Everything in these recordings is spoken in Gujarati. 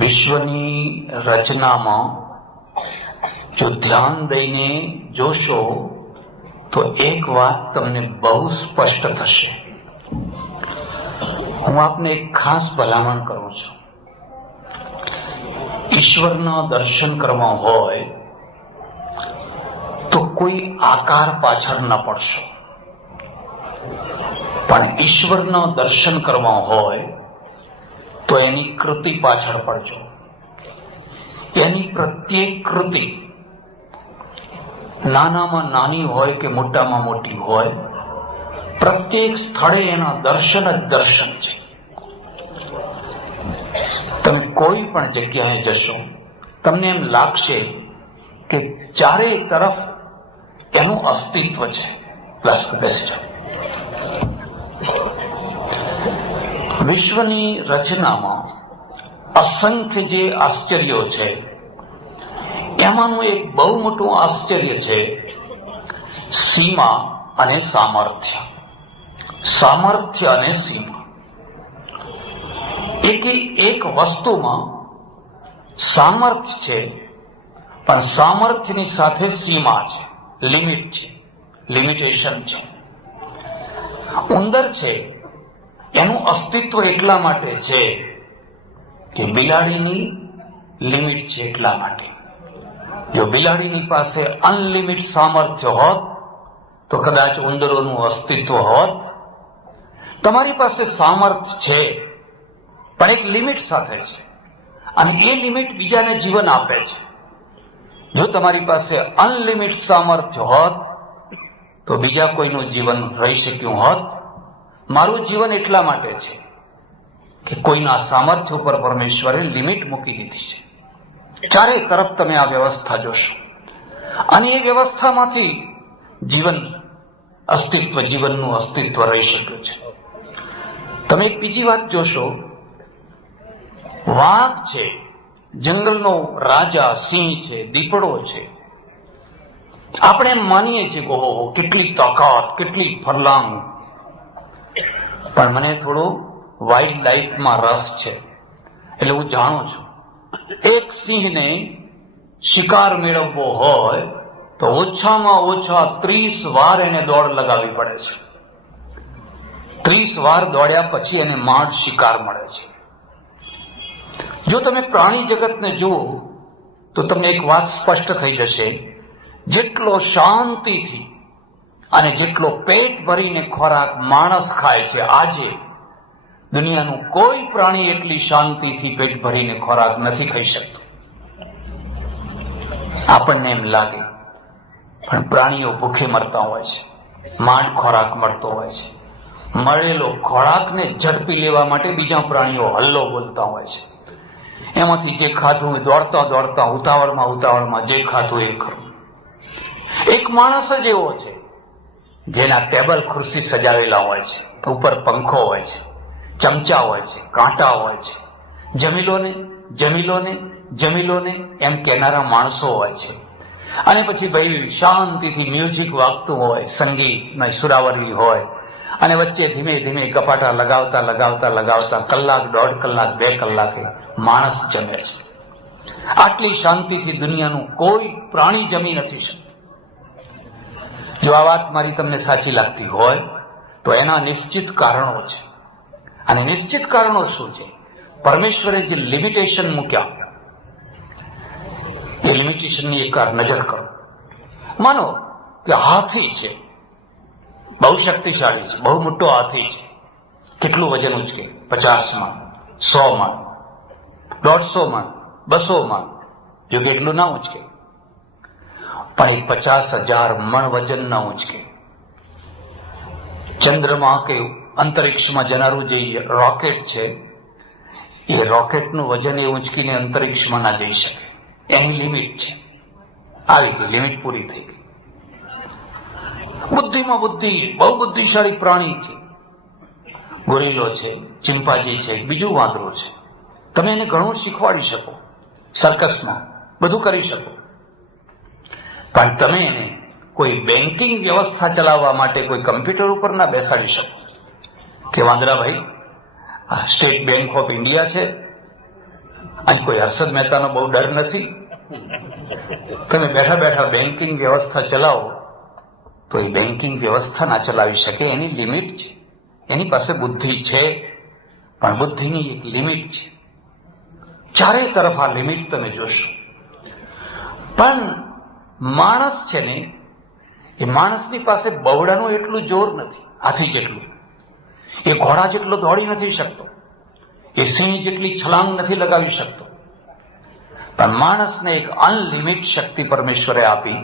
વિશ્વની રચનામાં જો ધ્યાન દઈને જોશો તો એક વાત તમને બહુ સ્પષ્ટ થશે. હું આપને એક ખાસ ભલામણ કરું છું. ઈશ્વરના દર્શન કરવા હોય તો કોઈ આકાર પાછળ ન પડશો, પણ ઈશ્વરના દર્શન કરવા હોય તો એની કૃતિ પાછળ પડજો. એની પ્રત્યેક કૃતિ નાનામાં નાની હોય કે મોટામાં મોટી હોય, પ્રત્યેક સ્થળે એના દર્શન જ દર્શન છે. તમે કોઈ પણ જગ્યાએ જશો, તમને એમ લાગશે કે ચારે તરફ એનું અસ્તિત્વ છે. બેસી જાઓ. વિશ્વની રચનામાં અસંખ્ય જે આશ્ચર્યો છે, એમાંનું એક બહુ મોટું આશ્ચર્ય છે સીમા અને સામર્થ્ય. સામર્થ્ય અને સીમા, એક વસ્તુમાં સામર્થ્ય છે, પણ સામર્થ્યની સાથે સીમા છે, લિમિટ છે, લિમિટેશન છે. ઉંદર છે, એનું અસ્તિત્વ એટલા માટે છે કે બિલાડીની લિમિટ છે. એટલા માટે જો બિલાડીની પાસે અનલિમિટ સામર્થ્ય હોત તો કદાચ ઉંદરોનું અસ્તિત્વ હોત. તમારી પાસે સામર્થ્ય છે, પણ એક લિમિટ સાથે છે, અને એ લિમિટ બીજાને જીવન આપે છે. જો તમારી પાસે અનલિમિટ સામર્થ્ય હોત તો બીજા કોઈનું જીવન રહી શક્યું હોત. મારું જીવન એટલા માટે છે કે કોઈના સામર્થ્ય ઉપર પરમેશ્વરે લિમિટ મૂકી દીધી છે. ચારે તરફ તમે આ વ્યવસ્થા જોશો, અને એ વ્યવસ્થામાંથી જીવનનું અસ્તિત્વ રહી શક્યું છે. તમે એક બીજી વાત જોશો, વાઘ છે, જંગલનો રાજા, સિંહ છે, દીપડો છે. આપણે એમ માનીએ છીએ કે ઓહો કેટલી તાકાત, કેટલી ફરલાંગ, પણ મને થોડો વાઇલ્ડ લાઈફમાં રસ છે, એટલે હું જાણું છું એક સિંહને શિકાર મેળવવો હોય તો ઓછામાં ઓછા 30 વાર એને દોડ લગાવવી પડે છે. 30 વાર દોડ્યા પછી એને માંડ શિકાર મળે છે. જો તમે પ્રાણી જગતને જુઓ તો તમને એક વાત સ્પષ્ટ થઈ જશે, જેટલો શાંતિથી અને જેટલો પેટ ભરીને ખોરાક માણસ ખાય છે, આજે દુનિયાનું કોઈ પ્રાણી એટલી શાંતિથી પેટ ભરીને ખોરાક નથી ખાઈ શકતું. આપણને એમ લાગે, પણ પ્રાણીઓ ભૂખે મરતા હોય છે, માંડ ખોરાક મળતો હોય છે. મળેલો ખોરાકને ઝડપી લેવા માટે બીજા પ્રાણીઓ હલ્લો બોલતા હોય છે. એમાંથી જે ખાધું દોડતા દોડતા ઉતાવળમાં જે ખાધું એ ખરું. એક માણસ જ એવો છે જેના ટેબલ ખુરશી સજાવેલા હોય છે, ઉપર પંખો હોય છે, ચમચા હોય છે, કાંટા હોય છે. જમીલોને એમ કહેનારા માણસો હોય છે. અને પછી ભાઈ શાંતિથી મ્યુઝિક વાગતું હોય, સંગીતમાં સુરાવરી હોય, અને વચ્ચે ધીમે ધીમે કપાટા લગાવતા કલાક, 1.5 કલાક, 2 કલાકે માણસ જમે છે. આટલી શાંતિથી દુનિયાનું કોઈ પ્રાણી જમી નથી શકતું. જો આ વાત મારી તમને સાચી લાગતી હોય તો એના નિશ્ચિત કારણો છે. અને નિશ્ચિત કારણો શું છે? પરમેશ્વરે જે લિમિટેશન મૂક્યા, એ લિમિટેશનની એકવાર નજર કરો. માનો કે હાથી છે, બહુ શક્તિશાળી છે, બહુ મોટો હાથી છે. કેટલું વજન ઉચકે? 50 મણ, 100 મણ, 150 મણ, 200 મણ. જો કે એટલું ના ઉચકે, પણ એક 50,000 મણ વજન ના ઉચકે. ચંદ્રમાં કે અંતરિક્ષમાં જનારું જે રોકેટ છે, એ રોકેટનું વજન એ ઉંચકીને અંતરિક્ષમાં ના જઈ શકે. એની લિમિટ છે. આવી ગઈ, લિમિટ પૂરી થઈ ગઈ. બુદ્ધિમાં બુદ્ધિ, બહુ બુદ્ધિશાળી પ્રાણી છે, ગોરીલો છે, ચિંપાંજી છે, બીજું વાંદરું છે. તમે એને ઘણું શીખવાડી શકો, સર્કસમાં બધું કરી શકો, પણ તમે એને કોઈ બેન્કિંગ વ્યવસ્થા ચલાવવા માટે કોઈ કમ્પ્યુટર ઉપર ના બેસાડી શકો કે વાંદરાભાઈ સ્ટેટ બેંક ઓફ ઇન્ડિયા છે, આજ કોઈ હર્ષદ મહેતાનો બહુ ડર નથી. તમે બેઠા બેઠા બેન્કિંગ વ્યવસ્થા ચલાવો તો એ બેન્કિંગ વ્યવસ્થા ના ચલાવી શકે, એની લિમિટ છે. એની પાસે બુદ્ધિ છે, પણ બુદ્ધિની એક લિમિટ છે. ચારે તરફ આ લિમિટ તમે જોશો. પણ માણસ છે ને, એ માણસની પાસે બવડાનું એટલું જોર નથી, હાથી જેટલું. એ ઘોડા જેટલો દોડી નથી શકતો, એ સિંહ જેટલી છલાંગ નથી લગાવી શકતો. પણ માણસને એક અનલિમિટ શક્તિ પરમેશ્વરે આપી.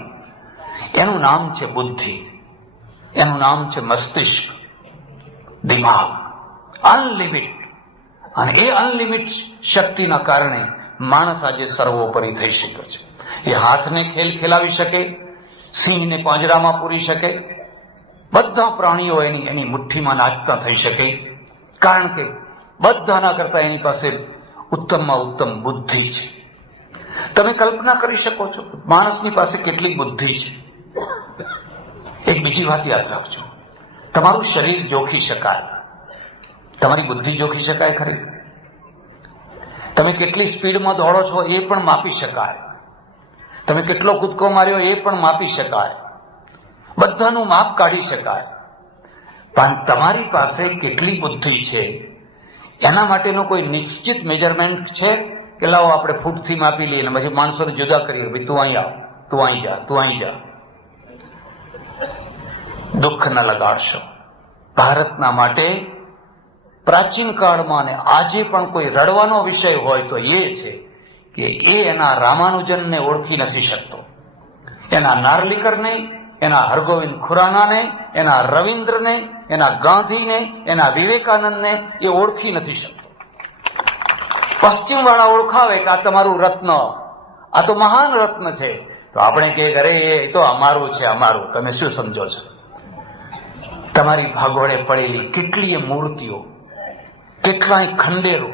એનું નામ છે બુદ્ધિ, એનું નામ છે મસ્તિષ્ક, દિમાગ. અનલિમિટ. અને એ અનલિમિટ શક્તિના કારણે માણસ આજે સર્વોપરી થઈ શક્યો છે. એ હાથને ખેલ ખેલાવી શકે, સિંહને પાંજરામાં પૂરી શકે, બધા પ્રાણીઓ એની મુઠ્ઠીમાં નાચતા થઈ શકે, કારણ કે બધાના કરતા એની પાસે ઉત્તમમાં ઉત્તમ બુદ્ધિ છે. તમે કલ્પના કરી શકો છો માણસની પાસે કેટલી બુદ્ધિ છે. એક બીજી વાત યાદ રાખજો, તમારું શરીર જોખી શકાય, તમારી બુદ્ધિ જોખી શકાય ખરી? તમે કેટલી સ્પીડમાં દોડો છો એ પણ માપી શકાય, તમે કેટલો કૂદકો માર્યો એ પણ માપી શકાય, બધાનું માપ કાઢી શકાય. પણ તમારી પાસે કેટલી બુદ્ધિ છે એના માટેનો કોઈ નિશ્ચિત મેજરમેન્ટ છે કે લાવો આપણે ફૂટથી માપી લઈએ ને પછી માણસોને જુદા કરીએ, ભાઈ તું અહીં આવ, તું અહીં જા, તું અહીં જા. દુઃખ ન લગાડશો. ભારતના માટે પ્રાચીન કાળમાં ને આજે પણ કોઈ રડવાનો વિષય હોય તો એ છે કે એ એના રામાનુજનને ઓળખી નથી શકતો, એના નાર્લિકરને, એના હરગોવિંદ ખુરાનાને, એના રવિન્દ્રને, એના ગાંધીને, એના વિવેકાનંદને એ ઓળખી નથી શકતો. પશ્ચિમ વાળા ઓળખાવે કે આ તમારું રત્ન, આ તો મહાન રત્ન છે, તો આપણે કે અરે એ તો અમારું છે, અમારું. તમે શું સમજો છો? તમારી ભાગોળે પડેલી કેટલીય મૂર્તિઓ, કેટલાય ખંડેરો,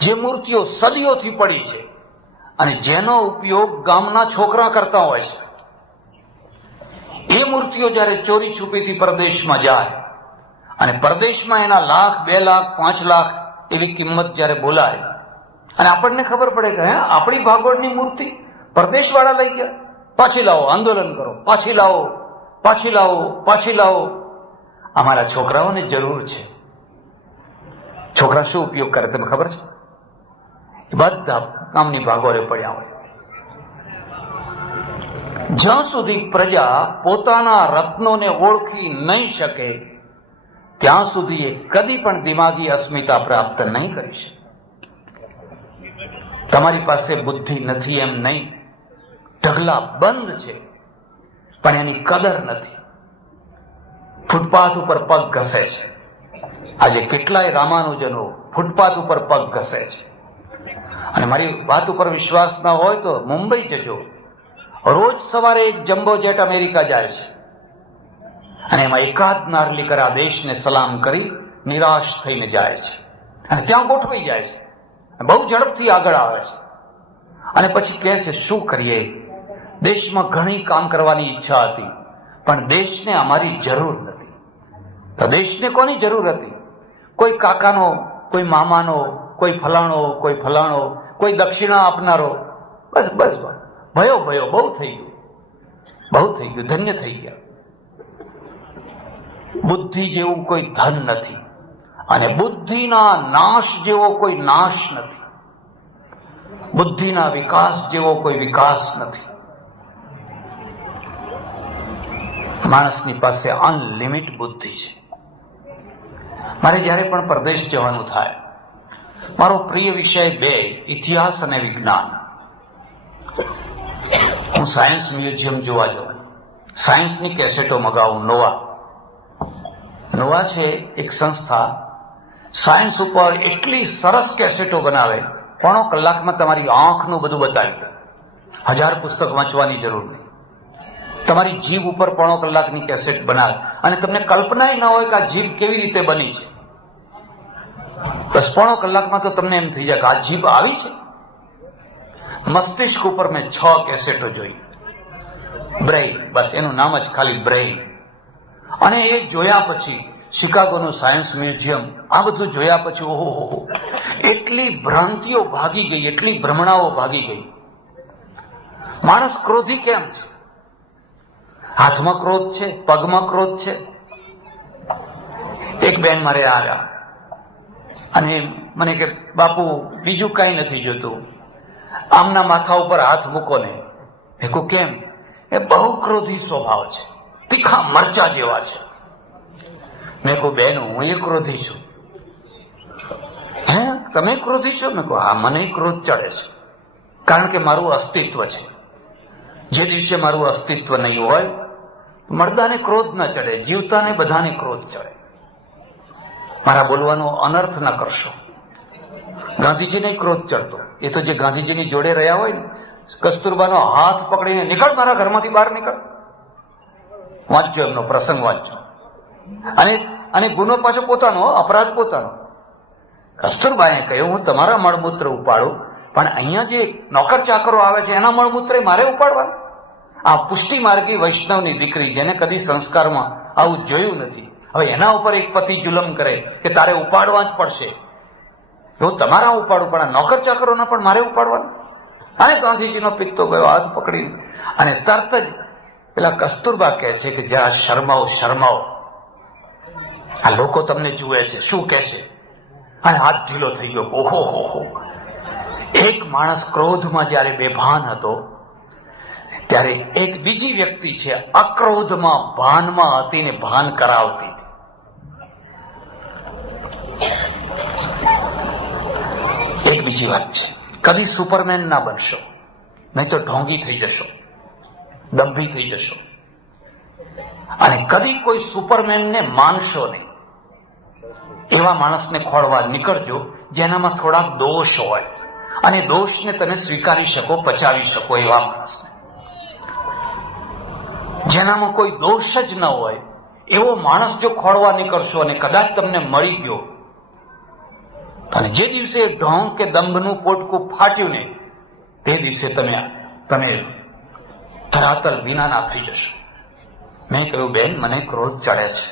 જે મૂર્તિઓ સદીઓથી પડી છે અને જેનો ઉપયોગ ગામના છોકરા કરતા હોય છે, એ મૂર્તિઓ જયારે ચોરી છુપીથી પરદેશમાં જાય અને પરદેશમાં એના લાખ, 2 લાખ, 5 લાખ એવી કિંમત જયારે બોલાય અને આપણને ખબર પડે કે આપણી ભાગોળની મૂર્તિ પરદેશ વાળા લઈ ગયા, પાછી લાવો, આંદોલન કરો, પાછી લાવો, પાછી લાવો, પાછી લાવો. અમારા છોકરાઓને જરૂર છે. છોકરા શું ઉપયોગ કરે તમને ખબર છે? બધા કામની ભાગોળે પડ્યા હોય. જ્યાં સુધી પ્રજા પોતાના રત્નોને ઓળખી નહીં શકે ત્યાં સુધી એ કદી પણ દિમાગી અસ્મિતા પ્રાપ્ત નહીં કરી શકે. તમારી પાસે બુદ્ધિ નથી એમ નહીં, ઢગલા બંધ છે પણ એની કદર નથી. ફૂટપાથ ઉપર પગ ઘસે છે. આજે કેટલાય રામાનુજનો ફૂટપાથ ઉપર પગ ઘસે છે. અને મારી વાત ઉપર વિશ્વાસ ના હોય તો મુંબઈ જજો, રોજ સવારે એક જમ્બો જેટ અમેરિકા જાય છે અને એમાં એકાદ નાર્લિકર આ દેશને સલામ કરી નિરાશ થઈને જાય છે અને ત્યાં ગોઠવાઈ જાય છે, બહુ ઝડપથી આગળ આવે છે અને પછી કહે છે શું કરીએ, દેશમાં ઘણી કામ કરવાની ઈચ્છા હતી પણ દેશને અમારી જરૂર નથી. તો દેશને કોની જરૂર હતી? કોઈ કાકાનો, કોઈ મામાનો, કોઈ ફલાણો, કોઈ ફલાણો, કોઈ દક્ષિણા આપનારો. બસ બસ બસ, ભયો ભયો, બહુ થઈ ગયું, બહુ થઈ ગયું, ધન્ય થઈ ગયા. બુદ્ધિ જેવું કોઈ ધન નથી અને બુદ્ધિના નાશ જેવો કોઈ નાશ નથી. બુદ્ધિના વિકાસ જેવો કોઈ વિકાસ નથી. માણસની પાસે અનલિમિટ બુદ્ધિ છે. મારે જયારે પણ પરદેશ જવાનું થાય, મારો પ્રિય વિષય 2, ઇતિહાસ અને વિજ્ઞાન. હું સાયન્સ મ્યુઝિયમ જોવા જાઉં, સાયન્સની કેસેટો મગાવું. નોવા છે એક સંસ્થા, સાયન્સ ઉપર એટલી સરસ કેસેટો બનાવે, 3 કલાકમાં તમારી આંખનું બધું બતાવી દે. 1000 પુસ્તક વાંચવાની જરૂર નહીં. તમારી જીભ ઉપર 3 કલાકની કેસેટ બનાવે અને તમને કલ્પના ન હોય કે આ જીભ કેવી રીતે બની છે. બસ 3 કલાકમાં તો તમને એમ થઈ જાય કે આ જીભ આવી છે. મસ્તિષ્ક ઉપર મેં 6 કેસેટો જોઈ. બ્રેઇન, બસ એનું નામ જ ખાલી બ્રેઇન. અને એ જોયા પછી શિકાગોનું સાયન્સ મ્યુઝિયમ, આ બધું જોયા પછી ઓહો, એટલી ભ્રાંતિઓ ભાગી ગઈ, એટલી ભ્રમણાઓ ભાગી ગઈ. માણસ ક્રોધી કેમ છે? હાથમાં ક્રોધ છે, પગમાં ક્રોધ છે. એક બેન મારે આવ્યા અને મને કે બાપુ બીજું કઈ નથી જોતું, આમના માથા ઉપર હાથ મૂકો ને. મેં કહ્યું કેમ? એ બહુ ક્રોધી સ્વભાવ છે, તીખા મરચા જેવા છે. મેં કહું બેન હું એ ક્રોધી છું. હે તમે ક્રોધી છો? મેં કહું હા, મને ક્રોધ ચડે છે, કારણ કે મારું અસ્તિત્વ છે. જે દિવસે મારું અસ્તિત્વ નહીં હોય મરદાને ક્રોધ ન ચડે, જીવતાને બધાને ક્રોધ ચડે. મારા બોલવાનો અનર્થ ન કરશો. ગાંધીજીને ક્રોધ ચડતો. એ તો જે ગાંધીજીની જોડે રહ્યા હોય ને, કસ્તુરબાનો હાથ પકડીને નીકળ, મારા ઘરમાંથી બહાર નીકળ. વાંચજો એમનો પ્રસંગ, વાંચજો. અને ગુનો પાછો પોતાનો, અપરાધ પોતાનો. કસ્તુરબાએ કહ્યું હું તમારા મળમૂત્ર ઉપાડું, પણ અહીંયા જે નોકર ચાકરો આવે છે એના મળમૂત્ર મારે ઉપાડવા? આ પુષ્ટિ માર્ગી વૈષ્ણવની દીકરી, જેને કદી સંસ્કારમાં આવું જોયું નથી, હવે એના ઉપર એક પતિ જુલમ કરે કે તારે ઉપાડવા જ પડશે. હું તમારા ઉપાડું, પણ આ નોકર ચાકરોના પણ મારે ઉપાડવાનું? અને ગાંધીજીનો પિત્તો ગયો, હાથ પકડી. અને તરત જ પેલા કસ્તુરબા કહે છે કે જરા શરમાવો, શરમાવો, આ લોકો તમને જુએ છે, શું કહેશે? અને હાથ ઢીલો થઈ ગયો. ઓહો હો. એક માણસ ક્રોધમાં જયારે બેભાન હતો, ત્યારે એક બીજી વ્યક્તિ છે અક્રોધમાં ભાનમાં હતી ને ભાન કરાવતી હતી. એક બીજી વાત છે, કદી સુપરમેન ના બનશો, નહીં તો ઢોંગી થઈ જશો, દંભી થઈ જશો. અને કદી કોઈ સુપરમેનને માનશો નહીં. એવા માણસને ખોળવા નીકળજો જેનામાં થોડાક દોષ હોય, અને દોષને તમે સ્વીકારી શકો, પચાવી શકો. એવા માણસને, જેનામાં કોઈ દોષ જ ન હોય, એવો માણસ જો ખોળવા નીકળશો અને કદાચ તમને મળી ગયો, અને જે દિવસે ઢોંગ કે દંભનું પોટકું ફાટ્યું ને, તે દિવસે તમે ધરાતલ વિનાના થઈ જશો. મેં કહ્યું બેન મને ક્રોધ ચડે છે,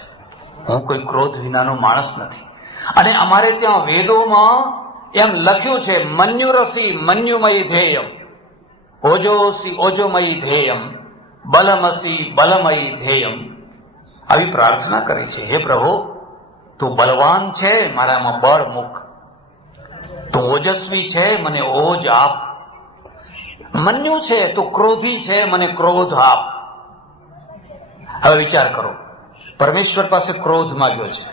હું કોઈ ક્રોધ વિનાનો માણસ નથી. અને અમારે ત્યાં વેદોમાં એમ લખ્યું છે, મન્યુરસી મન્યુમયી ધ્યેયમ, ઓજોસી ઓજોમયી ધ્યેયમ, બલમસી બલમયી ધ્યેયમ. આવી પ્રાર્થના કરી છે, હે પ્રભુ તું બલવાન છે, મારામાં બળ મૂક. તું ઓજસ્વી છે, મને ઓજ આપ. મન્યુ છે, તું ક્રોધી છે, મને ક્રોધ આપ. હવે વિચાર કરો, પરમેશ્વર પાસે ક્રોધ માંગ્યો છે.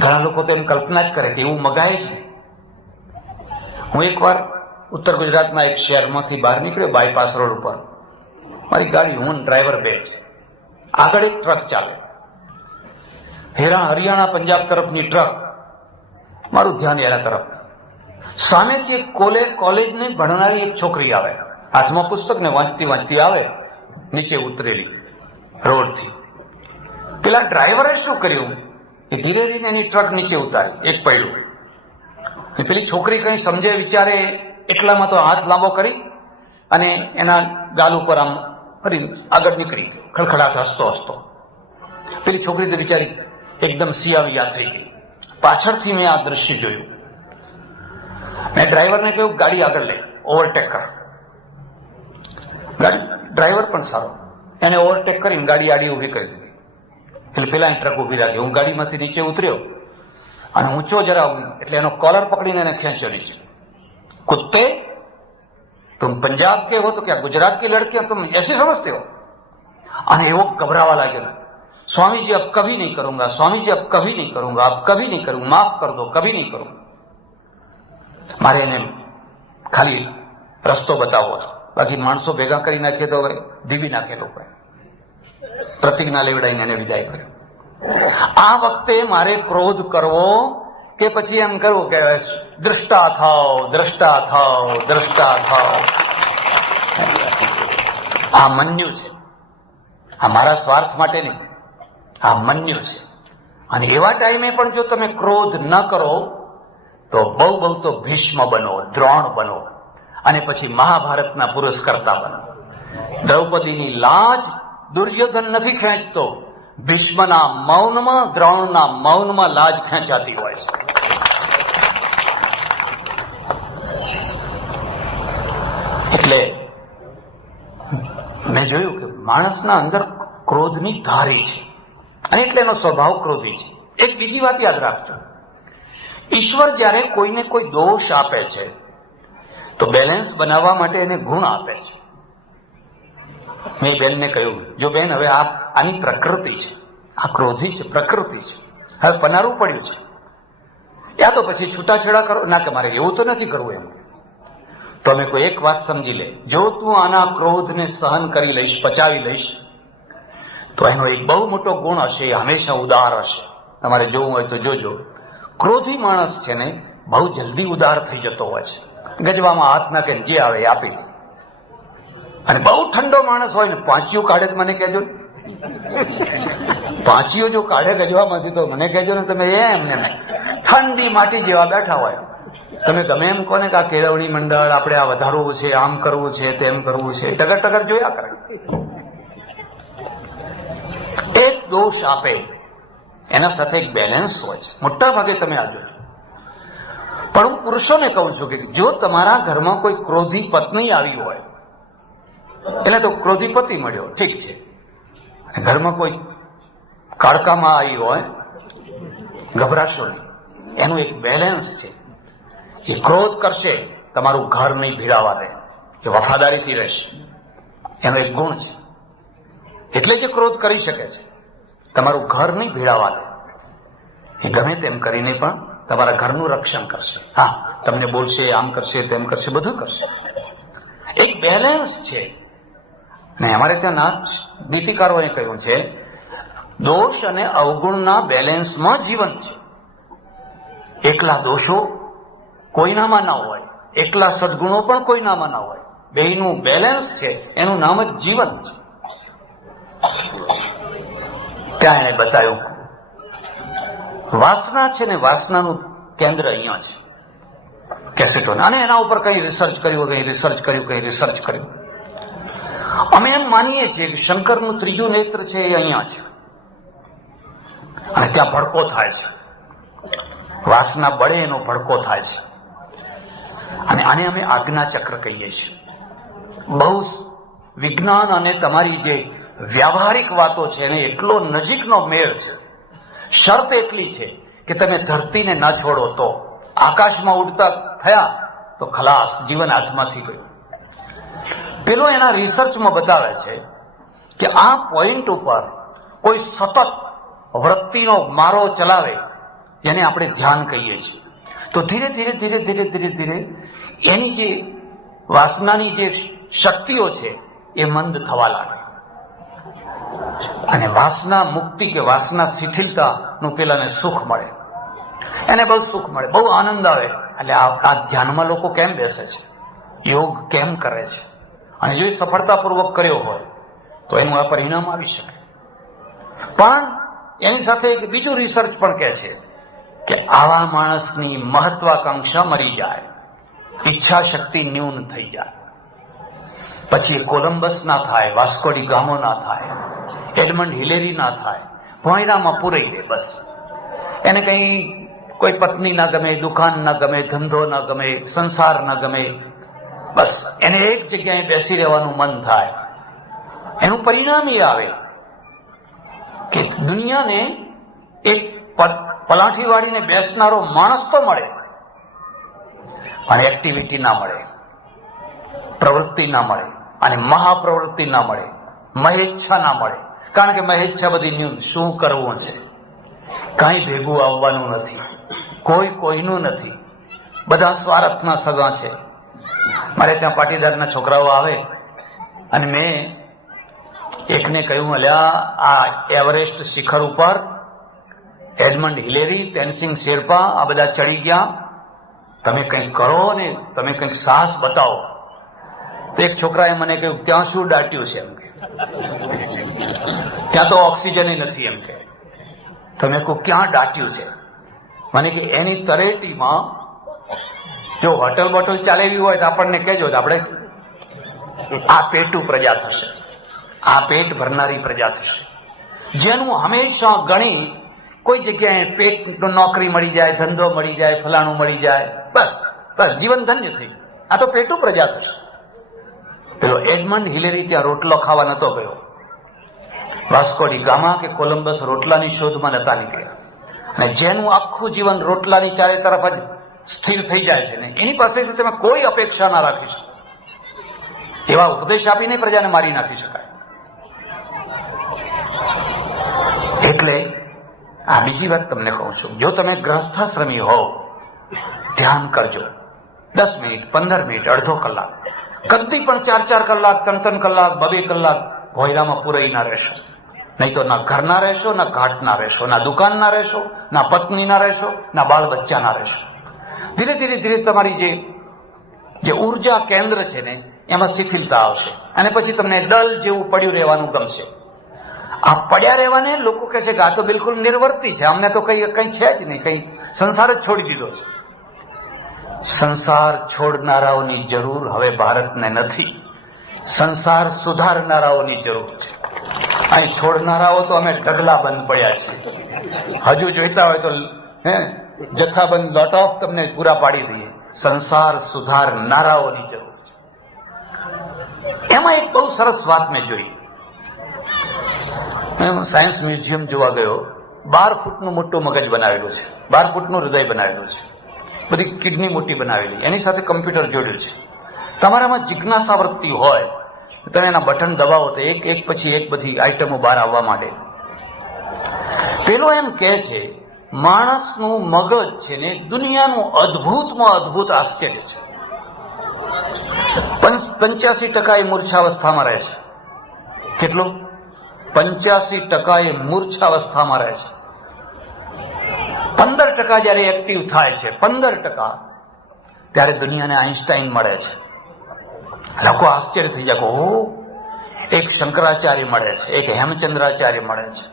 ઘણા લોકો તો એમ કલ્પના જ કરે કે એવું મગાય છે. હું એકવાર ઉત્તર ગુજરાતના એક શહેરમાંથી બહાર નીકળ્યો, બાયપાસ રોડ ઉપર. મારી ગાડી, હું ડ્રાઈવર બે છે. આગળ એક ટ્રક ચાલે, હરિયાણા પંજાબ તરફની ટ્રક. મારું ધ્યાન એના તરફ. સામેથી એક કોલેજને ભણનારી એક છોકરી આવે, હાથમાં પુસ્તક ને વાંચતી વાંચતી આવે, નીચે ઉતરેલી રોડથી. પેલા ડ્રાઈવરે શું કર્યું, એ ધીરે ધીરે એની ટ્રક નીચે ઉતારી, એક પૈડું. પેલી છોકરી કઈ સમજે વિચારે એટલામાં તો હાથ લાંબો કરી અને એના ગાલ ઉપર આમ ફરી આગળ નીકળી, ખડખડાટ હસતો હસતો. પેલી છોકરી તો બિચારી એકદમ સિયાવિયા થઈ ગઈ. પાછળથી મેં આ દ્રશ્ય જોયું. મેં ડ્રાઈવરને કહ્યું ગાડી આગળ લે, ઓવરટેક કર. ગાડી ડ્રાઈવર પણ સારો, એને ઓવરટેક કરીને ગાડી આડી ઉભી કરી દીધી. એટલે પેલા ટ્રક ઉભી રાખી. હું ગાડીમાંથી નીચે ઉતર્યો અને ઊંચો જરા, એટલે એનો કોલર પકડીને એને ખેંચ્યો નીચે. कुत्ते, तुम पंजाब के हो तो क्या गुजरात की लड़कियां तुम ऐसे समझते हो? અને એવો ગભરાવા લાગ્યો. स्वामी जी अब कभी नहीं करूंगा, स्वामी जी अब कभी नहीं करूंगा, अब कभी नहीं करूंगा, माफ कर दो, कभी नहीं करूंगा. મારે એને ખાલી રસ્તો બતાવવો હતો, બાકી માણસો ભેગા કરી નાખીએ તો હવે દીવી નાખે લોકો. પ્રતિજ્ઞા લેવડાવીને એને વિદાય કર્યો. આ વખતે મારે ક્રોધ કરવો કે પછી એમ કરવું કે દ્રષ્ટા થાવ, દ્રષ્ટા થાવ, દ્રષ્ટા થાવ? આ મન્યુ છે. આ મારા સ્વાર્થ માટે નહીં, આ મન્યુ છે. અને એવા ટાઈમે પણ જો તમે ક્રોધ ન કરો તો બહુ બહુ તો ભીષ્મ બનો, દ્રોણ બનો, અને પછી મહાભારતના પુરુષકર્તા બનો. દ્રૌપદીની લાજ દુર્યોધન નથી ખેંચતો, ભીષ્મના મૌનમાં, દ્રોણના મૌનમાં લાજ ખેંચાતી હોય છે. એટલે મેં જોયું કે માણસના અંદર ક્રોધની ધારી છે અને એટલે એનો સ્વભાવ ક્રોધી છે. એક બીજી વાત યાદ રાખજો, ઈશ્વર જયારે કોઈને કોઈ દોષ આપે છે તો બેલેન્સ બનાવવા માટે એને ગુણ આપે છે. મેં બેનને કહ્યું, જો બેન હવે આની પ્રકૃતિ છે, આ ક્રોધી છે, પ્રકૃતિ છે, હવે પનારું પડ્યું છે, યા તો પછી છૂટાછેડા કરો. ના કે મારે એવું તો નથી કરવું. એમ તો અમે કોઈ એક વાત સમજી લે, જો તું આના ક્રોધને સહન કરી લઈશ, પચાવી લઈશ, તો એનો એક બહુ મોટો ગુણ હશે, એ હંમેશા ઉદાર હશે. તમારે જોવું હોય તો જોજો, ક્રોધી માણસ છે ને બહુ જલ્દી ઉદાર થઈ જતો હોય છે. ગજવામાં હાથ નાખે જે આવે એ આપી દે. અને બહુ ઠંડો માણસ હોય ને, પાંચીઓ કાઢે તો મને કહેજો, પાંચીઓ જો કાઢે ગજવામાંથી તો મને કહેજો ને. તમે એમને ઠંડી માટી જેવા બેઠા હોય, તમે ગમે એમ કોને કે આ કેળવણી મંડળ, આપણે આ વધારવું છે, આમ કરવું છે, તેમ કરવું છે, ટગર ટગર જોયા કરે. એક દોષ આપે એના સાથે એક બેલેન્સ હોય છે. મોટા ભાગે તમે આ જોજો. પણ હું પુરુષોને કહું છું કે જો તમારા ઘરમાં કોઈ ક્રોધી પત્ની આવી હોય, એટલે તો ક્રોધી પતિ મળ્યો, ઠીક છે. ઘરમાં કોઈ કાળકામાં આવી હોય, ગભરાશો નહીં. એનું એક બેલેન્સ છે. એ ક્રોધ કરશે, તમારું ઘર નહીં ભીડાવા દે, એ વફાદારીથી રહેશે. એનો એક ગુણ છે. એટલે જ ક્રોધ કરી શકે છે, તમારું ઘર નહીં ભીડાવા દે. એ ગમે તેમ કરીને પણ તમારા ઘરનું રક્ષણ કરશે. હા, તમને બોલશે, આમ કરશે, તેમ કરશે, બધું કરશે. એક બેલેન્સ છે. ને અમારે ત્યાં નીતિકારોએ કહ્યું છે, દોષ અને અવગુણના બેલેન્સમાં જીવન છે. એકલા દોષો કોઈનામાં ના હોય, એકલા સદગુણો પણ કોઈનામાં ના હોય. બેયનું બેલેન્સ છે, એનું નામ જ જીવન છે. ત્યાં એને બતાવ્યું, વાસના છે ને, વાસનાનું કેન્દ્ર અહીંયા છે, કેસેટો. અને એના ઉપર કઈ રિસર્ચ કર્યું, કઈ રિસર્ચ કર્યું, કઈ રિસર્ચ કર્યું. અમે એમ માનીએ છીએ કે શંકરનું ત્રીજું નેત્ર છે એ અહીંયા છે, અને ત્યાં ભડકો થાય છે. વાસના બળે એનો ભડકો થાય છે. અને આને અમે આજ્ઞા ચક્ર કહીએ છીએ. બહુ વિજ્ઞાન અને તમારી જે વ્યાવહારિક વાતો છે એને એટલો નજીકનો મેળ છે. શરત એટલી છે કે તમે ધરતીને ના છોડો તો. આકાશમાં ઉડતા થયા તો ખલાસ, જીવન હાથમાંથી ગયું. પેલો એના રિસર્ચમાં બતાવે છે કે આ પોઈન્ટ ઉપર કોઈ સતત વૃત્તિનો મારો ચલાવે, જેને આપણે ધ્યાન કહીએ છીએ, તો ધીરે ધીરે ધીરે ધીરે ધીરે ધીરે એની જે વાસનાની જે શક્તિઓ છે એ મંદ થવા લાગે. અને વાસના મુક્તિ કે વાસના શિથિલતાનું પેલાને સુખ મળે, એને બહુ સુખ મળે, બહુ આનંદ આવે. એટલે આ ધ્યાનમાં લોકો કેમ બેસે છે, યોગ કેમ કરે છે, અને જો સફળતાપૂર્વક કર્યો હોય તો એનું આ પરિણામ આવી શકે. પણ એની સાથે એક બીજું રિસર્ચ પણ કહે છે કે આવા માણસની મહત્વાકાંક્ષા મરી જાય, ઈચ્છા શક્તિ ન્યૂન થઈ જાય. પછી કોલંબસ ના થાય, વાસ્કો ડી ગામો ના થાય, એડમંડ હિલેરી ના થાય, ભોંયરામાં પૂરાઈ દે. બસ એને કઈ કોઈ પત્ની ના ગમે, દુકાન ના ગમે, ધંધો ના ગમે, સંસાર ના ગમે. બસ એને એક જગ્યાએ બેસી રહેવાનું મન થાય. એનું પરિણામ એ આવે કે દુનિયાને એક પલાઠી વાળીને બેસનારો માણસ તો મળે, પણ એક્ટિવિટી ના મળે, પ્રવૃત્તિ ના મળે, અને મહાપ્રવૃત્તિ ના મળે, મહેચ્છા ના મળે. કારણ કે મહેચ્છા બધી ન્યૂન, શું કરવું છે, કાંઈ ભેગું આવવાનું નથી, કોઈ કોઈનું નથી, બધા સ્વાર્થના સગા છે. મારે ત્યાં પાટીદારના છોકરાઓ આવે અને મેં એકને કહ્યું, અલ્યા આ એવરેસ્ટ શિખર ઉપર એડમંડ હિલેરી, તેનસિંગ શેરપા આ બધા ચડી ગયા, તમે કંઈક કરો ને, તમે કંઈક સાહસ બતાવો. તો એક છોકરાએ મને કહ્યું, ત્યાં શું દાટ્યું છે? એમ કે ત્યાં તો ઓક્સિજન નથી. એમ કે તમે કહો ક્યાં દાટ્યું છે? મને કે એની તરેટીમાં જો હોટલ બોટલ ચાલેલી હોય તો આપણને કહેજો, આપણે આ પેટુ પ્રજા થશે, આ પેટ ભરનારી પ્રજા થશે. જેનું હંમેશા ગણી કોઈ જગ્યાએ પેટ નોકરી મળી જાય, ધંધો મળી જાય, ફલાણું મળી જાય, બસ બસ જીવન ધન્ય થઈ. આ તો પેટું પ્રજા થશે. પેલો એડમંડ હિલેરી ત્યાં રોટલો ખાવા નતો ગયો. વાસ્કો ડી ગામા કે કોલંબસ રોટલાની શોધમાં નતા નીકળ્યા. અને જેનું આખું જીવન રોટલાની ચારે તરફ જ સ્થિર થઈ જાય છે ને, એની પાસેથી તમે કોઈ અપેક્ષા ના રાખી શકો. એવા ઉપદેશ આપીને પ્રજાને મારી નાખી શકાય. એટલે આ બીજી વાત તમને કહું છું, જો તમે ગ્રહસ્થાશ્રમી હોવ, ધ્યાન કરજો. 10 મિનિટ, 15 મિનિટ, અડધો કલાક, કદી પણ 4 કલાક, 3 કલાક, 2 કલાક ભોયરામાં પુરાઈ ના રહેશો. નહીં તો ના ઘરના રહેશો, ના ઘાટના રહેશો, ના દુકાનના રહેશો, ના પત્નીના રહેશો, ના બાળ બચ્ચાના રહેશો. ધીરે ધીરે ધીરે તમારી જે ઉર્જા કેન્દ્ર છે ને, એમાં શિથિલતા આવશે અને પછી તમને ડલ જેવું પડ્યું રહેવાનું ગમશે. આ પડ્યા રહેવાને લોકો કહે છે કે આ તો બિલકુલ નિર્વર્તી છે, અમને તો કઈ છે જ નહીં, કઈ સંસાર જ છોડી દીધો છે. સંસાર છોડનારાઓની જરૂર હવે ભારતને નથી, સંસાર સુધારનારાઓની જરૂર છે. અહીં છોડનારાઓ તો અમે ઢગલા બંધ પડ્યા છે. હજુ જોઈતા હોય તો જથ્થાબંધ લોટ ઓફ તમને પૂરા પાડી દઈએ. સંસાર સુધારનારાઓની જરૂર છે. એમાં એક બહુ સરસ વાત મેં જોઈ. સાયન્સ મ્યુઝિયમ જોવા ગયો. 12 ફૂટનું મોટું મગજ બનાવેલું છે, 12 ફૂટનું હૃદય બનાવેલું છે, બધી કિડની મોટી બનાવેલી, એની સાથે કમ્પ્યુટર જોડ્યું છે. તમારામાં જિજ્ઞાસા વૃત્તિ હોય, તમે એના બટન દબાવો તો એક પછી એક બધી આઈટમો બહાર આવવા માંડે. પેલો એમ કે છે માણસનું મગજ છે ને દુનિયાનું અદ્ભુતમાં અદ્ભુત આશ્ચર્ય છે. 85% એ મૂર્છાવસ્થામાં રહે છે. કેટલું? 85% એ મૂર્છાવસ્થામાં રહે છે. 15% જયારે એક્ટિવ થાય છે, 15%, ત્યારે દુનિયાને આઈન્સ્ટાઈન મળે છે. લોકો આશ્ચર્ય થઈ જાય, ઓ એક શંકરાચાર્ય મળે છે, એક હેમચંદ્રાચાર્ય મળે છે.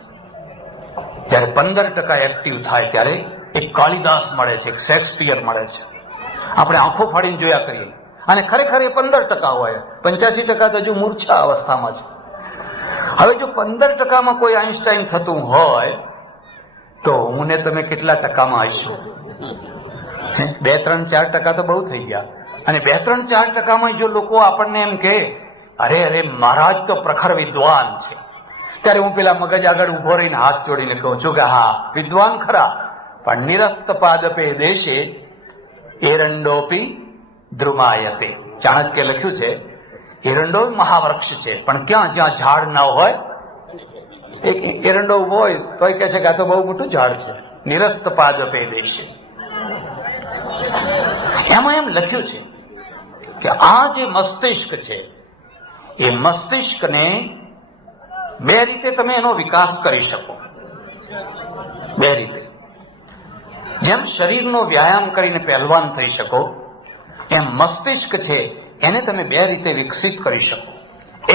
જયારે 15% એક્ટિવ થાય ત્યારે એક કાલિદાસ મળે છે, એક શેક્સપિયર મળે છે. આપણે આંખો ફાડીને જોયા કરીએ અને ખરેખર એ 15% હોય, 85% તો હજુ મૂર્છા અવસ્થામાં છે. હવે જો 15%માં કોઈ આઈન્સ્ટાઈન થતું હોય તો હું ને તમે કેટલા ટકામાં હશું? 2, 3, 4% તો બહુ થઈ ગયા. અને 2, 3, 4%માં જો લોકો આપણને એમ કહે અરે અરે મહારાજ તો પ્રખર વિદ્વાન છે, ત્યારે હું પેલા મગજ આગળ ઉભો રહીને હાથ જોડીને કહું છું કે હા વિદ્વાન ખરા, પણ નિરસ્ત પાદપે દેશે એરંડોપી ધ્રુમાયતે. ચાણક્ય લખ્યું છે એરંડો મહાવૃક્ષ છે, પણ ક્યાં? જ્યાં ઝાડ ના હોય. એક એરંડો ઉભો હોય તો કહે છે કે આ તો બહુ મોટું ઝાડ છે. નિરસ્ત પાદપે દેશે. એમાં એમ લખ્યું છે કે આ જે મસ્તિષ્ક છે, એ મસ્તિષ્કને 2 રીતે તમે એનો વિકાસ કરી શકો. 2 રીતે. જેમ શરીરનો વ્યાયામ કરીને પહેલવાન થઈ શકો, એમ મસ્તિષ્ક છે એને તમે 2 રીતે વિકસિત કરી શકો.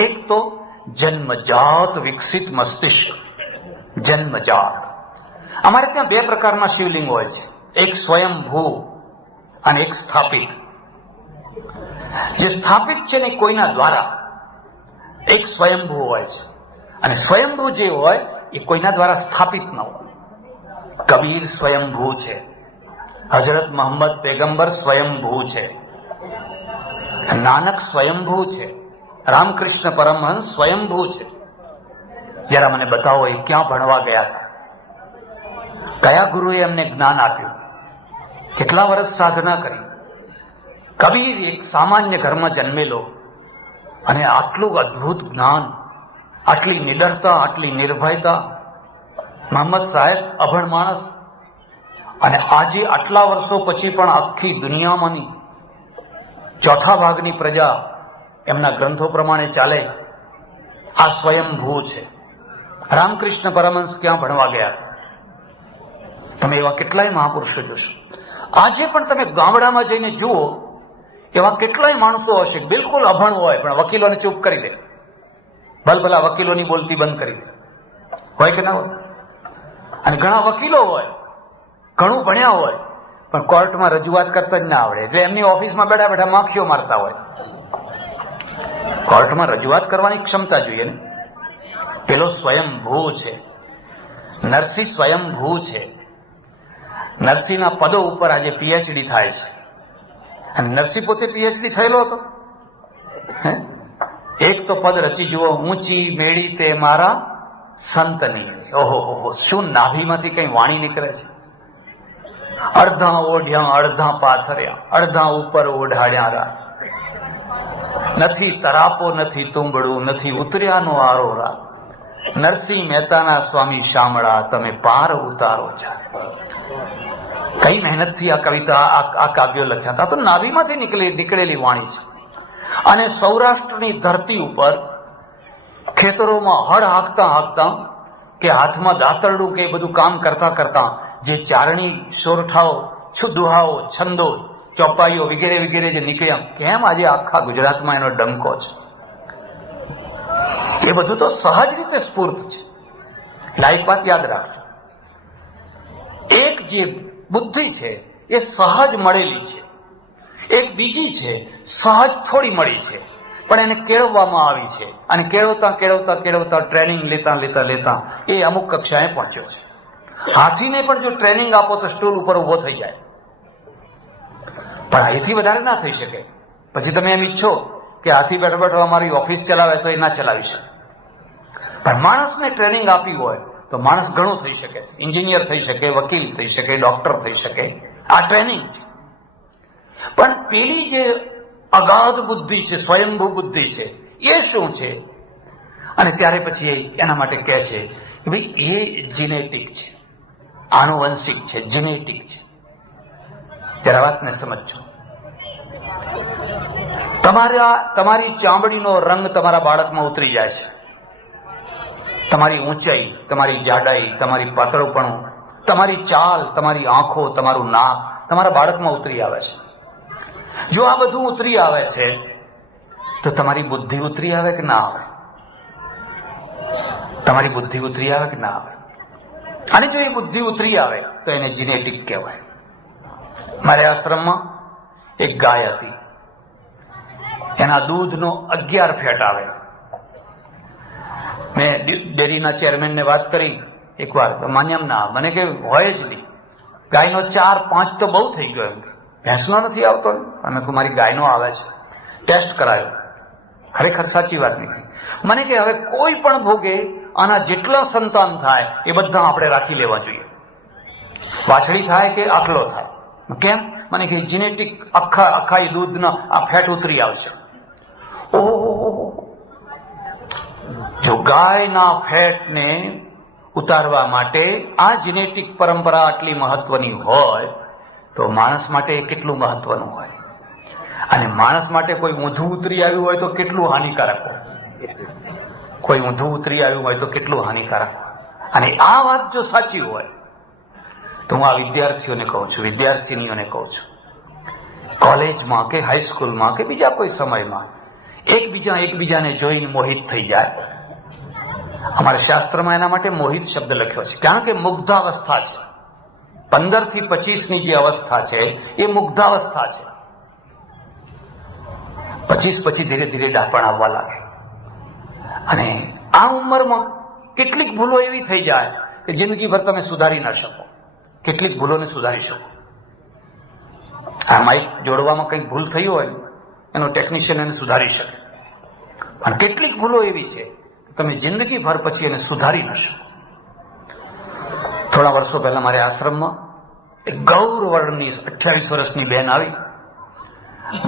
એક તો જન્મજાત વિકસિત મસ્તિષ્ક. જન્મજાત. અમારે ત્યાં 2 પ્રકારના શિવલિંગ હોય છે, એક સ્વયંભૂ અને એક સ્થાપિત. જે સ્થાપિત છે ને કોઈના દ્વારા, એક સ્વયંભૂ હોય છે. અને સ્વયંભૂ જે હોય એ કોઈના દ્વારા સ્થાપિત ન હોય. કબીર સ્વયંભૂ છે, હજરત મોહમ્મદ પેગંબર સ્વયંભૂ છે, નાનક સ્વયંભૂ છે, રામકૃષ્ણ પરમહંસ સ્વયંભૂ છે. જરા મને બતાવો એ ક્યાં ભણવા ગયા હતા, કયા ગુરુએ એમને જ્ઞાન આપ્યું, કેટલા વર્ષ સાધના કરી. કબીર એક સામાન્ય ઘરમાં જન્મેલો અને આટલું અદ્ભુત જ્ઞાન, આટલી નિડરતા, આટલી નિર્ભયતા. મોહમ્મદ સાહેબ અભણ માણસ, અને આજે આટલા વર્ષો પછી પણ આખી દુનિયામાંની 4થા ભાગની પ્રજા એમના ગ્રંથો પ્રમાણે ચાલે. આ સ્વયંભૂ છે. રામકૃષ્ણ પરમહંસ ક્યાં ભણવા ગયા? તમે એવા કેટલાય મહાપુરુષો જોશો. આજે પણ તમે ગામડામાં જઈને જુઓ, એવા કેટલાય માણસો હશે બિલકુલ અભણ હોય પણ વકીલોને ચૂપ કરી દે, ભલભલા વકીલોની બોલતી બંધ કરી દે. હોય કે ના હોય? અને ઘણા વકીલો હોય, ઘણું ભણ્યા હોય, પણ કોર્ટમાં રજૂઆત કરતા જ ના આવડે, એટલે એમની ઓફિસમાં બેઠા બેઠા માખીઓ મારતા હોય. કોર્ટમાં રજૂઆત કરવાની ક્ષમતા જોઈએ ને. પેલો સ્વયંભૂ છે. નરસિંહ સ્વયંભૂ છે. નરસિંહના પદો ઉપર આજે પીએચડી થાય છે. અને નરસિંહ પોતે પીએચડી થયેલો હતો. એક તો પદ રચી જુઓ, ઊંચી મેળી તે મારા સંતની. ઓહો, શું નાભીમાંથી કઈ વાણી નીકળે છે. અડધા ઓઢ્યા અડધા પાથર્યા, અડધા ઉપર ઓઢાડ્યા રા. નથી તરાપો નથી તુંબડું, નથી ઉતર્યાનો આરોરા. નરસિંહ મહેતાના સ્વામી શામળા, તમે પાર ઉતારો જા. કઈ મહેનતથી આ કવિતા, આ કાવ્યો લખ્યા હતા. તો નાભીમાંથી નીકળેલી વાણી છે. અને સૌરાષ્ટ્રની ધરતી ઉપર ખેતરોમાં હળ હાંકતા હાંકતા કે હાથમાં દાતરડું કે બધું કામ કરતા કરતા જે ચારણી, સોરઠાઓ, દુહાઓ, છંદો, ચોપાઈઓ વગેરે વગેરે જે નીકળ્યા, કેમ આજે આખા ગુજરાતમાં એનો ડંકો છે. એ બધું તો સહજ રીતે સ્ફૂર્ત છે. એટલે એક વાત યાદ રાખજો, એક જે બુદ્ધિ છે એ સહજ મળેલી છે, એક બીજી છે સહજ થોડી મળી છે, પણ એને કેળવવામાં આવી છે. અને કેળવતા કેળવતા કેળવતા ટ્રેનિંગ લેતા લેતા લેતા એ અમુક કક્ષાએ પહોંચ્યો છે. હાથીને પણ જો ટ્રેનિંગ આપો તો સ્ટૂલ ઉપર ઉભો થઈ જાય, પણ એથી વધારે ના થઈ શકે. પછી તમે એમ ઈચ્છો કે હાથી બેઠો બેઠો અમારી ઓફિસ ચલાવે તો એ ના ચલાવી શકે. પણ માણસને ટ્રેનિંગ આપી હોય તો માણસ ઘણું થઈ શકે છે. એન્જિનિયર થઈ શકે, વકીલ થઈ શકે, ડોક્ટર થઈ શકે. આ ટ્રેનિંગ છે. પણ પેલી જે અગાધ બુદ્ધિ છે, સ્વયંભૂ બુદ્ધિ છે, એ શું છે? અને ત્યારે પછી એના માટે કહે છે કે ભાઈ એ જીનેટિક છે, આનુવંશિક છે, જીનેટિક છે. જરા વાતને સમજો. તમારી ચામડીનો રંગ તમારા બાળકમાં ઉતરી જાય છે. તમારી ઊંચાઈ, તમારી જાડાઈ, તમારી પાતળુપણું, તમારી ચાલ, તમારી આંખો, તમારું નાક તમારા બાળકમાં ઉતરી આવે છે. જો આ બધું ઉતરી આવે છે તો તમારી બુદ્ધિ ઉતરી આવે કે ના આવે? તમારી બુદ્ધિ ઉતરી આવે કે ના આવે? અને જો એ બુદ્ધિ ઉતરી આવે તો એને જીનેટિક કહેવાય. મારે આશ્રમમાં એક ગાય હતી. એના દૂધનો 11 ફેટ આવે. મેં ડેરીના ચેરમેનને વાત કરી એકવાર, તો માન્યમ ના, મને કે હોય જ નહીં. ગાયનો 4-5 તો બહુ થઈ ગયો. ભેંસનો નથી આવતો. અને મારી ગાયનો આવે છે. ટેસ્ટ કરાયો, ખરેખર સાચી વાત નીકળી. મને કે હવે કોઈ પણ ભોગે આના જેટલા સંતાન થાય એ બધા આપણે રાખી લેવા જોઈએ. વાછડી થાય કે આખલો થાય. કેમ? મને કે જીનેટિક આખા દૂધના આ ફેટ ઉતરી આવશે. ઓહો, જો ગાયના ફેટને ઉતારવા માટે આ જીનેટિક પરંપરા આટલી મહત્વની હોય તો માણસ માટે કેટલું મહત્વનું હોય. અને માણસ માટે કોઈ ઊંધું ઉતરી આવ્યું હોય તો કેટલું હાનિકારક હોય. કોઈ ઊંધું ઉતરી આવ્યું હોય તો કેટલું હાનિકારક હોય. અને આ વાત જો સાચી હોય તો હું આ વિદ્યાર્થીઓને કહું છું, વિદ્યાર્થીનીઓને કહું છું, કોલેજમાં કે હાઈસ્કૂલમાં કે બીજા કોઈ સમયમાં એકબીજાને જોઈને મોહિત થઈ જાય. અમારા શાસ્ત્રમાં એના માટે મોહિત શબ્દ લખ્યો છે. કારણ કે મુગ્ધાવસ્થા છે. 15 થી 25ની જે અવસ્થા છે એ મુગ્ધાવસ્થા છે. 25 પછી ધીરે ધીરે ડાપણ આવવા લાગે. અને આ ઉંમરમાં કેટલીક ભૂલો એવી થઈ જાય કે જિંદગીભર તમે સુધારી ન શકો. કેટલીક ભૂલોને સુધારી શકો. આ માઇક જોડવામાં કંઈક ભૂલ થઈ હોય એનો ટેકનિશિયન એને સુધારી શકે. પણ કેટલીક ભૂલો એવી છે તમે જિંદગીભર પછી એને સુધારી ન શકો. થોડા વર્ષો પહેલા મારે આશ્રમમાં એક ગૌર વર્ણની 28 વર્ષની બહેન આવી.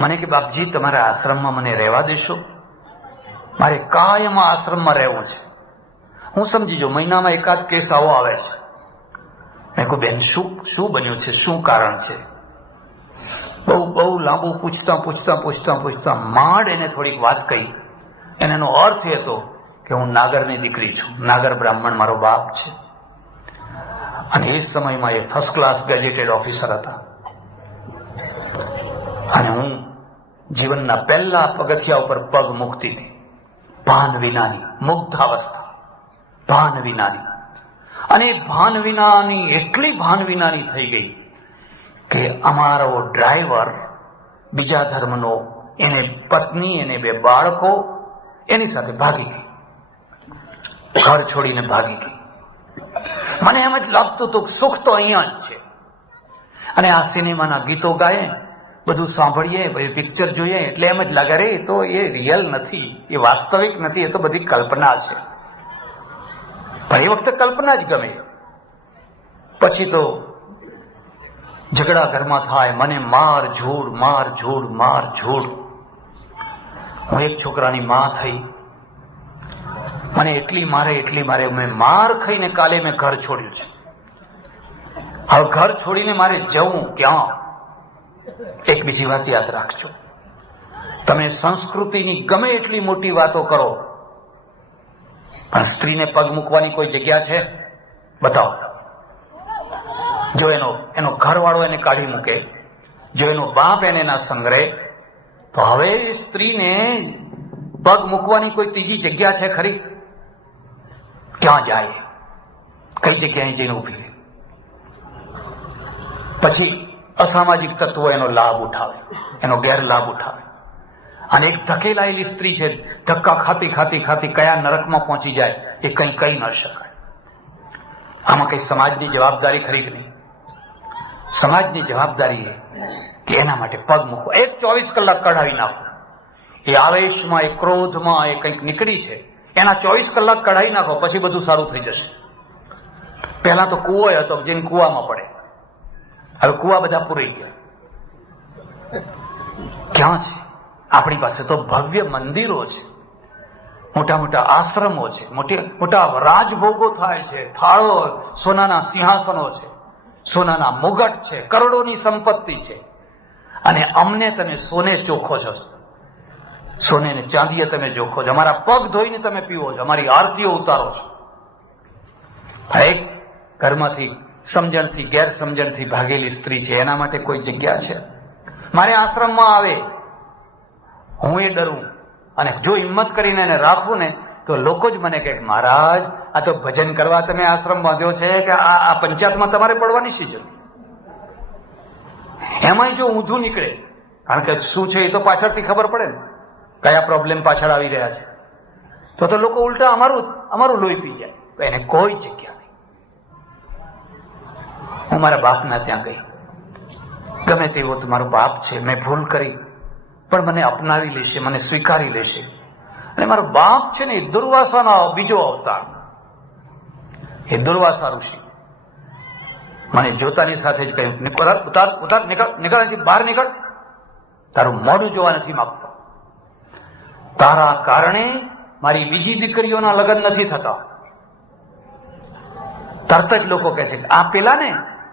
મને કે બાપજી તમારા આશ્રમમાં મને રહેવા દેશો? મારે કાયમ આશ્રમમાં રહેવું છે. હું સમજી જો મહિનામાં એકાદ કેસ આવો આવે છે. મેં કહ્યું બેન શું બન્યું છે, શું કારણ છે? બહુ લાંબુ પૂછતા માંડ એને થોડીક વાત કહી. એનો અર્થ એ હતો કે હું નાગરની દીકરી છું, નાગર બ્રાહ્મણ મારો બાપ છે. અને એ સમયમાં એ ફર્સ્ટ ક્લાસ ગેજેટેડ ઓફિસર હતા. અને હું જીવનના પહેલા પગથિયા ઉપર પગ મૂકતી હતી. ભાન વિનાની મુગ્ધાવસ્થા, ભાન વિનાની. અને ભાન વિનાની એટલી ભાન વિનાની થઈ ગઈ કે અમારો ડ્રાઈવર બીજા ધર્મનો, એને પત્ની, એને 2 બાળકો એની સાથે ભાગી ગઈ. ઘર છોડીને ભાગી ગઈ. મને એમ જ લાગતું હતું કે સુખ તો અહીંયા જ છે. અને આ સિનેમાના ગીતો ગાય, બધું સાંભળીએ, બધું પિક્ચર જોઈએ એટલે એમ જ લાગે રે તો એ રિયલ નથી, એ વાસ્તવિક નથી, એ તો બધી કલ્પના છે. પણ એ વખતે કલ્પના જ ગમે. પછી તો ઝઘડા ઘરમાં થાય, મને માર ઝૂડ માર ઝૂડ માર ઝૂડ. હું એક છોકરાની માં થઈ, મને એટલી મારે મેં માર ખાઈને કાલે મેં ઘર છોડ્યું છે. હવે ઘર છોડીને મારે જવું ક્યાં? એક બીજી વાત યાદ રાખજો, તમે સંસ્કૃતિની ગમે એટલી મોટી વાતો કરો, પણ સ્ત્રીને પગ મૂકવાની કોઈ જગ્યા છે? બતાવો. જો એનો ઘરવાળો એને કાઢી મૂકે, જો એનો બાપ એને ના સંગ્રહે, તો હવે સ્ત્રીને પગ મૂકવાની કોઈ ત્રીજી જગ્યા છે ખરી? ક્યાં જાય? કઈ જગ્યાએ જઈને ઉભી રહે? પછી અસામાજિક તત્વો એનો લાભ ઉઠાવે, એનો ગેરલાભ ઉઠાવે. અને એક ધકેલાયેલી સ્ત્રી છે, ધક્કા ખાતી ખાતી ખાતી કયા નરકમાં પહોંચી જાય એ કંઈ કહી ન શકાય. આમાં કઈ સમાજની જવાબદારી ખરી કે નહીં? સમાજની જવાબદારી એ કે એના માટે પગ મૂકો. એક 24 કલાક કઢાવી નાખો. એ આવેશમાં, એ ક્રોધમાં, એ કંઈક નીકળી છે, એના 24 કલાક કઢાવી નાખો, પછી બધું સારું થઈ જશે. પહેલા તો કૂવો હતો, જેને કૂવામાં પડે. હવે કૂવા બધા પૂરાઈ ગયા. ક્યાં છે? આપણી પાસે તો ભવ્ય મંદિરો છે, મોટા મોટા આશ્રમો છે, મોટા રાજભોગો થાય છે, થાળો, સોનાના સિંહાસનો છે, સોનાના મુગટ છે, કરોડોની સંપત્તિ છે. અને અમને તમે સોને ચોખ્ખો છો, સોને ને ચાંદીએ તમે ચોખ્ખો છો. અમારા પગ ધોઈને તમે પીવો છો, અમારી આરતીઓ ઉતારો છો. એક ઘરમાંથી સમજણથી ગેરસમજણથી ભાગેલી સ્ત્રી છે, એના માટે કોઈ જગ્યા છે? મારે આશ્રમમાં આવે, હું એ ડરું. અને જો હિંમત કરીને એને રાખવું ને તો લોકો જ મને કહે, મહારાજ આ તો ભજન કરવા તમે આશ્રમ બાંધ્યો છે કે આ પંચાયતમાં તમારે પડવાની છે જરૂર? એમાંય જો ઊંધું નીકળે, કારણ કે શું છે એ તો પાછળથી ખબર પડે ને, કયા પ્રોબ્લેમ પાછળ આવી રહ્યા છે, તો લોકો ઉલટા અમારું લોહી પી જાય. તો એને કોઈ જગ્યા નહીં. હું મારા બાપના ત્યાં ગઈ, ગમે તેવો તમારો બાપ છે, મેં ભૂલ કરી પણ મને અપનાવી લેશે, મને સ્વીકારી લેશે. અને મારો બાપ છે ને એ દુર્વાસાનો બીજો અવતાર, એ દુર્વાસા ઋષિ. મને જોતાની સાથે જ કહ્યું, ઉતાર નીકળ, બહાર નીકળ, તારું મોઢું જોવા નથી માંગતો. તારા કારણે મારી બીજી દીકરીઓના લગ્ન નથી થતા. તરત જ લોકો કહે છે, આ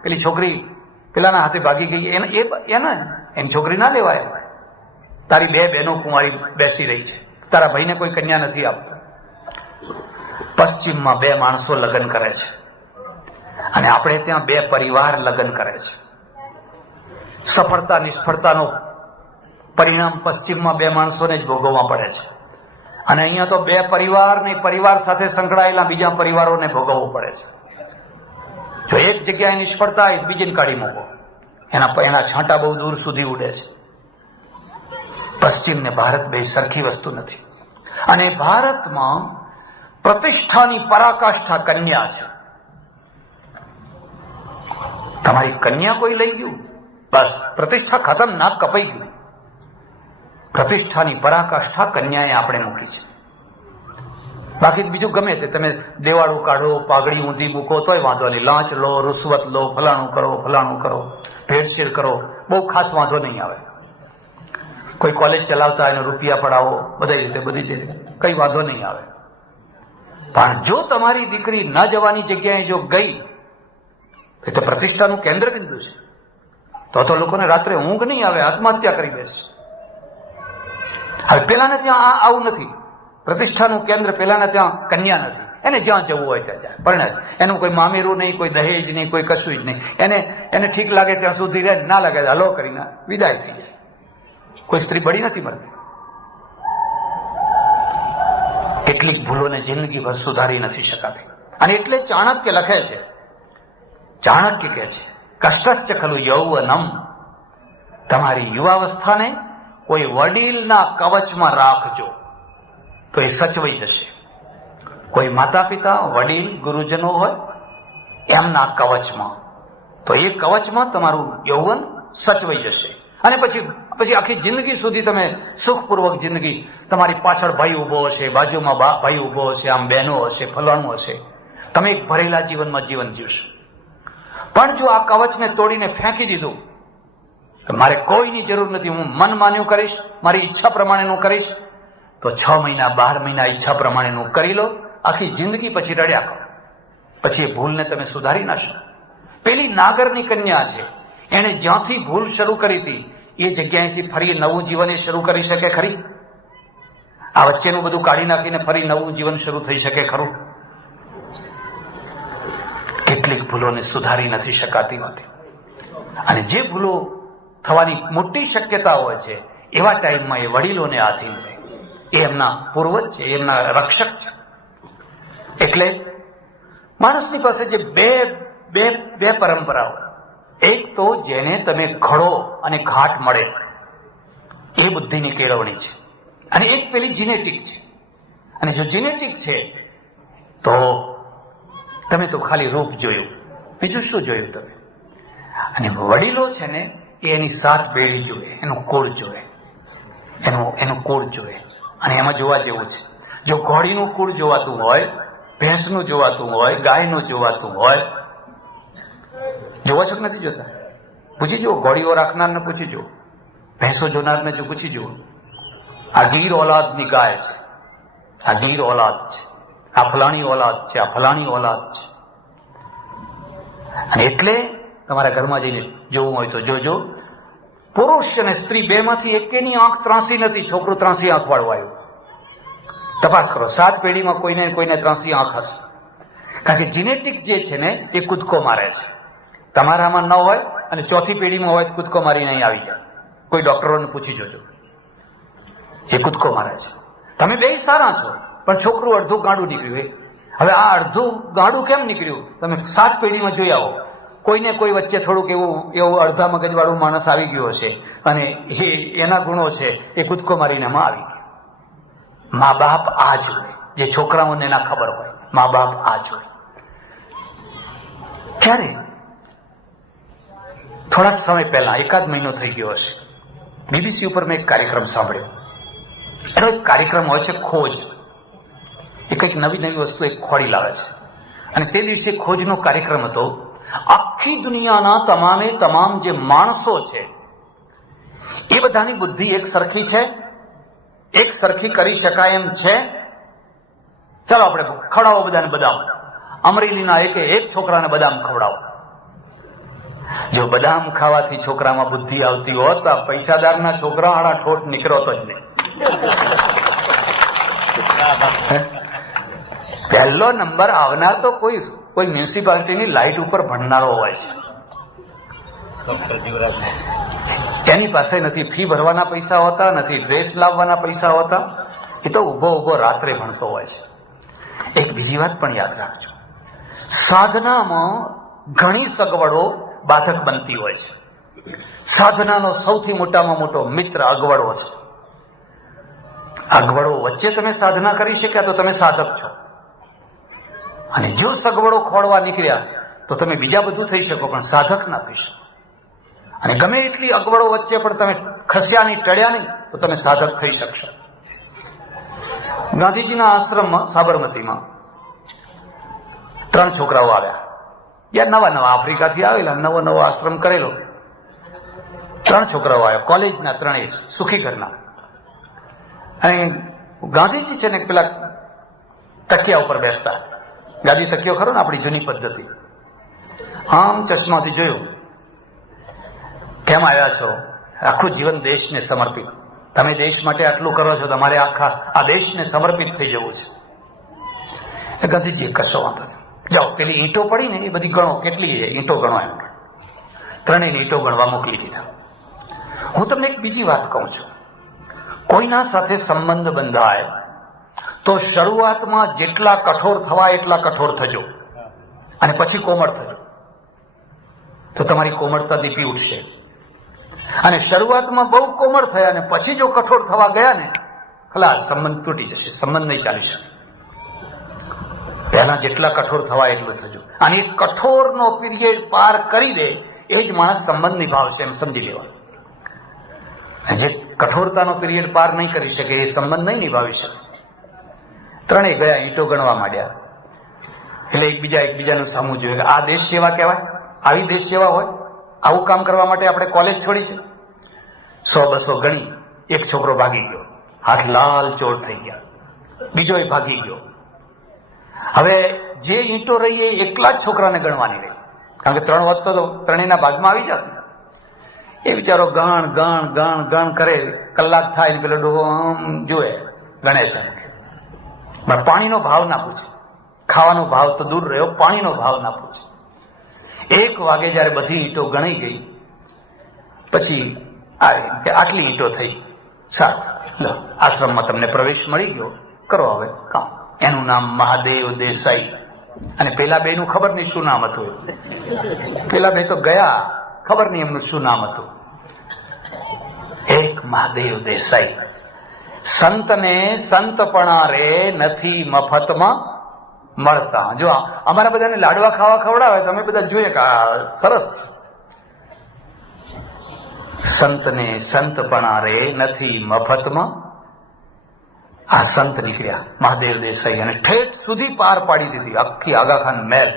પેલી છોકરી પેલાના હાથે ભાગી ગઈ, એની છોકરી ના લેવાય. તારી 2 બહેનો કુંવારી બેસી રહી છે, તારા ભાઈને કોઈ કન્યા નથી આપતા. પશ્ચિમમાં 2 માણસો લગ્ન કરે છે, અને આપણે ત્યાં 2 પરિવાર લગ્ન કરે છે. સફળતા નિષ્ફળતાનો પરિણામ પશ્ચિમમાં 2 માણસોને જ ભોગવવા પડે છે, અને અહીંયા તો 2 પરિવાર ને પરિવાર સાથે સંકળાયેલા બીજા પરિવારોને ભોગવવું પડે છે. જો એક જગ્યાએ નિષ્ફળતા હોય, બીજીને કાઢી મૂકો, એના છાંટા બહુ દૂર સુધી ઉડે છે. પશ્ચિમ ને ભારત બે સરખી વસ્તુ નથી. અને ભારતમાં પ્રતિષ્ઠાની પરાકાષ્ઠા કન્યા છે. તમારી કન્યા કોઈ લઈ ગયું, બસ પ્રતિષ્ઠા ખતમ, નાક કપાઈ ગયું. પ્રતિષ્ઠાની પરાકાષ્ઠા કન્યાએ આપણે મૂકી છે. બાકી બીજું ગમે તે તમે દેવાળું કાઢો, પાઘડી ઊંધી મૂકો તોય વાંધો નહીં. લાંચ લો, રૂશ્વત લો, ફલાણું કરો, ભેળસેળ કરો, બહુ ખાસ વાંધો નહીં આવે. કોઈ કોલેજ ચલાવતા એને રૂપિયા પડાવો, બધી રીતે કઈ વાંધો નહીં આવે. પણ જો તમારી દીકરી ન જવાની જગ્યાએ જો ગઈ, એ તો પ્રતિષ્ઠાનું કેન્દ્ર બિંદુ છે. તો લોકોને રાત્રે ઊંઘ નહીં આવે, આત્મહત્યા કરી બેસે. હવે પેલાને ત્યાં આવું નથી. પ્રતિષ્ઠાનું કેન્દ્ર પેલાને ત્યાં કન્યા નથી. એને જ્યાં જવું હોય ત્યાં જાય, પરણે. એનું કોઈ મામેરું નહીં, કોઈ દહેજ નહીં, કોઈ કશું જ નહીં. એને ઠીક લાગે ત્યાં સુધી રહે, ના લાગે હલો કરીને વિદાય થઈ જાય. કોઈ સ્ત્રી બળી નથી મળતી. કેટલીક ભૂલોને જિંદગીભર સુધારી નથી શકાતી. અને એટલે ચાણક્ય લખે છે, ચાણક્ય કહે છે, કષ્ટશ્ચ ખલુ યૌવનમ, તમારી યુવાવસ્થાને કોઈ વડીલના કવચમાં રાખજો તો એ સચવાઈ જશે. કોઈ માતા પિતા, વડીલ, ગુરુજનો હોય એમના કવચમાં. તો એ કવચમાં તમારું યૌવન સચવાઈ જશે અને પછી આખી જિંદગી સુધી તમે સુખપૂર્વક જિંદગી, તમારી પાછળ ભાઈ ઉભો હશે, બાજુમાં ભાઈ ઉભો હશે, આમ બહેનો હશે, ફલાણું હશે, તમે એક ભરેલા જીવનમાં જીવન જીવશો. પણ જો આ કવચને તોડીને ફેંકી દીધું, મારે કોઈની જરૂર નથી, હું મન માન્યું કરીશ, મારી ઈચ્છા પ્રમાણેનું કરીશ, તો 6 મહિના 12 મહિના ઈચ્છા પ્રમાણેનું કરી લો, આખી જિંદગી પછી રડ્યા કરો. પછી એ ભૂલને તમે સુધારી ના શકો. પેલી નાગરની કન્યા છે, એને જ્યાંથી ભૂલ શરૂ કરી હતી એ જગ્યાએથી ફરી નવું જીવન એ શરૂ કરી શકે ખરી? આ વચ્ચેનું બધું કાઢી નાખીને ફરી નવું જીવન શરૂ થઈ શકે ખરું? કેટલીક ભૂલોને સુધારી નથી શકાતી હોતી. અને જે ભૂલો થવાની મોટી શક્યતા હોય છે એવા ટાઈમમાં એ વડીલોને આધીન રહે. એ એમના પૂર્વજ છે, એમના રક્ષક છે. એટલે માણસની પાસે જે બે પરંપરાઓ, એક તો જેને તમે ઘડો અને ઘાટ મળે એ બુદ્ધિની કેળવણી છે, અને એક પેલી જીનેટિક છે. અને જો જીનેટિક છે તો તમે તો ખાલી રૂપ જોયું, બીજું શું જોયું તમે? અને વડીલો છે ને એ એની 7 પેઢી જોવે, એનું કુળ જોવે, એનું કુળ જોવે. અને એમાં જોવા જેવું છે, જો ઘોડીનું કુળ જોવાતું હોય, ભેંસનું જોવાતું હોય, ગાયનું જોવાતું હોય, જોવા છો કે નથી જોતા? પૂછી જુઓ, ઘોડીઓ રાખનારને પૂછી જુઓ, ભેંસો જોનારને જો પૂછી જુઓ. આ ગીર ઓલાદની ગાય છે, આ ગીર ઓલાદ છે, આ ફલાણી ઓલાદ છે, આ ફલાણી ઓલાદ છે. અને એટલે તમારા ઘરમાં જઈને જોવું હોય તો જોજો, પુરુષ અને સ્ત્રી બેમાંથી એકેની આંખ ત્રાંસી નથી. છોકરું ત્રાંસી આંખ વાળું આવ્યું, તપાસ કરો. 7 પેઢીમાં કોઈને ત્રાંસી આંખ હશે. કારણ કે જીનેટિક જે છે ને એ કૂદકો મારે છે. તમારામાં ન હોય અને 4થી પેઢીમાં હોય તો કૂદકો મારીને અહીં આવી જાય. કોઈ ડોક્ટરોને પૂછી જોજો, એ કૂદકો મારે છે. તમે બે સારા છો, પણ છોકરું અડધું ગાંડું નીકળ્યું. હવે આ અડધું ગાંડું કેમ નીકળ્યું? તમે 7 પેઢીમાં જોઈ આવો, કોઈને કોઈ વચ્ચે થોડુંક એવું અડધા મગજવાળું માણસ આવી ગયો છે અને એના ગુણો છે એ કૂદકો મારીને એમાં આવી ગયો. મા બાપ આ જોવે, જે છોકરાઓને ના ખબર હોય, મા બાપ આ જોવે. ત્યારે થોડાક સમય પહેલા, 1 મહિનો થઈ ગયો હશે, BBC ઉપર મેં એક કાર્યક્રમ સાંભળ્યો. એનો એક કાર્યક્રમ હોય છે ખોજ. એ કંઈક નવી વસ્તુ એક ખોડી લાવે છે. અને તે દિવસે ખોજનો કાર્યક્રમ હતો. આખી દુનિયાના તમામ જે માણસો છે એ બધાની બુદ્ધિ એક સરખી છે, એક સરખી કરી શકાય એમ છે. ચાલો આપણે ખવડાવો બધાને બદામ. અમરેલીના એક છોકરાને બદામ ખવડાવો. જો બદામ ખાવાથી છોકરામાં બુદ્ધિ આવતી હોત તો પૈસાદારના છોકરા આડા ઠોઠ નીકળતો જ નહીં. પહેલો નંબર આવનાર તો કોઈ મ્યુનિસિપાલિટીની લાઇટ ઉપર ભણનારો હોય છે. એની પાસે નથી ફી ભરવાના પૈસા હોતા, નથી ડ્રેસ લાવવાના પૈસા હોતા. એ તો ઉભો રાત્રે ભણતો હોય છે. એક બીજી વાત પણ યાદ રાખજો, સાધનામાં ઘણી સગવડો બાધક બનતી હોય છે. સાધનાનો સૌથી મોટામાં મોટો મિત્ર અગવડો છે. અગવડો વચ્ચે તમે સાધના કરી શક્યા તો તમે સાધક છો. અને જો સગવડો ખોળવા નીકળ્યા તો તમે બીજા બધું થઈ શકો, પણ સાધક ના થઈ શકો. અને ગમે એટલી અગવડો વચ્ચે પણ તમે ખસ્યા નહીં, ટળ્યા નહીં, તો તમે સાધક થઈ શકશો. ગાંધીજીના આશ્રમમાં સાબરમતીમાં 3 છોકરાઓ આવ્યા. યાર નવા આફ્રિકાથી આવેલા, નવો આશ્રમ કરેલો. 3 છોકરાઓ આવ્યા, કોલેજના 3 સુખી ઘરના. અને ગાંધીજી છે ને પેલા તકિયા ઉપર બેસતા. ગાદી તકિયો ખરો ને, આપણી જૂની પદ્ધતિ. આમ ચશ્માથી જોયું, કેમ આવ્યા છો? આખું જીવન દેશને સમર્પિત. તમે દેશ માટે આટલું કરો છો, તમારે આખા આ દેશને સમર્પિત થઈ જવું છે. ગાંધીજી કશો વાંધો નહીં, જાઓ પેલી ઈંટો પડી ને એ બધી ગણો, કેટલી ઈંટો ગણો. એમ 3 ઈંટો ગણવા મોકલી દીધા. હું તમને એક બીજી વાત કહું છું, કોઈના સાથે સંબંધ બંધાય તો શરૂઆતમાં જેટલા કઠોર થવાય એટલા કઠોર થજો, અને પછી કોમળ થજો, તો તમારી કોમળતા દીપી ઉઠશે. અને શરૂઆતમાં બહુ કોમળ થયા અને પછી જો કઠોર થવા ગયા ને, ખલાસ, સંબંધ તૂટી જશે, સંબંધ નહીં ચાલી શકે. પહેલા જેટલા કઠોર થવાય એટલું થજો. અને કઠોરનો પીરિયડ પાર કરી દે એ જ માણસ સંબંધ નિભાવશે એમ સમજી લેવાનું. જે કઠોરતાનો પીરિયડ પાર નહીં કરી શકે એ સંબંધ નહીં નિભાવી શકે. ત્રણેય ગયા, ઈંટો ગણવા માંડ્યા. એટલે એકબીજાનું સામું જોયું કે આ દેશ સેવા કહેવાય? આવી દેશ સેવા હોય? આવું કામ કરવા માટે આપણે કોલેજ છોડી છે? 100-200 ગણી એક છોકરો ભાગી ગયો, હાથ લાલ ચોળ થઈ ગયા. બીજો ભાગી ગયો. હવે જે ઈંટો રહી એ એકલા જ છોકરાને ગણવાની રહી, કારણ કે 3 વધતો તો ત્રણેયના ભાગમાં આવી જશે. એ બિચારો ગણ ગણ ગણ ગણ કરે, કલાક થાય ને પેલો ડોહો આમ જોવે, ગણે છે. પાણીનો ભાવ ના પૂછે, ખાવાનો ભાવ તો દૂર રહ્યો, પાણીનો ભાવ ના પૂછે. 1 વાગે જયારે બધી ઈંટો ગણાઈ ગઈ પછી આવી કે આટલી ઈંટો થઈ, સારું આશ્રમમાં તમને પ્રવેશ મળી ગયો, કરો હવે કામ. એનું નામ મહાદેવ દેસાઈ. અને પેલા બે નું ખબર નહીં શું નામ હતું. પેલા બે તો ગયા, ખબર નહીં એમનું શું નામ હતું. એક મહાદેવ દેસાઈ. સંતને સંતપણા રે નથી મફતમાં મળતા. જો અમારા બધાને લાડવા ખાવા ખવડાવે, તમે બધા જોઈએ કે સરસ છે. સંતને સંતપણા રે નથી મફતમાં. આ સંત નીકળ્યા મહાદેવ દેસાઈ, અને ઠેઠ સુધી પાર પાડી દીધી આખી આગાખાન મહેલ.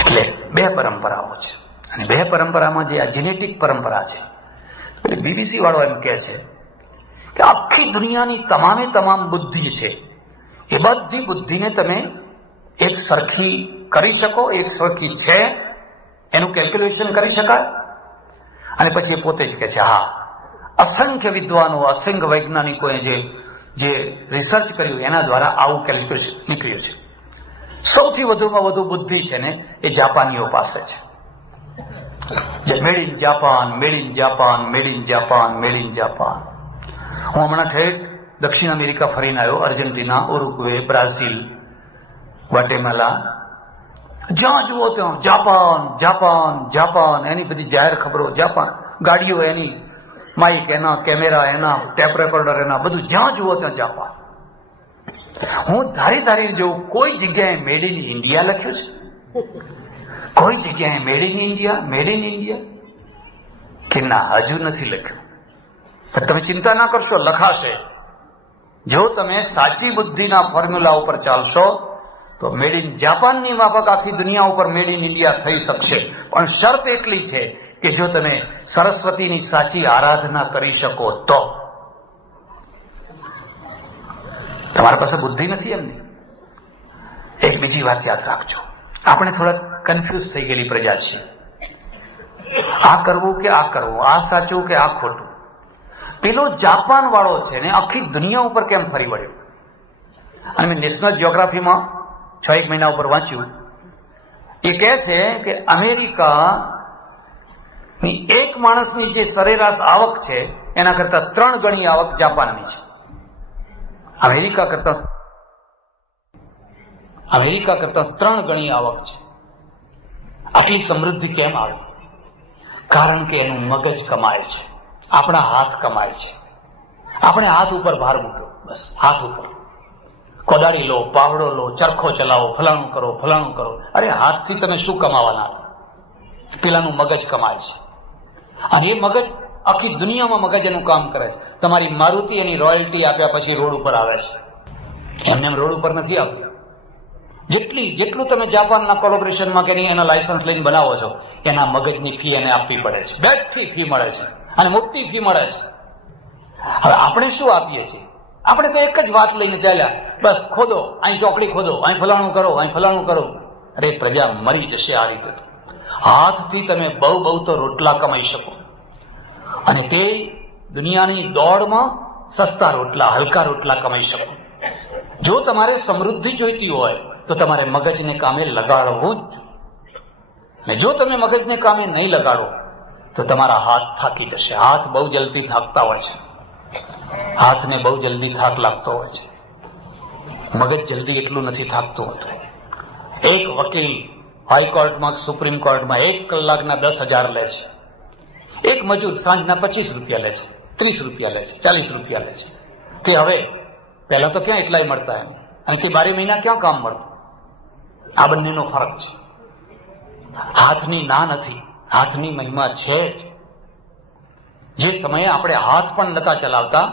એટલે 2 પરંપરાઓ છે, અને 2 પરંપરામાં જે આ જેનેટિક પરંપરા છે, બીબીસી વાળો એમ કે છે કે આખી દુનિયાની તમામ બુદ્ધિ છે, એ બધી બુદ્ધિને તમે એક સરખી કરી શકો, એક સરખી છે એનું કેલ્ક્યુલેશન કરી શકાય. અને પછી એ પોતે જ કે છે હા, અસંખ્ય વિદ્વાનો, અસંખ્ય વૈજ્ઞાનિકોએ જે રિસર્ચ કર્યું એના દ્વારા આવું કેલ્ક્યુલેશન નીકળ્યું છે. સૌથી વધુમાં વધુ બુદ્ધિ છે ને એ જાપાનીઓ પાસે છે. Made in Japan, made in Japan, made in Japan, made in Japan. હું હમણાં ઠેઠ દક્ષિણ અમેરિકા ફરીને આવ્યો, અર્જેન્ટિના, ઉરુગ્વે, બ્રાઝિલ, ગ્વાટેમાલા. જ્યાં જુઓ ત્યાં જાપાન જાપાન જાપાન, એની બધી જાહેર ખબરો જાપાન, ગાડીઓ એની, માઇક એના, કેમેરા એના, ટેપ રેકોર્ડર એના, બધું જ્યાં જુઓ ત્યાં જાપાન. હું ધારી જોઉં કોઈ જગ્યાએ મેડ ઇન ઇન્ડિયા લખ્યું છે? કોઈ જગ્યાએ made in India, made in India કે ના, હજુ નથી લખ્યું. પણ તમે ચિંતા ના કરશો, લખાશે. જો તમે સાચી બુદ્ધિના ફોર્મ્યુલા ઉપર ચાલશો તો મેડ ઇન જાપાનની માફક આખી દુનિયા ઉપર મેડ ઇન ઇન્ડિયા થઈ શકશે. પણ શરત એટલી છે કે જો તમે સરસ્વતીની સાચી આરાધના કરી શકો તો. તમારા પાસે બુદ્ધિ નથી એમની. એક બીજી વાત યાદ રાખજો, આપણે થોડા કન્ફ્યુઝ થઈ ગયેલી પ્રજા છે. આ કરવું કે આ કરવું, આ સાચું કે આ ખોટું. પેલો જાપાન વાળો છે ને આખી દુનિયા ઉપર કેમ ફરી વળ્યો? અને મેં નેશનલ જ્યોગ્રાફીમાં 6-1 મહિના ઉપર વાંચ્યું. એ કહે છે કે અમેરિકાની એક માણસની જે સરેરાશ આવક છે એના કરતા 3 ગણી આવક જાપાનની છે. અમેરિકા કરતા 3 ગણી આવક છે. આટલી સમૃદ્ધિ કેમ આવે? કારણ કે એનું મગજ કમાય છે, આપણા હાથ કમાય છે. આપણે હાથ ઉપર ભાર મૂક્યો, બસ હાથ ઉપર. કોદાળી લો, પાવડો લો, ચરખો ચલાવો, ફલાણું કરો, ફલાણું કરો. અરે હાથથી તમે શું કમાવાના? પેલાનું મગજ કમાય છે. અને એ મગજ આખી દુનિયામાં મગજ એનું કામ કરે છે. તમારી મારુતિ એની રોયલ્ટી આપ્યા પછી રોડ ઉપર આવે છે, એમને એમ રોડ ઉપર નથી આવતી. જેટલું તમે જાપાનના કોલોબરેશનમાં કે એના લાયસન્સ લઈને બનાવો છો, એના મગજની ફી એને આપવી પડે છે. બેઠી ફી મળે છે અને મોટી ફી મળે છે. હવે આપણે શું આપીએ છીએ? આપણે તો એક જ વાત લઈને ચાલ્યા, બસ ખોદો, અહીં ચોકડી ખોદો, અહીં ફલાણું કરો, અહીં ફલાણું કરો. અરે પ્રજા મરી જશે આ રીતે. હાથથી તમે બહુ તો રોટલા કમાઈ શકો, અને તે દુનિયાની દોડમાં સસ્તા રોટલા, હલકા રોટલા કમાઈ શકો. જો તમારે સમૃદ્ધિ જોઈતી હોય તો તમારે મગજને કામે લગાડવું જ. ને જો તમે મગજને કામે નહીં લગાડો તો તમારા હાથ થાકી જશે. હાથ બહુ જલ્દી થાકતા હોય છે, હાથને બહુ જલ્દી થાક લાગતો હોય છે. મગજ જલ્દી એટલું નથી થાકતું હોતું. એક વકીલ હાઈકોર્ટમાં, સુપ્રીમ કોર્ટમાં 1 કલાકના 10,000 લે છે. એક મજૂર સાંજના 25 રૂપિયા લે છે, 30 રૂપિયા લે છે, 40 રૂપિયા લે છે. તે હવે પહેલા તો ક્યાં એટલાય મળતા એમ, અહીંથી 12 મહિના ક્યાં કામ મળતું. આ બંનેનો ફરક છે. હાથની ના નથી, હાથની મહિમા છે જ. જે સમયે આપણે હાથ પણ નતા ચલાવતા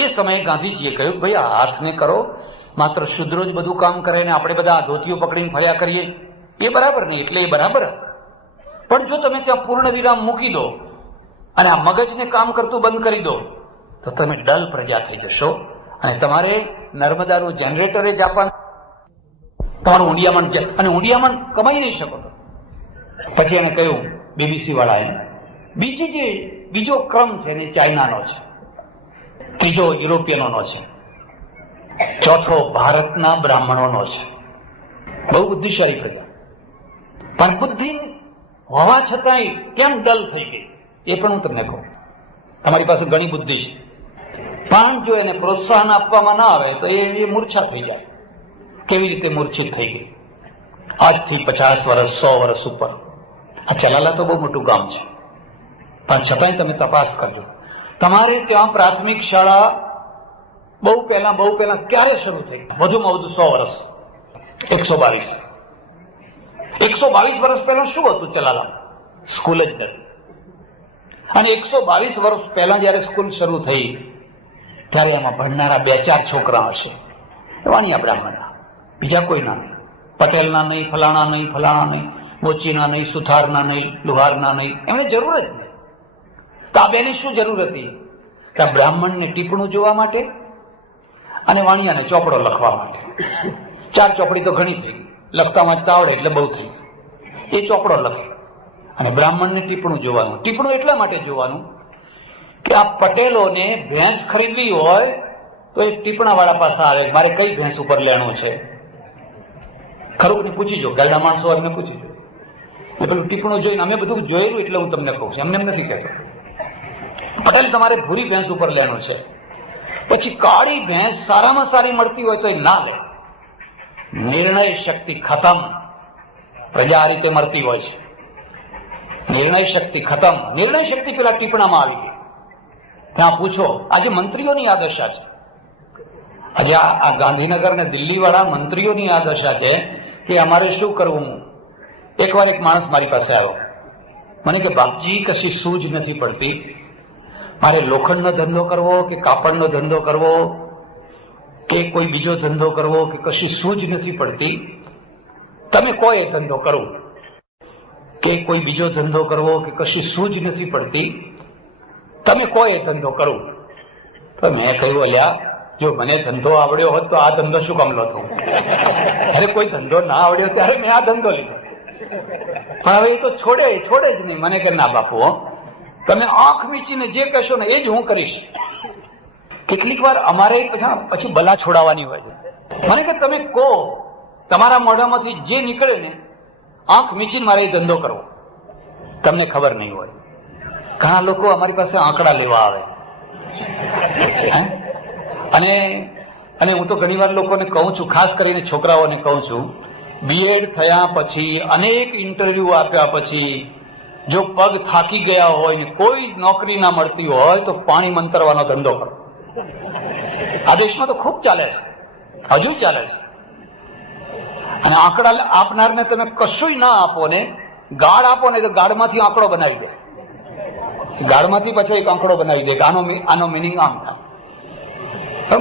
એ સમયે ગાંધીજીએ કહ્યું ભાઈ આ હાથને કરો, માત્ર શુદ્રો જ બધું કામ કરે ને આપણે બધા ધોતીઓ પકડીને ફર્યા કરીએ એ બરાબર નહીં. એટલે એ બરાબર, પણ જો તમે ત્યાં પૂર્ણ વિરામ મૂકી દો અને આ મગજને કામ કરતું બંધ કરી દો તો તમે ડલ પ્રજા થઈ જશો અને તમારે નર્મદાનું જનરેટર જ આપવાનું, તમારું ઊંડિયામણ કમાઈ નહીં શકો. પછી એને કહ્યું બીબીસી વાળાએ બીજો ક્રમ છે ને ચાઇનાનો છે, ત્રીજો યુરોપિયનોનો છે, ચોથો ભારતના બ્રાહ્મણોનો છે. બહુ બુદ્ધિશાળી પ્રજા, પણ બુદ્ધિ હોવા છતાંય કેમ ડલ થઈ ગઈ એ પણ હું તમને કહું. તમારી પાસે ઘણી બુદ્ધિ છે, પણ જો એને પ્રોત્સાહન આપવામાં ના આવે તો એ મૂર્છા થઈ જાય. કેવી રીતે મૂર્છિત થઈ ગઈ? આજથી 50 વર્ષ 100 વર્ષ ઉપર. આ ચલાલા તો બહુ મોટું ગામ છે, પણ છતાંય તમે તપાસ કરજો. તમારે ત્યાં પ્રાથમિક શાળા બહુ પહેલા ક્યારે શરૂ થઈ? વધુમાં વધુ 100 વર્ષ, 122 વર્ષ પહેલા શું હતું ચલાલા? સ્કૂલ જ નથી. અને 122 વર્ષ પહેલા જયારે સ્કૂલ શરૂ થઈ ત્યારે એમાં ભણનારા 2-4 છોકરા હશે, વાણિયા બ્રાહ્મણના, બીજા કોઈના નહીં. પટેલના નહીં, ફલાણા નહીં, મોચીના નહીં, સુથારના નહીં, લુહારના નહીં. એમને જરૂર જ નહીં. તો આ બેની શું જરૂર હતી? કે બ્રાહ્મણને ટીપણું જોવા માટે અને વાણિયાને ચોપડો લખવા માટે. 4 ચોપડી તો ઘણી થઈ, લખતા વાંચતા આવડે એટલે બહુ થઈ. એ ચોપડો લખે અને બ્રાહ્મણને ટીપણું જોવાનું. ટીપણું એટલા માટે જોવાનું કે આ પટેલોને ભેંસ ખરીદવી હોય તો એ ટીપણા વાળા પાસે આવે, મારે કઈ ભેંસ ઉપર લેણું છે, ખરું ને પૂછી જો. ગરડા માણસો એમને પૂછી જો. એ પેલું ટીપણું જોઈને અમે બધું જોયેલું એટલે હું તમને કહું છું, એમને નથી કહેતો. પટેલ તમારે ભૂરી ભેંસ ઉપર લેણું છે, પછી કાળી ભેંસ સારામાં સારી મળતી હોય તો એ ના લે. નિર્ણય શક્તિ ખતમ. પ્રજા આ રીતે મળતી હોય છે. નિર્ણય શક્તિ ખતમ. નિર્ણય શક્તિ પેલા ટીપણામાં આવી ગઈ. ત્યાં પૂછો, આજે મંત્રીઓની આ દશા છે. આજે આ ગાંધીનગર ને દિલ્હી વાળા મંત્રીઓની આ દશા છે કે અમારે શું કરવું. એકવાર એક માણસ મારી પાસે આવ્યો, મને કે બાપજી કશી સૂઝ નથી પડતી, મારે લોખંડનો ધંધો કરવો કે કાપડનો ધંધો કરવો કે કોઈ બીજો ધંધો કરવો કે કશી સૂઝ નથી પડતી, તમે કહો એ ધંધો કરું. કે કોઈ બીજો ધંધો કરવો કે કશી સૂઝ નથી પડતી, તમે કહો એ ધંધો કરું. તો મેં કહ્યું અલ્યા જો મને ધંધો આવડ્યો હોત તો આ ધંધો શું કામ લો થયું? અરે કોઈ ધંધો ના આવડ્યો ત્યારે મેં આ ધંધો લીધો. પણ હવે એ તો છોડે જ નહીં. મને કે ના બાપુ, તમે આંખ મીચીને જે કહેશો ને એ જ હું કરીશ. કેટલીક વાર અમારે પછી બલા છોડાવવાની હોય છે. મને કે તમે કહો, તમારા મોઢામાંથી જે નીકળે ને આંખ મીચીને મારે એ ધંધો કરવો. તમને ખબર નહીં હોય. ઘણા લોકો અમારી પાસે આંકડા લેવા આવે અને હું તો ઘણી વાર લોકોને કહું છું, ખાસ કરીને છોકરાઓને કહું છું, બીએડ થયા પછી અનેક ઇન્ટરવ્યુ આપ્યા પછી જો પગ થાકી ગયા હોય ને કોઈ નોકરી ના મળતી હોય તો પાણી મંતરવાનો ધંધો કરો. આ દેશમાં તો ખૂબ ચાલે છે, હજુ ચાલે છે. અને આંકડા આપનારને તમે કશું ના આપો ને, ગાળ આપો ને તો ગાળમાંથી આંકડો બનાવી દે. ગાળમાંથી પછી એક આંકડો બનાવી દે કે આનો મિનિંગ આમ થાય.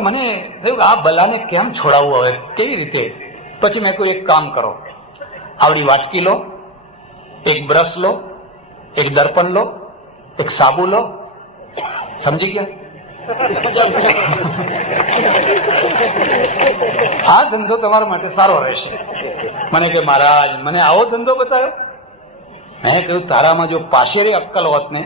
મને થયું આ બલાને કેમ છોડાવવું હવે, કેવી રીતે? પછી મેં કહ્યું એક કામ કરો, આવડી વાટકી લો, એક બ્રશ લો, એક દર્પણ લો, એક સાબુ લો. સમજી ગયા? આ ધંધો તમારા માટે સારો રહેશે. મને કે મહારાજ મને આવો ધંધો બતાવ્યો. મેં કહ્યું તારામાં જો પાશેરી અક્કલ હોત ને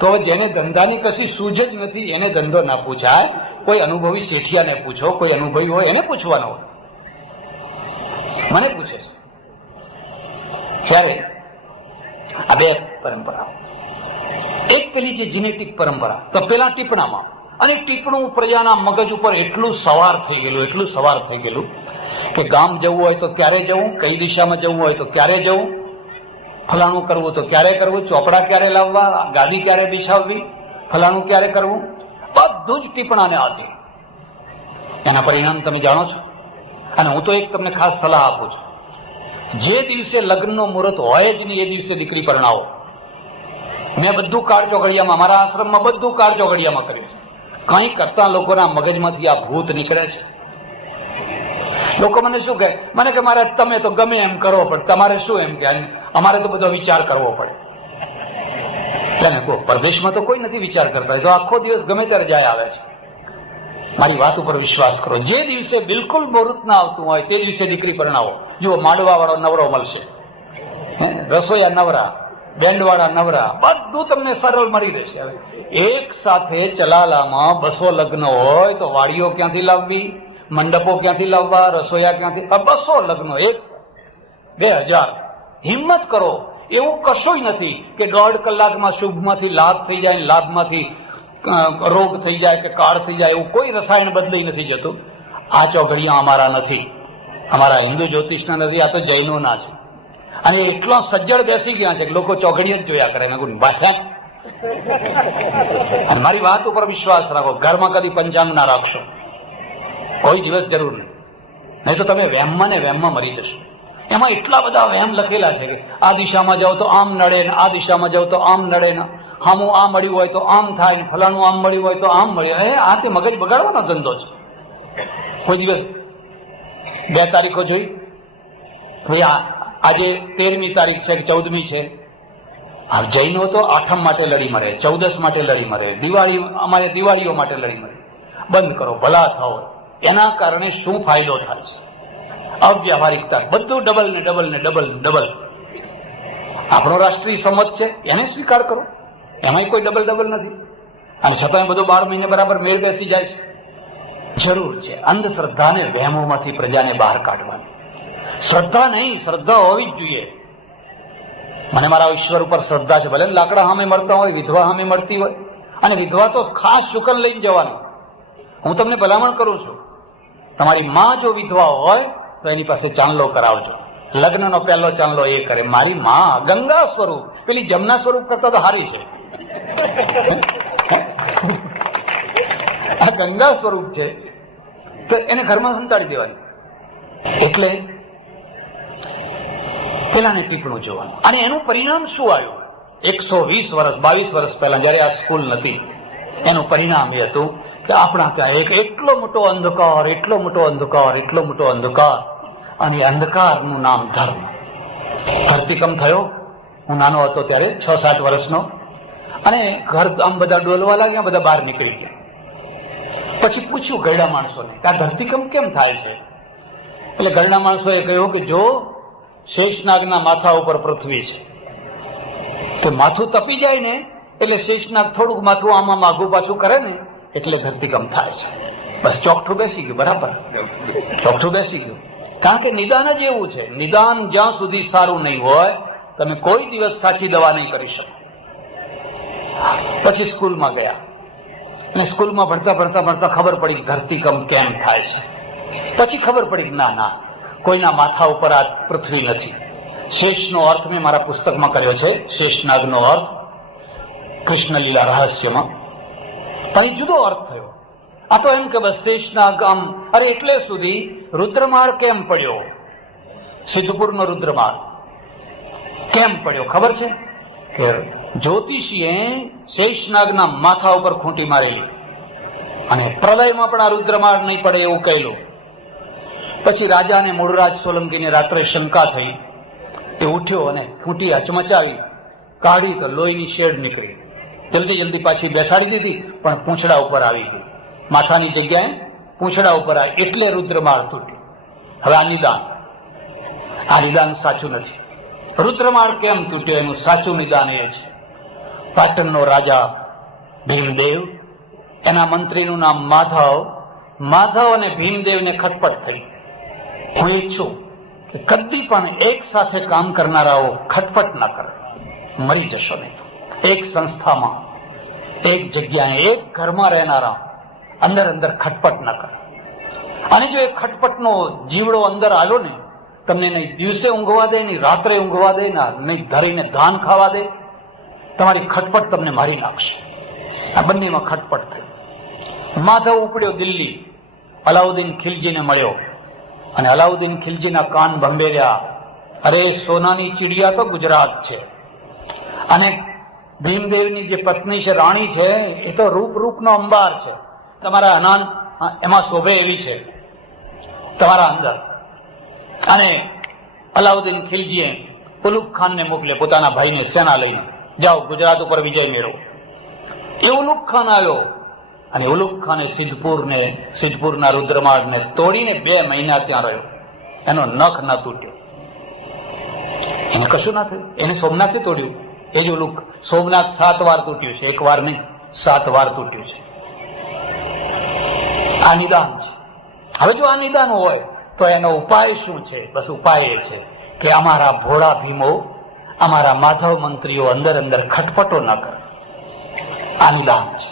તો જેને ધંધાની કશી સૂઝ જ નથી એને ધંધો ના પૂછાય. કોઈ અનુભવી શેઠિયાને પૂછો, કોઈ અનુભવી હોય એને પૂછવાનો હોય. મને પૂછે છે ત્યારે આ બે પરંપરાઓ. એક પેલી જે જીનેટિક પરંપરા તો પેલા ટીપણામાં, અને ટીપણું પ્રજાના મગજ ઉપર એટલું સવાર થઈ ગયેલું કે ગામ જવું હોય તો ક્યારે જવું, કઈ દિશામાં જવું હોય તો ક્યારે જવું, ફલાણું કરવું તો ક્યારે કરવું, ચોપડા ક્યારે લાવવા, ગાદી ક્યારે બિછાવવી, ફલાણું ક્યારે કરવું, બધું જ ટીપણાને આધીન. એના પરિણામ તમે જાણો છો. અને હું તો એક તમને ખાસ સલાહ આપું છું, જે દિવસે લગ્નનો મુહૂર્ત હોય જ નહીં એ દિવસે દીકરી પરણાવો. મેં બધું કાળ ચોઘડિયામાં, મારા આશ્રમમાં બધું કાળ ચોઘડિયામાં કર્યું છે. કંઈ કરતા લોકોના મગજમાંથી આ ભૂત નીકળે છે. લોકો મને શું કહે, મને કે મારે તમે તો ગમે એમ કરો, પણ તમારે શું એમ કે અમારે તો બધો વિચાર કરવો પડે. પરદેશમાં તો કોઈ નથી વિચાર કરતા, તો આખો દિવસ ગમે ત્યારે જાય આવે છે. મારી વાત ઉપર વિશ્વાસ કરો. જે દિવસે બિલકુલ મુહૂર્ત ના આવતું હોય તે દિવસે દીકરી પરણાવો. જુઓ, માંડવા વાળો નવરો મળશે, રસોઈયા નવરા, બેન્ડ વાળા નવરા, બધું તમને સરળ મળી રહેશે. હવે એક સાથે ચલાલામાં 200 લગ્ન હોય તો વાડીઓ ક્યાંથી લાવવી, મંડપો ક્યાંથી લાવવા, રસોઈયા ક્યાંથી? 200 લગ્નો, 1,000. હિંમત કરો. એવું કશું નથી કે 1.5 કલાકમાં શુભમાંથી લાભ થઈ જાય, લાભમાંથી રોગ થઈ જાય કે કાળ થઈ જાય. એવું કોઈ રસાયણ બદલાઈ નથી જતું. આ ચોઘડિયા અમારા નથી, અમારા હિન્દુ જ્યોતિષના નથી, આ તો જૈનોના છે. અને એટલો સજ્જડ બેસી ગયા છે કે લોકો ચોઘડિયા જ જોયા કરે. અને મારી વાત ઉપર વિશ્વાસ રાખો. ઘરમાં કદી પંચાંગ ના રાખશો, કોઈ દિવસ જરૂર નહીં તો તમે વહેમમાં ને વહેમમાં મરી જશો. એમાં એટલા બધા વહેમ લખેલા છે કે આ દિશામાં જાઓ તો આમ નડે ને, આ દિશામાં જાઓ તો આમ નડે ને, હામું આ મળ્યું હોય તો આમ થાય ને, ફલાણું આમ મળ્યું હોય તો આમ મળ્યું. આ તે મગજ બગાડવાનો ધંધો છે. કોઈ દિવસ 2 તારીખો જોઈ, ભાઈ આજે 13મી તારીખ છે કે 14મી છે. જૈનો તો 8મ માટે લડી મરે, 14 માટે લડી મરે, દિવાળી અમારે દિવાળીઓ માટે લડી મરે. બંધ કરો, ભલા થાઓ. એના કારણે શું ફાયદો થાય છે? અવ્યાવહારિકતા, બધું ડબલ ને ડબલ ને ડબલ ને ડબલ. આપણો રાષ્ટ્રીય સમજ છે, એને સ્વીકાર કરો. એમાંય કોઈ ડબલ ડબલ નથી. અને છતાં બધું 12 મહિને બરાબર મેળ બેસી જાય છે. જરૂર છે અંધશ્રદ્ધાને વહેમોમાંથી પ્રજાને બહાર કાઢવાની. શ્રદ્ધા નહીં, શ્રદ્ધા હોવી જ જોઈએ. મને મારા ઈશ્વર ઉપર શ્રદ્ધા છે. ભલે લાકડા સામે મળતા હોય, વિધવા સામે મળતી હોય, અને વિધવા તો ખાસ શુકન લઈને જવાનું. હું તમને ભલામણ કરું છું, તમારી માં જો વિધવા હોય તો એની પાસે ચાંદલો કરાવજો. લગ્નનો પહેલો ચાંદલો એ કરે. મારી માં ગંગા સ્વરૂપ, પેલી જમના સ્વરૂપ કરતા તો હારી છે. આ ગંગા સ્વરૂપ છે તો એને ઘરમાં સંતાડી દેવાની. એટલે પેલાને ટીપણું જોવાનું. અને એનું પરિણામ શું આવ્યું? 120 વર્ષ 22 વર્ષ પહેલા જયારે આ સ્કૂલ નથી, એનું પરિણામ એ હતું કે આપણા ત્યાં એક એટલો મોટો અંધકાર, એટલો મોટો અંધકાર, એટલો મોટો અંધકાર, અને અંધકારનું નામ ધર્મ. ધરતીકંપ થયો, હું નાનો હતો ત્યારે, 6-7 વર્ષનો, અને ઘર આમ બધા ડોલવા લાગ્યા, બધા બહાર નીકળી ગયા. પછી પૂછ્યું ગરડા માણસોને કે આ ધરતીકંપ કેમ થાય છે? એટલે ગરડા માણસોએ કહ્યું કે જો શેષનાગના માથા ઉપર પૃથ્વી છે, તો માથું તપી જાય ને એટલે શેષનાગ થોડુંક માથું આમાં માગું પાછું કરે ને એટલે ધરતીકંપ થાય છે. બસ ચોકઠું બેસી ગયું, બરાબર ચોકઠું બેસી ગયું. કારણ કે નિદાન જ એવું છે, નિદાન જ્યાં સુધી સારું નહીં હોય તમે કોઈ દિવસ સાચી દવા નહીં કરી શકો. પછી સ્કૂલમાં ગયા અને સ્કૂલમાં ભણતા ભણતા ભણતા ખબર પડી ધરતીકંપ કેમ થાય છે. પછી ખબર પડી ના, કોઈના માથા ઉપર આ પૃથ્વી નથી. શેષનો અર્થ મેં મારા પુસ્તકમાં કર્યો છે, શેષનાગનો અર્થ કૃષ્ણ લીલા રહસ્યમાં. પણ જુદો અર્થ થયો. આ તો એમ કે બસ શેષનાગ આમ, અરે એટલે સુધી રુદ્રમાળ કેમ પડ્યો? સિદ્ધપુરનો રુદ્રમાળ કેમ પડ્યો ખબર છે? કે જ્યોતિષીએ શેષનાગના માથા ઉપર ખૂંટી મારેલી, અને પ્રલયમાં પણ આ રુદ્રમાળ નહીં પડે એવું કહેલું. પછી રાજાને મૂળરાજ સોલંકીને રાત્રે શંકા થઈ. એ ઉઠ્યો અને ખૂંટી હચમચાવી, કાઢી તો લોહીની શેડ નીકળી. જલ્દી પાછી બેસાડી દીધી, પણ પૂંછડા ઉપર આવી ગઈ. માથાની જગ્યાએ પૂંછડા ઉપર આવી, એટલે રુદ્રમાળ તૂટ્યું. હવે આ નિદાન સાચું નથી. રુદ્રમાળ કેમ તૂટ્યો એનું સાચું નિદાન એ છે, પાટણનો રાજા ભીમદેવ, એના મંત્રીનું નામ માધવ અને ભીમદેવને ખટપટ થઈ. હું ઈચ્છું કે કદી પણ એક સાથે કામ કરનારાઓ ખટપટ ના કરે, મરી જશો નહીં. એક સંસ્થામાં, એક જગ્યાએ, એક ઘરમાં રહેનારા અંદર ખટપટ ના કરે. અને જો એ ખટપટનો જીવડો અંદર આવ્યો ને, તમને નહીં દિવસે ઊંઘવા દે, નહીં રાત્રે ઊંઘવા દે, નહીં ધરીને ધાન ખાવા દે, તમારી ખટપટ તમને મારી નાખશે. આ બંનેમાં ખટપટ થઈ. માધવ ઉપડ્યો દિલ્હી, અલાઉદ્દીન ખિલજીને મળ્યો અને અલાઉદ્દીન ખિલજીના કાન ભંભેર્યા, અરે સોનાની ચીડિયા તો ગુજરાત છે, અને ભીમદેવની જે પત્ની છે રાણી છે એ તો રૂપ રૂપનો અંબાર છે, તમારા અનાન એમાં શોભે એવી છે તમારા અંદર. અને અલાઉદ્દીન ખિલજીએ ઉલુગ ખાનને મોકલે, પોતાના ભાઈને સેના લઈને, જાઓ ગુજરાત ઉપર વિજય મેળવો. એ ઉલુગ ખાન આવ્યો અને ઉલુગ ખાને સિદ્ધપુરના રુદ્રમાર્ગને તોડીને 2 મહિના ત્યાં રહ્યો. એનો નખ ન તૂટ્યો, એને કશું ના થયું. એને સોમનાથે તોડ્યું. એ જ ઉલુગ સોમનાથ 7 વાર તૂટ્યું છે, 1 વાર નહીં, 7 વાર તૂટ્યું છે. આ નિદાન છે. હવે જો આ નિદાન હોય તો એનો ઉપાય શું છે? બસ ઉપાય એ છે કે અમારા ભોળા ભીમો, અમારા માધવ મંત્રીઓ અંદર અંદર ખટપટો ન કરે. આ નિદાન છે.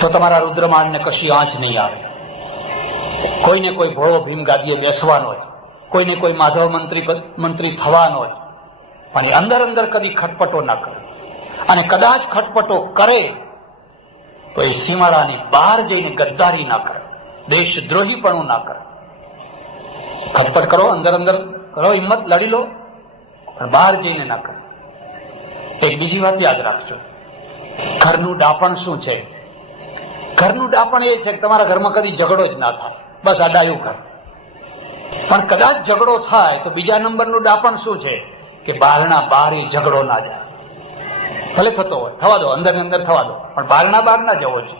તો તમારા રુદ્રમાળને કશી આંચ નહીં આવે. કોઈને કોઈ ભોળો ભીમ ગાદીએ બેસવાનો જ, કોઈને કોઈ માધવ મંત્રી થવાનો જ, પણ એ અંદર અંદર કદી ખટપટો ના કરે. અને કદાચ ખટપટો કરે તો એ સીમાડાની બહાર જઈને ગદ્દારી ના કરે, દેશદ્રોહીપણું ના કરે. ખટપટ કરો, અંદર અંદર કરો, હિંમત લડી લો, પણ બહાર જઈને ના કરે. એક બીજી વાત યાદ રાખજો, ઘરનું ડાપણ શું છે? ઘરનું ડાપણ એ છે કે તમારા ઘરમાં કદી ઝઘડો જ ના થાય, બસ આડાયું ઘર. પણ કદાચ ઝઘડો થાય તો બીજા નંબરનું ડાપણ શું છે કે બહારના બહાર એ ઝઘડો ના જાય. ભલે થતો હોય થવા દો, અંદર અંદર થવા દો, પણ બહારના બહાર ના જવો છે,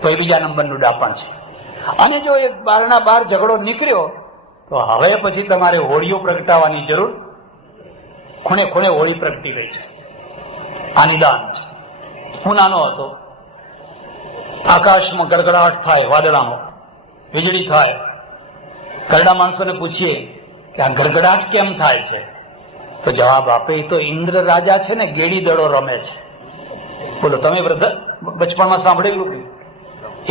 તો એ બીજા નંબરનું ડાપણ છે. અને જો એક બહારના બહાર ઝઘડો નીકળ્યો તો હવે પછી તમારે હોળીઓ પ્રગટાવવાની જરૂર, ખૂણે ખૂણે હોળી પ્રગટી રહી છે. આ નિદાન છે. હું નાનો હતો, આકાશમાં ગડગડાટ થાય, વાદળાનો વીજળી થાય. ઘરડા માણસોને પૂછીએ કે આ ગડગડાટ કેમ થાય છે, તો જવાબ આપે, તો ઇન્દ્ર રાજા છે ને ગેડી દડો રમે છે. બોલો, તમે બચપણમાં સાંભળેલું કે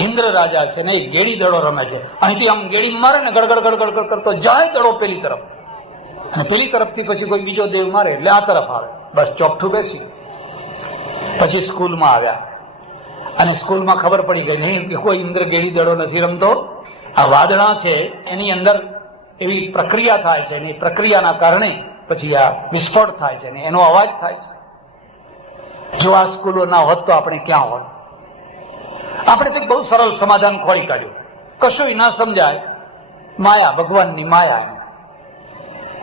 ઇન્દ્ર રાજા છે ને એ ગેડી દડો રમે છે. અહીંથી આમ ગેડી મારે ને ગડગડ ગડગડ કરતો જાય દડો પેલી તરફ, અને પેલી તરફથી પછી કોઈ બીજો દેવ મારે એટલે આ તરફ આવે. બસ ચોકઠું બેસી. પછી સ્કૂલમાં આવ્યા અને સ્કૂલમાં ખબર પડી ગઈ નહીં કે કોઈ ઇન્દ્ર ગેડી દડો નથી રમતો, આ વાદળા છે એની અંદર એવી પ્રક્રિયા થાય છે, એની પ્રક્રિયાના કારણે પછી આ વિસ્ફોટ થાય છે ને એનો અવાજ થાય છે. જો આ સ્કૂલો ના હોત તો આપણે ક્યાં હોત? આપણે તો બહુ સરળ સમાધાન ખોળી કાઢ્યું, કશું ના સમજાય, માયા, ભગવાનની માયા.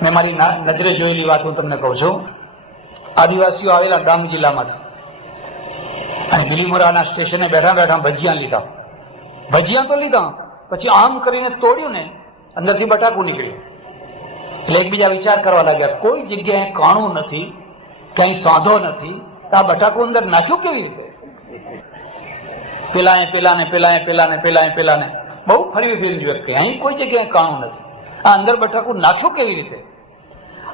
મેં મારી નજરે જોયેલી વાત હું તમને કહું છું. આદિવાસીઓ આવેલા ડાંગ જિલ્લામાંથી, અને બિલીમોરાના સ્ટેશને બેઠા બેઠા ભજીયા લીધા. ભજીયા તો લીધા, પછી આમ કરીને તોડ્યું ને અંદરથી બટાકું નીકળ્યું. એટલે એકબીજા વિચાર કરવા લાગ્યા, કોઈ જગ્યાએ કાણું નથી, ક્યાંય સાંધો નથી, તો આ બટાકું અંદર નાખ્યું કેવી રીતે? પેલાને બહુ ફરી ફેરી જોયું કે અહીં કોઈ જગ્યાએ કાણું નથી, આ અંદર બટાકું નાખ્યું કેવી રીતે?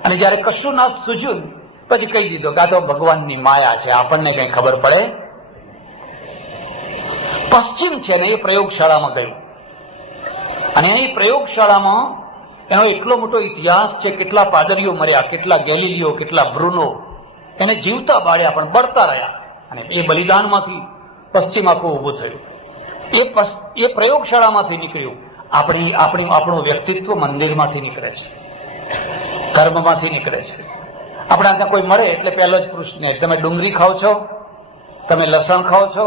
અને જયારે કશું ના સૂજ્યું પછી કહી દીધું કે આ તો ભગવાનની માયા છે, આપણને કઈ ખબર પડે? પશ્ચિમ છે ને એ પ્રયોગશાળામાં ગયું, અને એ પ્રયોગશાળામાં એનો એટલો મોટો ઇતિહાસ છે. કેટલા પાદરીઓ મર્યા, કેટલા ગેલીલીઓ, કેટલા બ્રુનો એને જીવતા બાળ્યા પણ બળતા રહ્યા, અને એ બલિદાનમાંથી પશ્ચિમ આખું ઉભું થયું. એ પ્રયોગશાળામાંથી નીકળ્યું. આપણું વ્યક્તિત્વ મંદિરમાંથી નીકળે છે, કર્મમાંથી નીકળે છે. આપણા ત્યાં કોઈ મળે એટલે પહેલો જ પ્રશ્ન, તમે ડુંગળી ખાઓ છો? તમે લસણ ખાઓ છો?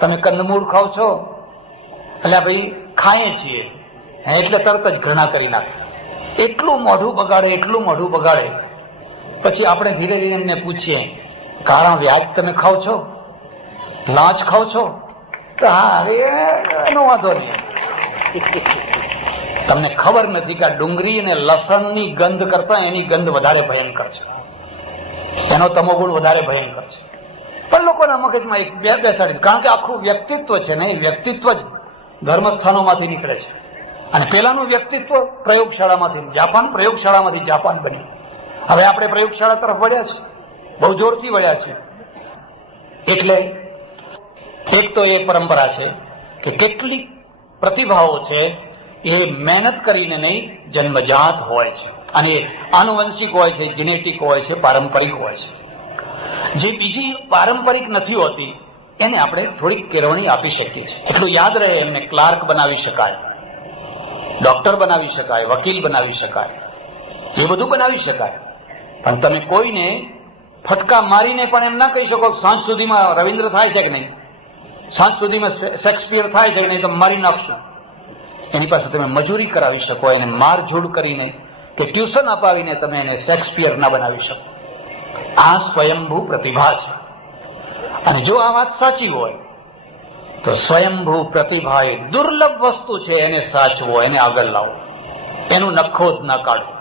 તમે કંદમૂળ ખાઓ છો? એટલે ભાઈ ખાઈએ છીએ એટલે તરત જ ઘૃણા કરી નાખે. એટલું મોઢું બગાડે. પછી આપણે ધીરે ધીરે એમને પૂછીએ, કાળા વ્યાજ તમે ખાઓ છો? લાંચ ખાઓ છો? તો હા, એનો વાંધો નહીં. તમને ખબર નથી કે આ ડુંગળી અને લસણની ગંધ કરતા એની ગંધ વધારે ભયંકર છે, એનો તમોગુણ વધારે ભયંકર છે. પણ લોકોના મગજમાં એક બેસાડી, કારણ કે આખું વ્યક્તિત્વ છે ને, એ વ્યક્તિત્વ જ ધર્મસ્થાનોમાંથી નીકળે છે. અને પેલાનું વ્યક્તિત્વ પ્રયોગશાળામાંથી જાપાન બન્યું. હવે આપણે પ્રયોગશાળા તરફ વળ્યા છે, બહુ જોરથી વળ્યા છે. એટલે એક તો એ પરંપરા છે કે કેટલીક પ્રતિભાઓ છે એ મહેનત કરીને નહીં, જન્મજાત હોય છે, અને આનુવંશિક હોય છે, જીનેટિક હોય છે, પારંપરિક હોય છે. જે બીજી પારંપરિક નથી હોતી એને આપણે થોડીક કેળવણી આપી શકીએ છીએ. એટલું યાદ રહે, એમને ક્લાર્ક બનાવી શકાય, ડોક્ટર બનાવી શકાય, વકીલ બનાવી શકાય, એ બધું બનાવી શકાય. પણ તમે કોઈને ફટકા મારીને પણ એમ ના કહી શકો સાંજ સુધીમાં રવિન્દ્ર થાય છે કે નહીં, સાંજ સુધીમાં શેક્સપિયર થાય છે કે નહીં, તમે મારી નાખશો. એની પાસે તમે મજૂરી કરાવી શકો, એને મારઝૂડ કરીને કે ટ્યુશન અપાવીને તમે એને શેક્સપિયર ના બનાવી શકો. આ સ્વયંભૂ પ્રતિભા છે. અને જો આ વાત સાચી હોય તો સ્વયંભૂ પ્રતિભા એ દુર્લભ વસ્તુ છે, એને સાચવો, એને આગળ લાવો, એનું નખોદ ના કાઢો,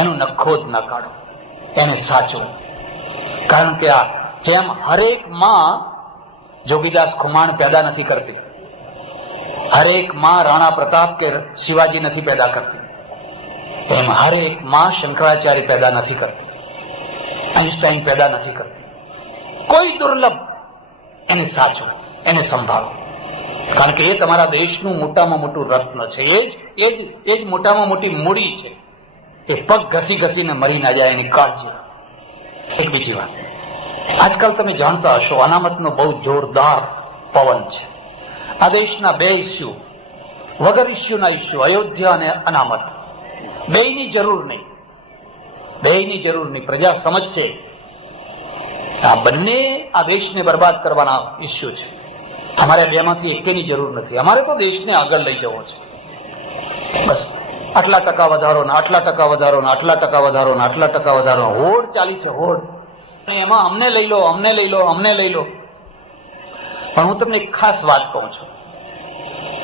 એનું નખોદ ના કાઢો, એને સાચવો. કારણ કે આ જેમ હરેક માં જોગીદાસ ખુમાણ પેદા નથી કરતી, હરેક માં રાણા પ્રતાપ કે શિવાજી નથી પેદા કરતી, એમ હરેક માં શંકરાચાર્ય પેદા નથી કરતી, આઈન્સ્ટાઈન પેદા નથી કરતી. કોઈ દુર્લભ એને સાચવો, એને સંભાળો. કારણ કે એ તમારા દેશનું મોટામાં મોટું રત્ન છે, એ જ મોટામાં મોટી મૂડી છે. એ પગ ઘસી ઘસીને મરી ના જાય એની કાળજી. એક બીજી વાત, આજકાલ તમે જાણતા હશો અનામતનો બહુ જોરદાર પવન છે. આ દેશના બે ઇસ્યુ, વગર ઇસ્યુના ઇસ્યુ, અયોધ્યા અને અનામત, બેયની જરૂર નહીં, બેયની જરૂર નહીં. પ્રજા સમજશે આ બંને આ દેશને બરબાદ કરવાના ઇસ્યુ છે. અમારે બેમાંથી એકેની જરૂર નથી. અમારે તો દેશને આગળ લઈ જવો છે. બસ આટલા ટકા વધારો ને આટલા ટકા વધારો ને આટલા ટકા વધારો ને આટલા ટકા વધારો, હોડ ચાલી છે, હોડ. એમાં અમને લઈ લો, અમને લઈ લો, અમને લઈ લો. પણ હું તમને એક ખાસ વાત કહું છું,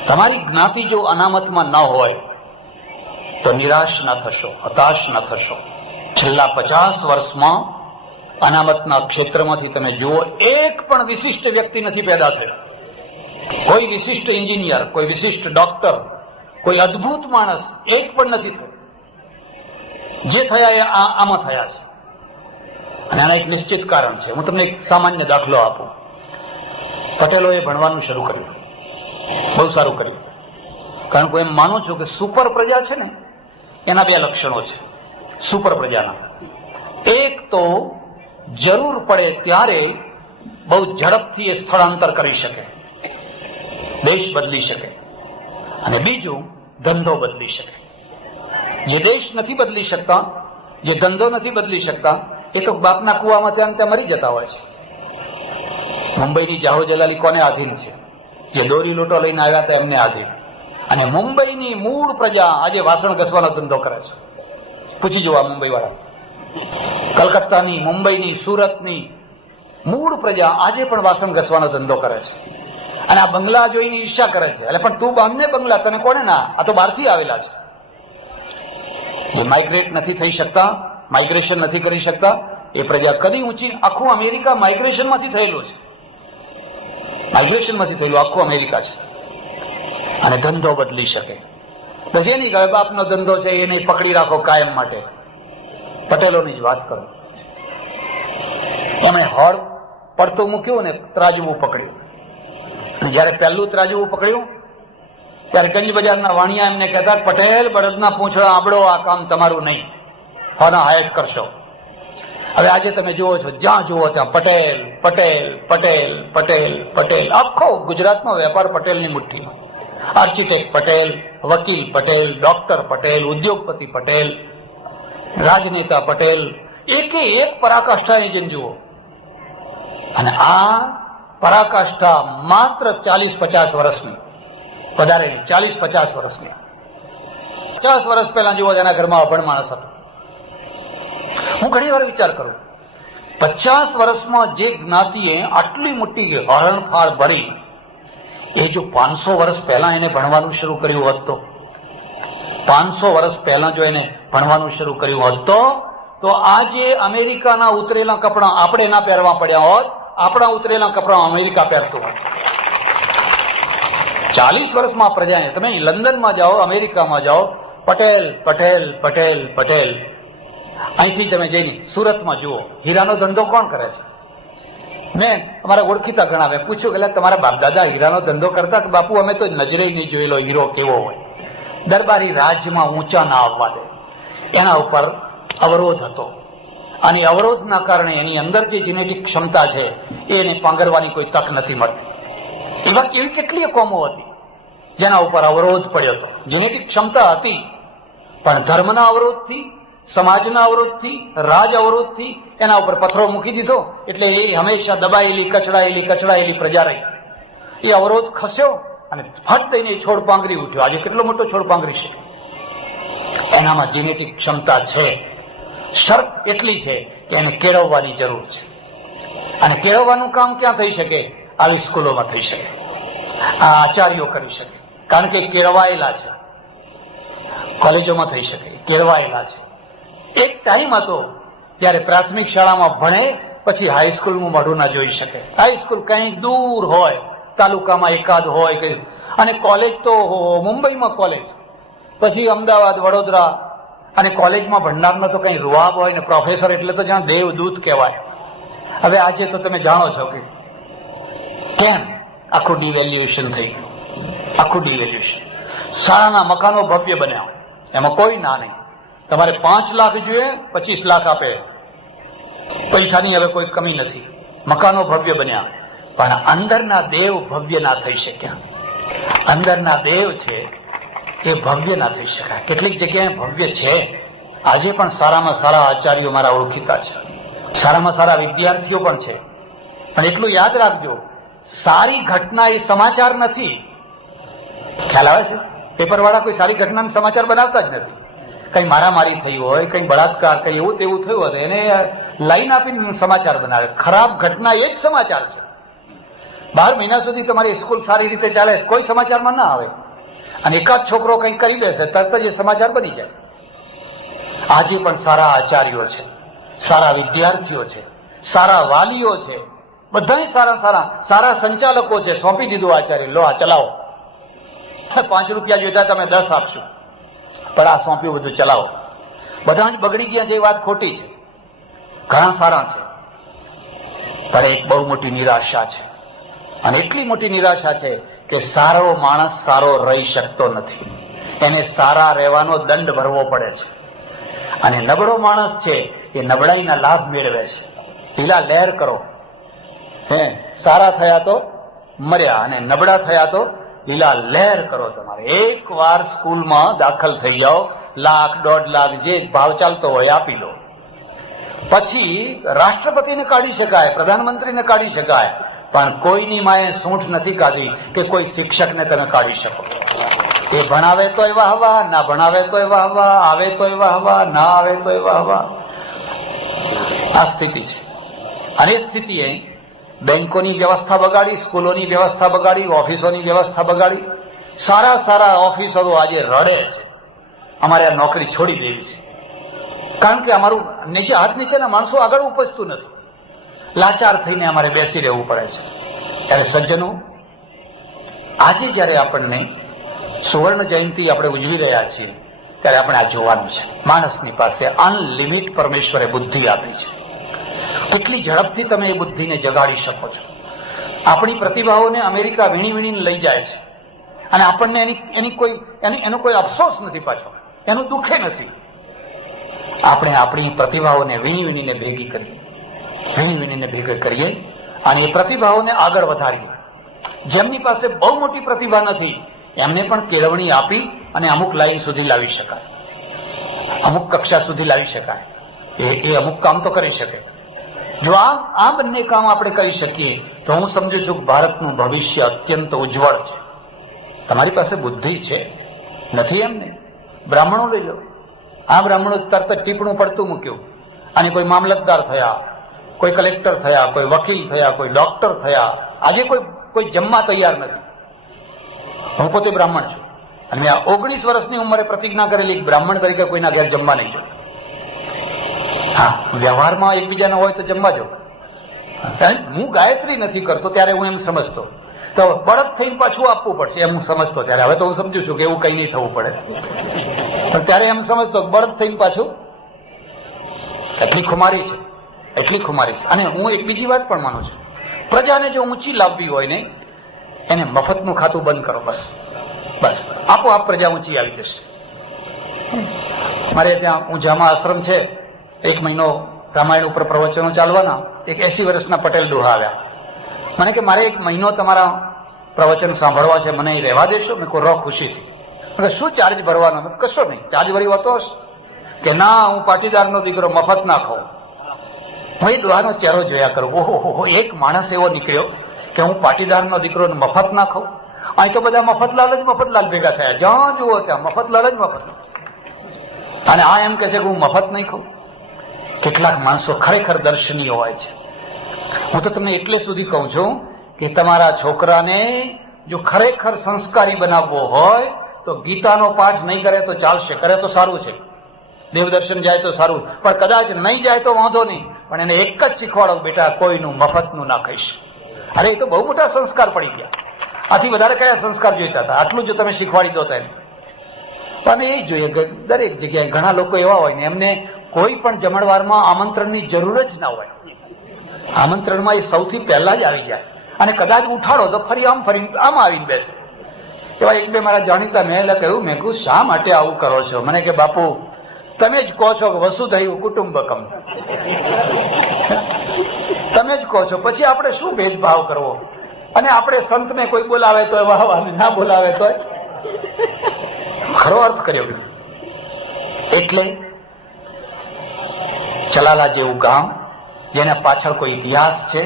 તમારી જ્ઞાતિ જો અનામતમાં ન હોય તો નિરાશ ના થશો, હતાશ ના થશો. છેલ્લા 50 વર્ષમાં અનામતના ક્ષેત્રમાંથી તમે જુઓ, એક પણ વિશિષ્ટ વ્યક્તિ નથી પેદા થયો. કોઈ વિશિષ્ટ એન્જિનિયર, કોઈ વિશિષ્ટ ડોક્ટર, કોઈ અદ્ભુત માણસ એક પણ નથી થયો. જે થયા એ આમાં થયા છે. અને આના એક નિશ્ચિત કારણ છે. હું તમને એક સામાન્ય દાખલો આપું. પટેલોએ ભણવાનું શરૂ કર્યું, બહુ સારું કર્યું. કારણ કે એમ માનું છું કે સુપર પ્રજા છે ને, એના બે લક્ષણો છે સુપર પ્રજાના. એક તો જરૂર પડે ત્યારે બહુ ઝડપથી એ સ્થળાંતર કરી શકે, દેશ બદલી શકે. અને બીજું, ધંધો બદલી શકે. જે દેશ નથી બદલી શકતા, જે ધંધો નથી બદલી શકતા, એ તો બાપના કુવામાં ત્યાં મરી જતા હોય છે. મુંબઈની જાહો જલાલી કોને આધીન છે? જે દોરી લોટો લઈને આવ્યા હતા એમને આધીન. અને મુંબઈની મૂળ પ્રજા આજે વાસણ ઘસવાનો ધંધો કરે છે. પૂછી જુઓ મુંબઈ વાળા. કલકત્તાની, મુંબઈની, સુરતની મૂળ પ્રજા આજે પણ વાસણ ઘસવાનો ધંધો કરે છે. અને આ બંગલા જોઈને ઈર્ષા કરે છે. એટલે પણ તું બાંધને બંગલા, તને કોને ના? આ તો બહારથી આવેલા છે. જે માઇગ્રેટ નથી થઈ શકતા, માઇગ્રેશન નથી કરી શકતા, એ પ્રજા કદી ઊંચી. આખું અમેરિકા માઇગ્રેશન માંથી થયેલું છે, માઇગ્રેશન માંથી થયેલું આખું અમેરિકા છે. અને ધંધો બદલી શકે. બસ એ નહીં કહે બાપનો ધંધો છે એને પકડી રાખો કાયમ માટે. પટેલોની જ વાત કરો. એમણે હળ પડતું મૂક્યું ને ત્રાજવું પકડ્યું. જયારે પહેલું ત્રાજવું પકડ્યું ત્યારે ગંજ બજારના વાણિયા એમને કહેતા, પટેલ બળદના પૂંછડા આંબળો, આ કામ તમારું નહીં, હોના હાયટ કરશો. હવે આજે તમે જુઓ છો, જ્યાં જુઓ ત્યાં પટેલ પટેલ પટેલ પટેલ પટેલ. આખો ગુજરાતનો વેપાર પટેલની મુઠ્ઠીમાં. આર્કિટેક્ટ પટેલ, વકીલ પટેલ, ડોક્ટર પટેલ, ઉદ્યોગપતિ પટેલ, રાજનેતા પટેલ, એકે એક પરાકાષ્ઠા એજન્ટ જુઓ. અને આ પરાકાષ્ઠા માત્ર 40-50 વર્ષની, વધારે નહીં, 40-50 વર્ષની. 50 વર્ષ પહેલા જુઓ, એના ઘરમાં અભણ માણસ હતો. હું ઘણી વાર વિચાર કરું, 50 વર્ષમાં જે જ્ઞાતિએ આટલી મોટી હરણફાળ ભરી, એ જો 500 વર્ષ પહેલા એને ભણવાનું શરૂ કર્યું હોત તો, 500 વર્ષ પહેલા જો એને ભણવાનું શરૂ કર્યું હોત તો આજે અમેરિકાના ઉતરેલા કપડા આપણે ના પહેરવા પડ્યા હોત, આપણા ઉતરેલા કપડા અમેરિકા પહેરતું હોત. 40 વર્ષમાં પ્રજાને, તમે લંડનમાં જાઓ, અમેરિકામાં જાઓ, પટેલ પટેલ પટેલ પટેલ. અહીંથી તમે જઈને સુરતમાં જુઓ, હીરાનો ધંધો કોણ કરે છે? મેં અમારા ઓળખીતા ઘણા મેં પૂછ્યું કે તમારા બાપ દાદા હીરાનો ધંધો કરતા? કે બાપુ અમે તો નજરે નહીં જોયેલો હીરો કેવો હોય. દરબારી રાજ્યમાં ઊંચા ના આવવા દે, એના ઉપર અવરોધ હતો. અને અવરોધના કારણે એની અંદર જે જેનેટિક ક્ષમતા છે એને પાંગરવાની કોઈ તક નથી મળતી. એવા કેવી કેટલીય કોમો હતી જેના ઉપર અવરોધ પડ્યો હતો. જેનેટિક ક્ષમતા હતી પણ ધર્મના અવરોધથી, સમાજના અવરોધથી, રાજ અવરોધથી એના ઉપર પથ્થરો મૂકી દીધો એટલે એ હંમેશા દબાયેલી કચડાયેલી પ્રજા રહી. એ અવરોધ ખસ્યો અને ફટ દઈને છોડ પાંગરી ઉઠ્યો. આજે કેટલો મોટો છોડ પાંગરી છે. એનામાં જેનેટિક ક્ષમતા છે. શરત એટલી છે કે એને કેળવવાની જરૂર છે. અને કેળવવાનું કામ ક્યાં થઈ શકે? આવી સ્કૂલોમાં થઈ શકે, આ આચાર્યો કરી શકે, કારણ કે કેળવાયેલા છે. કોલેજોમાં થઈ શકે, કેળવાયેલા છે. એક ટાઈમ હતો જયારે પ્રાથમિક શાળામાં ભણે પછી હાઈસ્કૂલનું મોઢું ના જોઈ શકે. હાઈસ્કૂલ કંઈક દૂર હોય, તાલુકામાં એકાદ હોય કે, અને કોલેજ તો મુંબઈમાં કોલેજ, પછી અમદાવાદ, વડોદરા. અને કોલેજમાં ભણનારનો તો કઈ રૂઆબ હોય ને, પ્રોફેસર એટલે તો જ્યાં દેવદૂત કહેવાય. હવે આજે તો તમે જાણો છો કે કેમ આખું ડિવેલ્યુએશન થઈ ગયું, આખું ડિવેલ્યુએશન. શાળાના મકાનો ભવ્ય બન્યા, એમાં કોઈ ના નહીં. તમારે 5 લાખ જોઈએ, 25 લાખ આપે, પૈસાની હવે કોઈ કમી નથી. મકાનો ભવ્ય બન્યા, પણ અંદરના દેવ ભવ્ય ના થઈ શક્યા. અંદરના દેવ છે એ ભવ્ય ના થઈ શકાય. કેટલીક જગ્યાએ ભવ્ય છે. આજે પણ સારામાં સારા આચાર્યો મારા ઓળખીતા છે, સારામાં સારા વિદ્યાર્થીઓ પણ છે. પણ એટલું યાદ રાખજો, સારી ઘટના એ સમાચાર નથી. ખ્યાલ આવે છે? પેપર વાળા કોઈ સારી ઘટનાને સમાચાર બનાવતા જ નથી. કઈ મારામારી થઈ હોય, કઈ બળાત્કાર, કઈ એવું તેવું થયું હોય એને લાઈન આપીને સમાચાર બનાવે. ખરાબ ઘટના એ જ સમાચાર છે. 12 મહિના સુધી તમારી સ્કૂલ સારી રીતે ચાલે, કોઈ સમાચારમાં ના આવે. અને એકાદ છોકરો કંઈક કરી દેશે, તરત જ એ સમાચાર બની જાય. આજે પણ સારા આચાર્યો છે, સારા વિદ્યાર્થીઓ છે, સારા વાલીઓ છે, બધા સારા સંચાલકો છે. સોંપી દીધું આચાર્ય, લો આ ચલાવો. 5 રૂપિયા જોઈતા તમે 10 આપશું, પણ આ સોંપ્યું બધું ચલાવો. બધા જ બગડી ગયા છે એ વાત ખોટી છે. ઘણા સારા છે, પણ એક બહુ મોટી નિરાશા છે. અને એટલી મોટી નિરાશા છે કે સારો માણસ સારો રહી શકતો નથી. એને સારા રહેવાનો દંડ ભરવો પડે છે. અને નબળો માણસ છે એ નબળાઈના લાભ મેળવે છે. ઢીલા લહેર કરો. સારા થયા તો મર્યા, અને નબળા થયા તો લીલા લહેર કરો. તમારે એક વાર સ્કૂલમાં દાખલ થઈ જાઓ, 1 લાખ 1.5 લાખ જે ભાવ ચાલતો હોય આપી લો. પછી રાષ્ટ્રપતિને કાઢી શકાય, પ્રધાનમંત્રીને કાઢી શકાય, પણ કોઈની માએ સૂંઠ નથી કાઢી કે કોઈ શિક્ષકને તમે કાઢી શકો. એ ભણાવે તો એવા હવા, ના ભણાવે તો એવા હવા, આવે તો એવા હવા, ના આવે તો એવા હવા. આ સ્થિતિ છે. અને એ સ્થિતિએ બેંકોની વ્યવસ્થા બગાડી, સ્કૂલોની વ્યવસ્થા બગાડી, ઓફિસોની વ્યવસ્થા બગાડી. સારા ઓફિસરો આજે રડે છે, અમારે આ નોકરી છોડી દેવી છે. કારણ કે અમારું નીચે હાથ નીચેના માણસો આગળ ઉપજતું નથી. લાચાર થઈને અમારે બેસી રહેવું પડે છે. ત્યારે સજ્જનો, આજે જયારે આપણને સુવર્ણ જયંતિ આપણે ઉજવી રહ્યા છીએ, ત્યારે આપણે આ જોવાનું છે. માણસની પાસે અનલિમિટ પરમેશ્વરે બુદ્ધિ આપી છે. કેટલી ઝડપથી તમે એ બુદ્ધિને જગાડી શકો છો. આપણી પ્રતિભાઓને અમેરિકા વીણીને લઈ જાય છે, અને આપણને એનો કોઈ અફસોસ નથી, પાછો એનું દુઃખે નથી. આપણે આપણી પ્રતિભાઓને વીણીને ભેગી કરીએ અને એ પ્રતિભાઓને આગળ વધારીએ. જેમની પાસે બહુ મોટી પ્રતિભા નથી એમને પણ કેળવણી આપી અને અમુક લાઈન સુધી લાવી શકાય, અમુક કક્ષા સુધી લાવી શકાય. એ અમુક કામ તો કરી શકે. જો આ બંને કામ આપણે કરી શકીએ તો હું સમજુ છું કે ભારતનું ભવિષ્ય અત્યંત ઉજ્જવળ છે. તમારી પાસે બુદ્ધિ છે, નથી એમને? બ્રાહ્મણો લઈ લો. આ બ્રાહ્મણો તરત જ ટીપણું પડતું મૂક્યું અને કોઈ મામલતદાર થયા, કોઈ કલેક્ટર થયા, કોઈ વકીલ થયા, કોઈ ડોક્ટર થયા. આજે કોઈ જમવા તૈયાર નથી. હું પોતે બ્રાહ્મણ છું અને મેં 19 વર્ષની ઉંમરે પ્રતિજ્ઞા કરેલી બ્રાહ્મણ તરીકે કોઈના ઘેર જમવા નહીં જાઉં. હા, વ્યવહારમાં એકબીજાના હોય તો જમવા જાઉં. હું ગાયત્રી નથી કરતો ત્યારે હું એમ સમજતો, તો બળદ થઈને પાછું આપવું પડશે એમ હું સમજતો. ત્યારે હવે તો હું સમજુ છું કે એવું કઈ નહીં થવું પડે, પણ ત્યારે એમ સમજતો બળદ થઈને પાછું. એટલી ખુમારી છે. અને હું એક બીજી વાત પણ માનું છું, પ્રજાને જો ઊંચી લાવવી હોય ને, એને મફતનું ખાતું બંધ કરો. બસ આપોઆપ પ્રજા ઊંચી આવી જશે. મારે ત્યાં ઊંઝામાં આશ્રમ છે, 1 મહિનો રામાયણ ઉપર પ્રવચનો ચાલવાના. એક 80 વર્ષના પટેલ ડોહા આવ્યા. મને કે મારે 1 મહિનો તમારા પ્રવચન સાંભળવા છે, મને રહેવા દેશો? મેં કહું રહો ખુશીથી. શું ચાર્જ ભરવાનો? કશો નહીં, ચાર્જ ભરી હોતો હશે કે ના, હું પાટીદારનો દીકરો, મફત ના ખાઉં. હું એ ડોહાનો ચહેરો જોયા કરું, ઓહો, એક માણસ એવો નીકળ્યો કે હું પાટીદારનો દીકરો મફત ના ખાઉં. અહીં તો બધા મફતલાલ ભેગા થયા, જ્યાં જુઓ ત્યાં મફતલાલ. અને આ એમ કે છે કે હું મફત નહીં ખાઉં. કેટલાક માણસો ખરેખર દર્શનીય હોય છે. હું તો તમને એટલે સુધી કહું છું કે તમારા છોકરાને જો ખરેખર સંસ્કારી બનાવવો હોય તો ગીતાનો પાઠ નહીં કરે તો ચાલશે, કરે તો સારું છે. દેવદર્શન જાય તો સારું, પણ કદાચ નહીં જાય તો વાંધો નહીં. પણ એને એક જ શીખવાડો, બેટા કોઈનું મફતનું ના કહીશ. અરે એ તો બહુ મોટા સંસ્કાર પડી ગયા. આથી વધારે કયા સંસ્કાર જોઈતા હતા? આટલું જો તમે શીખવાડી દો તો એને. પણ એ જોઈએ કે દરેક જગ્યાએ ઘણા લોકો એવા હોય ને એમને કોઈ પણ જમણવારમાં આમંત્રણની જરૂર જ ના હોય. આમંત્રણમાં એ સૌથી પહેલા જ આવી જાય, અને કદાચ ઉઠાડો તો ફરી આમ આવીને બેસે. એવા 1-2 મારા જાણીતા મેં કહ્યું, મેં કહ્યું શા માટે આવું કરો છો? મને કે બાપુ તમે જ કહો છો કે વસુધૈવ કુટુંબકમ, તમે જ કહો છો, પછી આપણે શું ભેદભાવ કરવો? અને આપણે સંતને કોઈ બોલાવે તો વાહ, ના બોલાવે તો ખરો અર્થ કર્યો. એટલે ચલાલા જેવું ગામ જેના પાછળ કોઈ ઇતિહાસ છે,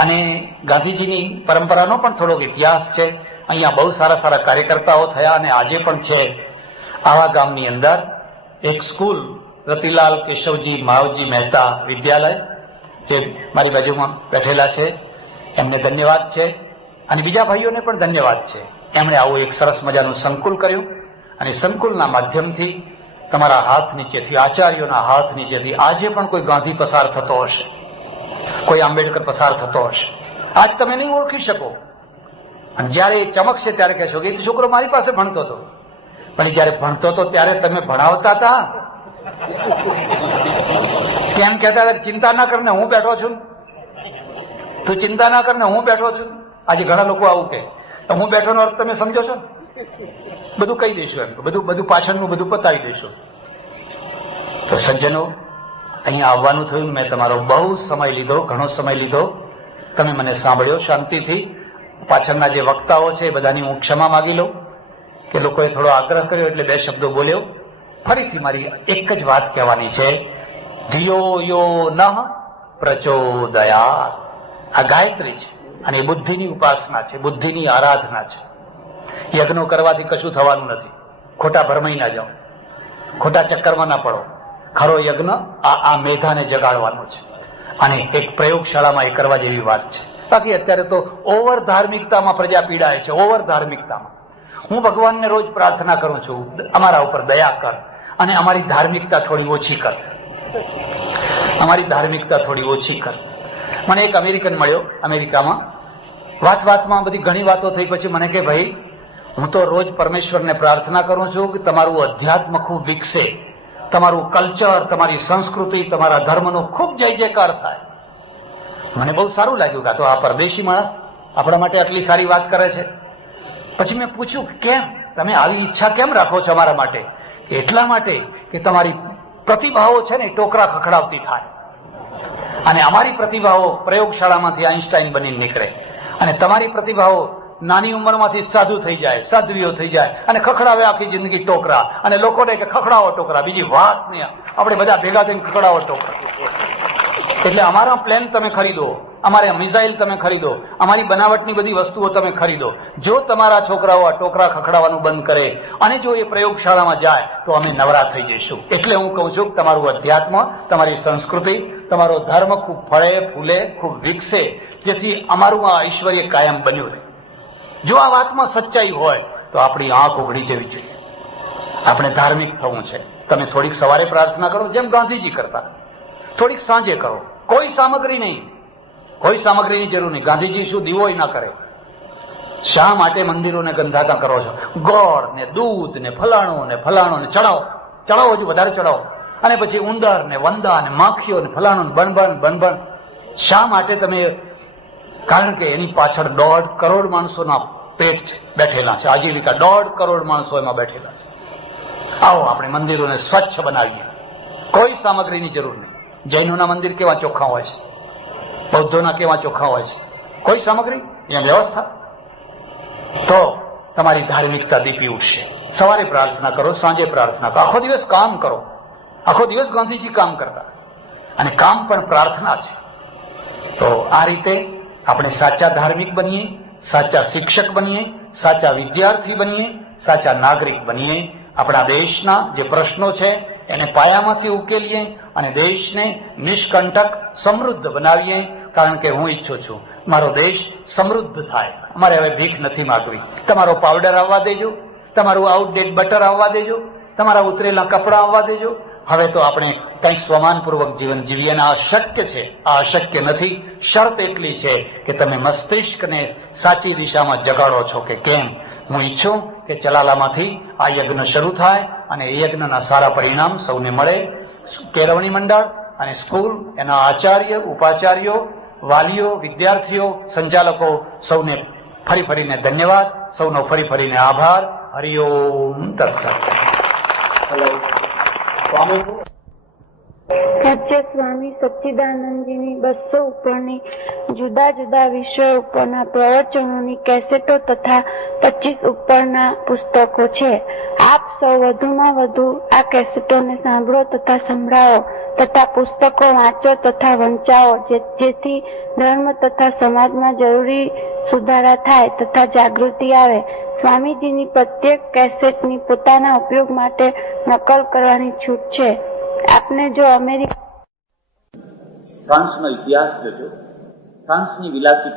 અને ગાંધીજીની પરંપરાનો પણ થોડોક ઇતિહાસ છે. અહીંયા બહુ સારા સારા કાર્યકર્તાઓ થયા, અને આજે પણ છે. આવા ગામની અંદર એક સ્કૂલ, રતિલાલ કેશવજી માવજી મહેતા વિદ્યાલય, જે મારી બાજુમાં બેઠેલા છે, એમને ધન્યવાદ છે. અને બીજા ભાઈઓને પણ ધન્યવાદ છે. એમણે આવું એક સરસ મજાનું સંકુલ કર્યું, અને સંકુલના માધ્યમથી તમારા હાથ નીચેથી, આચાર્યોના હાથ નીચેથી આજે પણ કોઈ ગાંધી પસાર થતો હશે, કોઈ આંબેડકર પસાર થતો હશે. આજ તમે નહીં ઓળખી શકો, અને જયારે એ ચમકશે ત્યારે કહેશો કે એ છોકરો મારી પાસે ભણતો હતો. પણ જયારે ભણતો હતો ત્યારે તમે ભણાવતા હતા? કેમ કહેતા હતા ચિંતા ના કરને હું બેઠો છું, તું ચિંતા ના કરને હું બેઠો છું? આજે ઘણા લોકો આવું કે હું બેઠો નો અર્થ તમે સમજો છો? બધું કહી દઈશું, એમ બધું પાછળનું બધું પતાવી દઈશું. તો સજ્જનો, અહીંયા આવવાનું થયું, મેં તમારો બહુ સમય લીધો, ઘણો સમય લીધો. તમે મને સાંભળ્યો શાંતિથી. પાછળના જે વક્તાઓ છે એ બધાની હું ક્ષમા માગી લઉં કે લોકોએ થોડો આગ્રહ કર્યો એટલે 2 શબ્દો બોલ્યો. ફરીથી મારી એક જ વાત કહેવાની છે, ધિયો યો નઃ પ્રચોદયાત. આ ગાયત્રી છે, અને એ બુદ્ધિની ઉપાસના છે, બુદ્ધિની આરાધના છે. યજ્ઞો કરવાથી કશું થવાનું નથી. ખોટા ભરમાઈ ના જાઓ, ખોટા ચક્કરમાં ના પડો. ખરો યજ્ઞ આ મેધાને જગાડવાનો છે, અને એક પ્રયોગશાળામાં એ કરવા જેવી વાત છે. બાકી અત્યારે તો ઓવર ધાર્મિકતામાં પ્રજા પીડાય છે, ઓવર ધાર્મિકતામાં. હું ભગવાનને રોજ પ્રાર્થના કરું છું, અમારા ઉપર દયા કર, અને અમારી ધાર્મિકતા થોડી ઓછી કર, અમારી ધાર્મિકતા થોડી ઓછી કર. મને એક અમેરિકન મળ્યો અમેરિકામાં. વાતમાં બધી ઘણી વાતો થઈ. પછી મને કે ભાઈ, હું તો રોજ પરમેશ્વરને પ્રાર્થના કરું છું કે તમારું અધ્યાત્મ ખૂબ વિકસે, તમારું કલ્ચર, તમારી સંસ્કૃતિ, તમારા ધર્મનો ખૂબ જય જયકાર થાય. મને બહુ સારું લાગ્યું કે તો આ પરદેશી માણસ આપણા માટે આટલી સારી વાત કરે છે. પછી મેં પૂછ્યું કેમ તમે આવી ઈચ્છા કેમ રાખો છો અમારા માટે? એટલા માટે કે તમારી પ્રતિભાઓ છે ને ટોકરા ખખડાવતી થાય, અને અમારી પ્રતિભાઓ પ્રયોગશાળામાંથી આઈન્સ્ટાઈન બનીને નીકળે, અને તમારી પ્રતિભાઓ નાની ઉંમરમાંથી સાધુ થઈ જાય, સાધ્વીઓ થઈ જાય, અને ખખડાવે આખી જિંદગી ટોકરા, અને લોકોને કે ખખડાવો ટોકરા, બીજી વાત નહીં. આપણે બધા ભેગા થઈને ખખડાવો ટોકરા. એટલે અમારા પ્લેન તમે ખરીદો, અમારે મિસાઇલ તમે ખરીદો, અમારી બનાવટની બધી વસ્તુઓ તમે ખરીદો. જો તમારા છોકરાઓ આ ટોકરા ખખડાવવાનું બંધ કરે અને જો એ પ્રયોગશાળામાં જાય તો અમે નવરા થઈ જઈશું. એટલે હું કહું છું કે તમારું અધ્યાત્મ, તમારી સંસ્કૃતિ, તમારો ધર્મ ખૂબ ફળે ફૂલે, ખૂબ વિકસે, જેથી અમારું આ ઐશ્વર્ય કાયમ બન્યું રહે. જો આ વાતમાં સચ્ચાઈ હોય તો આપણી આંખ ઉઘડી જવી જોઈએ. આપણે ધાર્મિક થવું છે. તમે થોડીક સવારે પ્રાર્થના કરો જેમ ગાંધીજી કરતા, થોડીક સાંજે કરો. કોઈ સામગ્રી નહીં, કોઈ સામગ્રીની જરૂર નહીં. ગાંધીજી શું દીવો ના કરે? શા માટે મંદિરોને ગંધાતા કરો છો? ગોળ ને દૂધ ને ફલાણો ને ચડાવો, હજુ વધારે ચડાવો, અને પછી ઉંદર ને વંદા ને માખીઓ ને ફલાણો ને બનબન. શા માટે તમે? કારણ કે એની પાછળ 1.5 કરોડ માણસોના પેટ બેઠેલા છે, આજીવિકા 1.5 કરોડ માણસો એમાં બેઠેલા છે. આવો આપણે મંદિરોને સ્વચ્છ બનાવીએ. કોઈ સામગ્રીની જરૂર નહીં. જૈનોના મંદિર કેવા ચોખ્ખા હોય છે, બૌદ્ધોના કેવા ચોખ્ખા હોય છે, કોઈ સામગ્રી ત્યાં વ્યવસ્થા, તો તમારી ધાર્મિકતા દીપી ઉઠશે. સવારે પ્રાર્થના કરો, સાંજે પ્રાર્થના કરો, આખો દિવસ કામ કરો. આખો દિવસ ગાંધીજી કામ કરતા, અને કામ પણ પ્રાર્થના છે. તો આ રીતે આપણે સાચા ધાર્મિક બનીએ, સાચા શિક્ષક બનીએ, સાચા વિદ્યાર્થી બનીએ, સાચા નાગરિક બનીએ. આપણા દેશના જે પ્રશ્નો છે એને પાયામાંથી ઉકેલીએ અને દેશને નિષ્કંટક સમૃદ્ધ બનાવીએ. કારણ કે હું ઈચ્છું છું મારો દેશ સમૃદ્ધ થાય. અમારે હવે ભીખ નથી માગવી. તમારો પાવડર આવવા દેજો, તમારું આઉટડેટ બટર આવવા દેજો, તમારા ઉતરેલા કપડા આવવા દેજો. હવે તો આપણે કંઈક સ્વમાનપૂર્વક જીવન જીવીએ. અને આ શક્ય છે, આ અશક્ય નથી. શરત એટલી છે કે તમે મસ્તિષ્કને સાચી દિશામાં જગાડો છો કે કેમ. હું ઈચ્છું કે ચલાલામાંથી આ યજ્ઞ શરૂ થાય અને એ યજ્ઞના સારા પરિણામ સૌને મળે. કેળવણી મંડળ અને સ્કૂલ, એના આચાર્ય, ઉપાચાર્યો, વાલીઓ, વિદ્યાર્થીઓ, સંચાલકો, સૌને ફરી ફરીને ધન્યવાદ, સૌનો ફરી ફરીને આભાર. હરિઓમ તત્સત. પૂજ્ય સ્વામી સચ્ચિદાનંદજીની 200 ઉપરની જુદા જુદા વિષયો ઉપરના પ્રવચનોની કેસેટો તથા 25 ઉપરના પુસ્તકો છે. આપ સૌ વધુમાં વધુ આ કેસેટોને સાંભળો તથા સંભળાવો તથા પુસ્તકો વાંચો તથા વંચાવો, જેથી ધર્મ તથા સમાજમાં જરૂરી સુધારા થાય તથા જાગૃતિ આવે. સ્વામીજીની પ્રત્યેક કેસેટની પોતાના ઉપયોગ માટે નકલ કરવાની છૂટ છે. આપને જો અમેરિકા ફ્રાન્સનો ઇતિહાસ જોજો. ફ્રાન્સની વિલાસી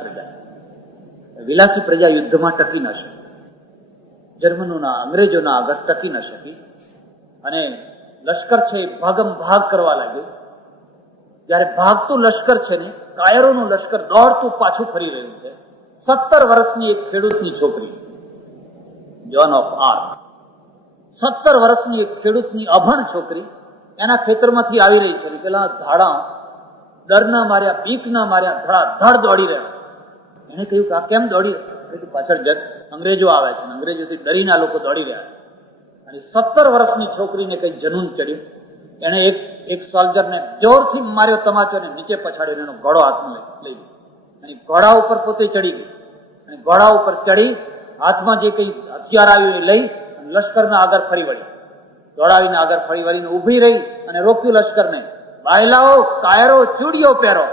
પ્રજા યુદ્ધમાં ટકી ન શકી. જર્મનોના, અંગ્રેજોના આગળ ટકી ન શકી અને લશ્કર છે એ ભાગમ ભાગ કરવા લાગ્યું. જયારે ભાગતું લશ્કર છે ને, કાયરોનું લશ્કર દોડતું પાછું ફરી રહ્યું છે. 17 વર્ષની એક ખેડૂતની છોકરી, જોન ઓફ આર્ક, 17 વર્ષની એક ખેડૂતની અભણ છોકરી એના ખેતરમાંથી આવી રહી છે. પેલા ધાડા ડરના માર્યા, બીકના માર્યા ધડાધડ દોડી રહ્યા. એને કહ્યું કે આ કેમ દોડી રહ્યા? પાછળ અંગ્રેજો આવે છે, અંગ્રેજોથી ડરીને આ લોકો દોડી રહ્યા છે. અને 17 વર્ષની છોકરીને કઈ જનૂન ચડ્યું. એને એક સોલ્જરને જોરથી માર્યો તમાચો ને નીચે પછાડીને એનો ઘોડો હાથમાં લઈ લીધો અને ઘોડા ઉપર પોતે ચડી ગઈ. અને ઘોડા ઉપર ચડી હાથમાં જે કઈ હથિયાર આવ્યું એ લઈ લશ્કરના આગળ ફરી વળી, દોડાવીને આગળ ફરી વળીને ઉભી રહી અને રોક્યું લશ્કરને. બાયલાઓ, કાયરો, ચૂડીઓ પહેરો.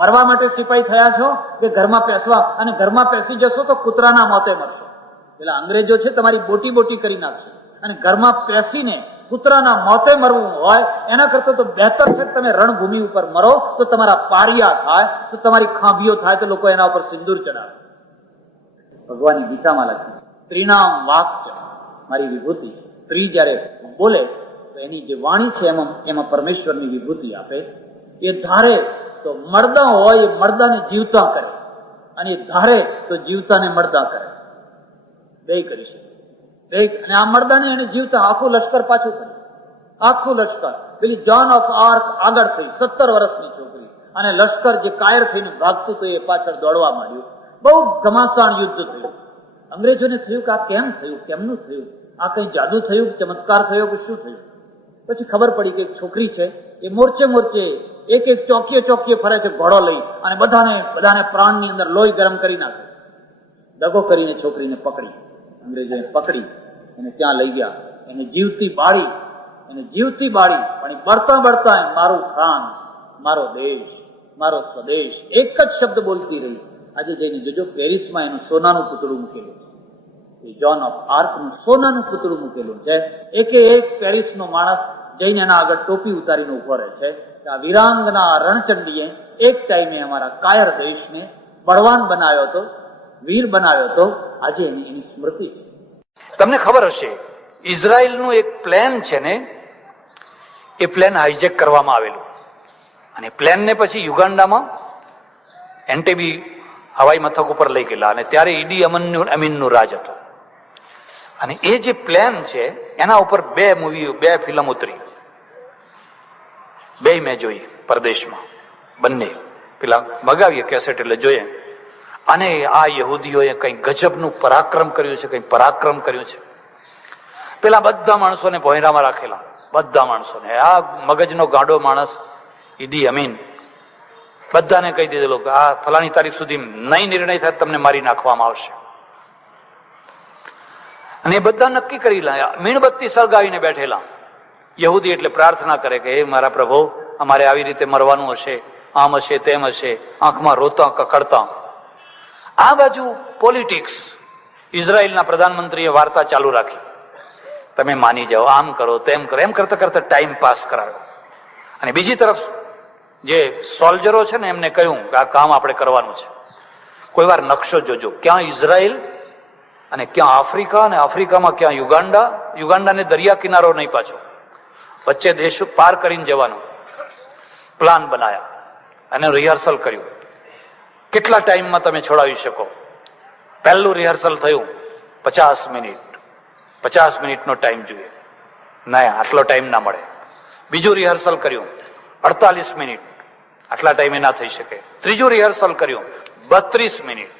મરવા માટે સિપાહી થયા છો કે ઘરમાં પેસવા? અને ઘરમાં પેસી જશો તો કૂતરાના મોતે મરશો. પેલા અંગ્રેજો છે તમારી બોટી બોટી કરી નાખશે. અને ઘરમાં પેસીને કૂતરાના મોતે મરવું હોય એના કરતા તો બહેતર છે તમે રણભૂમિ ઉપર મરો, તો તમારા પારિયા થાય, તો તમારી ખાંભીઓ થાય, તો લોકો એના ઉપર સિંદૂર ચડાવે. ભગવાનની ગીતામાં લખ્યું, સ્ત્રીનામ વાક્ય મારી વિભૂતિ. સ્ત્રી જયારે બોલે તો એની જે વાણી છે એમાં પરમેશ્વરની વિભૂતિ આપે. એ ધારે તો મર્દા હોય એ મર્દાને જીવતા કરે, અને એ ધારે તો જીવતાને મર્દા કરે. બે કરી શકે. અને આ મર્દાને એને જીવતા આખું લશ્કર પાછું કર્યું. આખું લશ્કર. પેલી જોન ઓફ આર્ક આગળ થઈ, 17 વર્ષની છોકરી, અને લશ્કર જે કાયર થઈને ભાગતું તો એ પાછળ દોડવા માંડ્યું. બહુ ઘમાસાણ યુદ્ધ થયું. અંગ્રેજોને થયું કે આ કેમ થયું, કેમનું થયું, આ કઈ જાદુ થયું, ચમત્કાર થયો કે શું થયું? પછી ખબર પડી કે એક છોકરી છે એ મોરચે મોરચે એક ચોકીએ ચોકીએ ફરે છે ઘોડો લઈ, અને બધાને પ્રાણની અંદર લોહી ગરમ કરી નાખે. દગો કરીને છોકરીને પકડી, અંગ્રેજોએ પકડી એને ત્યાં લઈ ગયા. એને જીવતી બાળી, પણ એ બળતા બળતા મારું ફ્રાન્સ, મારો દેશ, મારો સ્વદેશ એક જ શબ્દ બોલતી રહી. આજે જઈને જોજો, પેરિસમાં એનું સોનાનું પૂતળું મૂકેલું છે. એ જોન ઓફ આર્કનું સોનાનું પૂતળું મૂકેલું છે. એક પેરિસનો માણસ જઈને એના આગળ ટોપી ઉતારીને ઉભો રહે છે કે આ વીરાંગના રણચંડીએ એક ટાઈમે અમારા કાયર દેશને બળવાન બનાવ્યો હતો, વીર બનાવ્યો હતો. આજે એની સ્મૃતિ છે. તમને ખબર હશે, ઇઝરાયલનું એક પ્લેન છે ને, એ પ્લેન હાઈજેક કરવામાં આવેલું, અને પ્લેનને પછી યુગાન્ડામાં એન્ટેબી હવાઈ મથક ઉપર લઈ ગયેલા, અને ત્યારે ઈડી અમીનનું રાજ હતો. અને એ જે પ્લેન છે એના ઉપર 2 ફિલ્મ ઉતરી, 2 મેં જોઈ પરદેશમાં, બંને પેલા મગાવીએ કેસેટ એટલે જોઈએ. અને આ યહૂદીઓએ કઈ ગજબનું પરાક્રમ કર્યું છે, કઈ પરાક્રમ કર્યું છે. પેલા બધા માણસોને ભોંયરામાં રાખેલા, બધા માણસોને. આ મગજનો ગાંડો માણસ ઈદી અમીન બધાને કહી દીધેલું કે આ ફલાણી તારીખ સુધી નહીં નિર્ણય થાય તમને મારી નાખવામાં આવશે. અને એ બધા નક્કી કરી લાયા, મીણબત્તી સળગાવીને બેઠેલા. યહૂદી એટલે પ્રાર્થના કરે કે હે મારા પ્રભુ, અમારે આવી રીતે મરવાનું હશે, આમ હશે તેમ હશે, આંખમાં રોતા કકડતા. આ બાજુ પોલિટિક્સ, ઇઝરાયલના પ્રધાનમંત્રીએ વાર્તા ચાલુ રાખી, તમે માની જાઓ, આમ કરો તેમ કરો, એમ કરતા કરતા ટાઈમ પાસ કરાયો. અને બીજી તરફ જે સોલ્જરો છે ને એમને કહ્યું કે આ કામ આપણે કરવાનું છે. કોઈ વાર નકશો જોજો, ક્યાં ઇઝરાયલ અને ક્યાં આફ્રિકા, અને આફ્રિકામાં ક્યાં યુગાન્ડા. યુગાન્ડાને દરિયા કિનારો નહીં પાછો, વચ્ચે દેશ પાર કરીને જવાનું પ્લાન બનાયા અને રિહર્સલ કર્યું. કેટલા ટાઈમમાં તમે છોડાવી શકો? પહેલું રિહર્સલ થયું 50 મિનિટ. 50 મિનિટનો ટાઈમ જોઈએ, ના આટલો ટાઈમ ના મળે. બીજું રિહર્સલ કર્યું 48 મિનિટ, આટલા ટાઈમે ના થઈ શકે. ત્રીજું રિહર્સલ કર્યું 32 મિનિટ,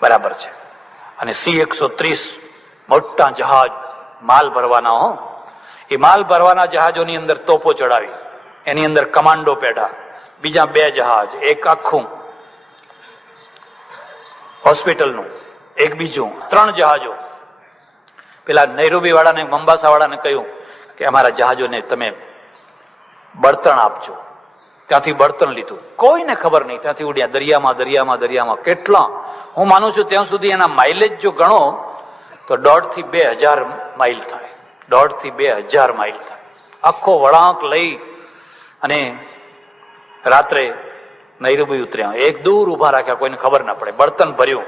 બરાબર છે. અને C-130 મોટા જહાજ માલ ભરવાના હો, એ માલ ભરવાના જહાજોની અંદર તોપો ચડાવી, એની અંદર કમાન્ડો પેઢા, બીજા 2 જહાજ, એક આખું હોસ્પિટલનું, એક બીજું, 3 જહાજો. પેલા નૈરોબી વાળાને, મંબાસા વાળાને કહ્યું કે અમારા જહાજોને તમે બળતણ આપજો. ત્યાંથી બળતણ લીધું, કોઈને ખબર નહીં, ત્યાંથી ઉડ્યા દરિયામાં દરિયામાં દરિયામાં. કેટલા, હું માનું છું ત્યાં સુધી એના માઇલેજ જો ગણો તો 1.5 થી 2,000 માઇલ થાય. 1.5 થી 2,000 માઇલ થાય. આખો વળાંક લઈ અને રાત્રે નૈરોબી ઉતર્યા, એક દૂર ઉભા રાખ્યા, કોઈને ખબર ના પડે. બળતણ ભર્યું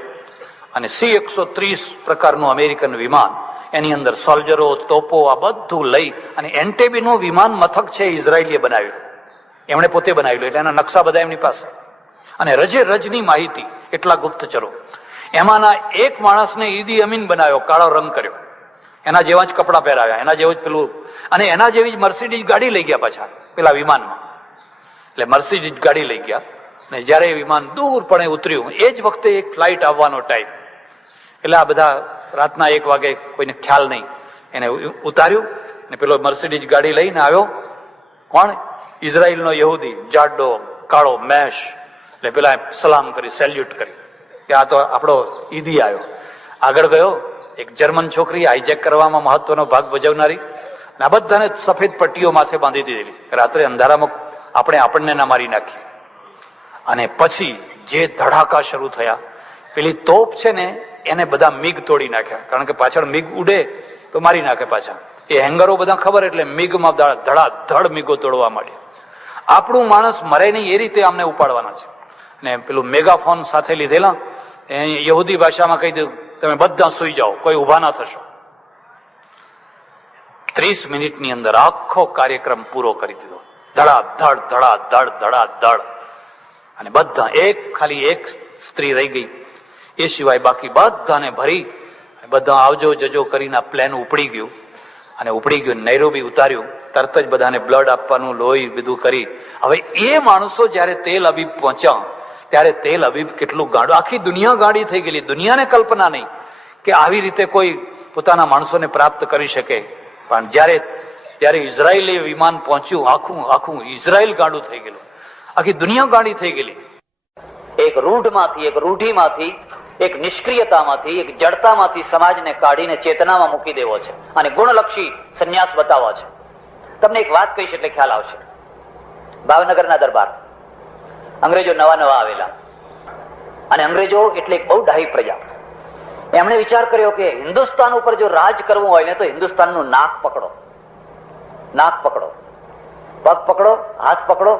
અને C-130 પ્રકારનું અમેરિકન વિમાન, એની અંદર સોલ્જરો, તોપો, આ બધું લઈ અને એન્ટેબીનું વિમાન મથક છે ઇઝરાયલીએ બનાવ્યું, એમણે પોતે બનાવેલું, એટલે એના નકશા બધા એમની પાસે. અને રજે રજની માહિતી, એટલા ગુપ્તચરો. એમાંના એક માણસને ઈદી અમીન બનાવ્યો, કાળો રંગ કર્યો, એના જેવા જ કપડાં પહેરાવ્યા, એના જેવું જ પેલું, અને એના જેવી જ મર્સિડીઝ ગાડી લઈ ગયા પાછા પેલા વિમાનમાં. એટલે મર્સિડીઝ ગાડી લઈ ગયા, અને જયારે વિમાન દૂર પણ ઉતર્યું એ જ વખતે એક ફ્લાઇટ આવવાનો ટાઈમ. એટલે આ બધા રાતના 1 વાગે, કોઈને ખ્યાલ નહીં, એને ઉતાર્યું ને પેલો મર્સિડીઝ ગાડી લઈને આવ્યો. કોણ? ઇઝરાયલનો યહૂદી, જાડો કાળો મેશ. એટલે પેલા સલામ કરી, સેલ્યુટ કરી કે આ તો આપણો ઈદી આવ્યો. આગળ ગયો એક જર્મન છોકરી, હાઈજેક કરવામાં મહત્વનો ભાગ ભજવનારી, અને આ બધાને સફેદ પટ્ટીઓ માથે બાંધી દીધેલી, રાત્રે અંધારામાં આપણને ના મારી નાખીએ. અને પછી જે ધડાકા શરૂ થયા, પેલી તોપ છે ને એને બધા મિગ તોડી નાખ્યા, કારણ કે પાછળ મિગ ઉડે તો મારી નાખે પાછા. એ હેંગરો બધા ખબર, એટલે મિગમાં ધડાધડ મિગો તોડવા માંડ્યા. આપણું માણસ મરે નહીં એ રીતે આમને ઉપાડવાના છે. અને પેલું મેગાફોન સાથે લીધેલા, યહૂદી ભાષામાં કહી દીધું તમે બધા સુઈ જાઓ, કોઈ ઉભા ના થશો. 30 મિનિટની અંદર આખો કાર્યક્રમ પૂરો કરી દીધો, ધડાધડ ધડાધડ ધડાધડ. અને બધા, ખાલી એક સ્ત્રી રહી ગઈ, એ સિવાય બાકી બધાને ભરી, બધા આવજો જજો કરીને પ્લેન ઉપડી ગયું. અને ઉપડી ગયું, નૈરોબી ઉતાર્યું, તરત જ બધાને બ્લડ આપવાનું, લોહી બધું કરી. હવે એ માણસો જયારે તેલ અબીબ પહોંચ્યા, ત્યારે તેલ અબીબ કેટલું ગાંડું, આખી દુનિયા ગાંડી થઈ ગયેલી. દુનિયાને કલ્પના નહીં કે આવી રીતે કોઈ પોતાના માણસોને પ્રાપ્ત કરી શકે. પણ જ્યારે ઇઝરાયલી વિમાન પહોંચ્યું, આખું ઇઝરાયલ ગાંડું થઈ ગયેલું, આખી દુનિયા ગાંડી થઈ ગયેલી. એક રૂઢમાંથી, એક રૂઢિમાંથી, એક નિષ્ક્રિયતામાંથી, એક જડતામાંથી સમાજને કાઢીને ચેતનામાં મૂકી દેવો છે અને ગુણલક્ષી સંન્યાસ બતાવવો છે. તમને એક વાત કહીશ એટલે ખ્યાલ આવશે. ભાવનગરના દરબાર, અંગ્રેજો નવા આવેલા, અને અંગ્રેજો એટલે એક બહુ ડાહી પ્રજા. એમણે વિચાર કર્યો કે હિન્દુસ્તાન ઉપર જો રાજ કરવું હોય ને તો હિન્દુસ્તાનનું નાક પકડો, નાક પકડો, પગ પકડો, હાથ પકડો,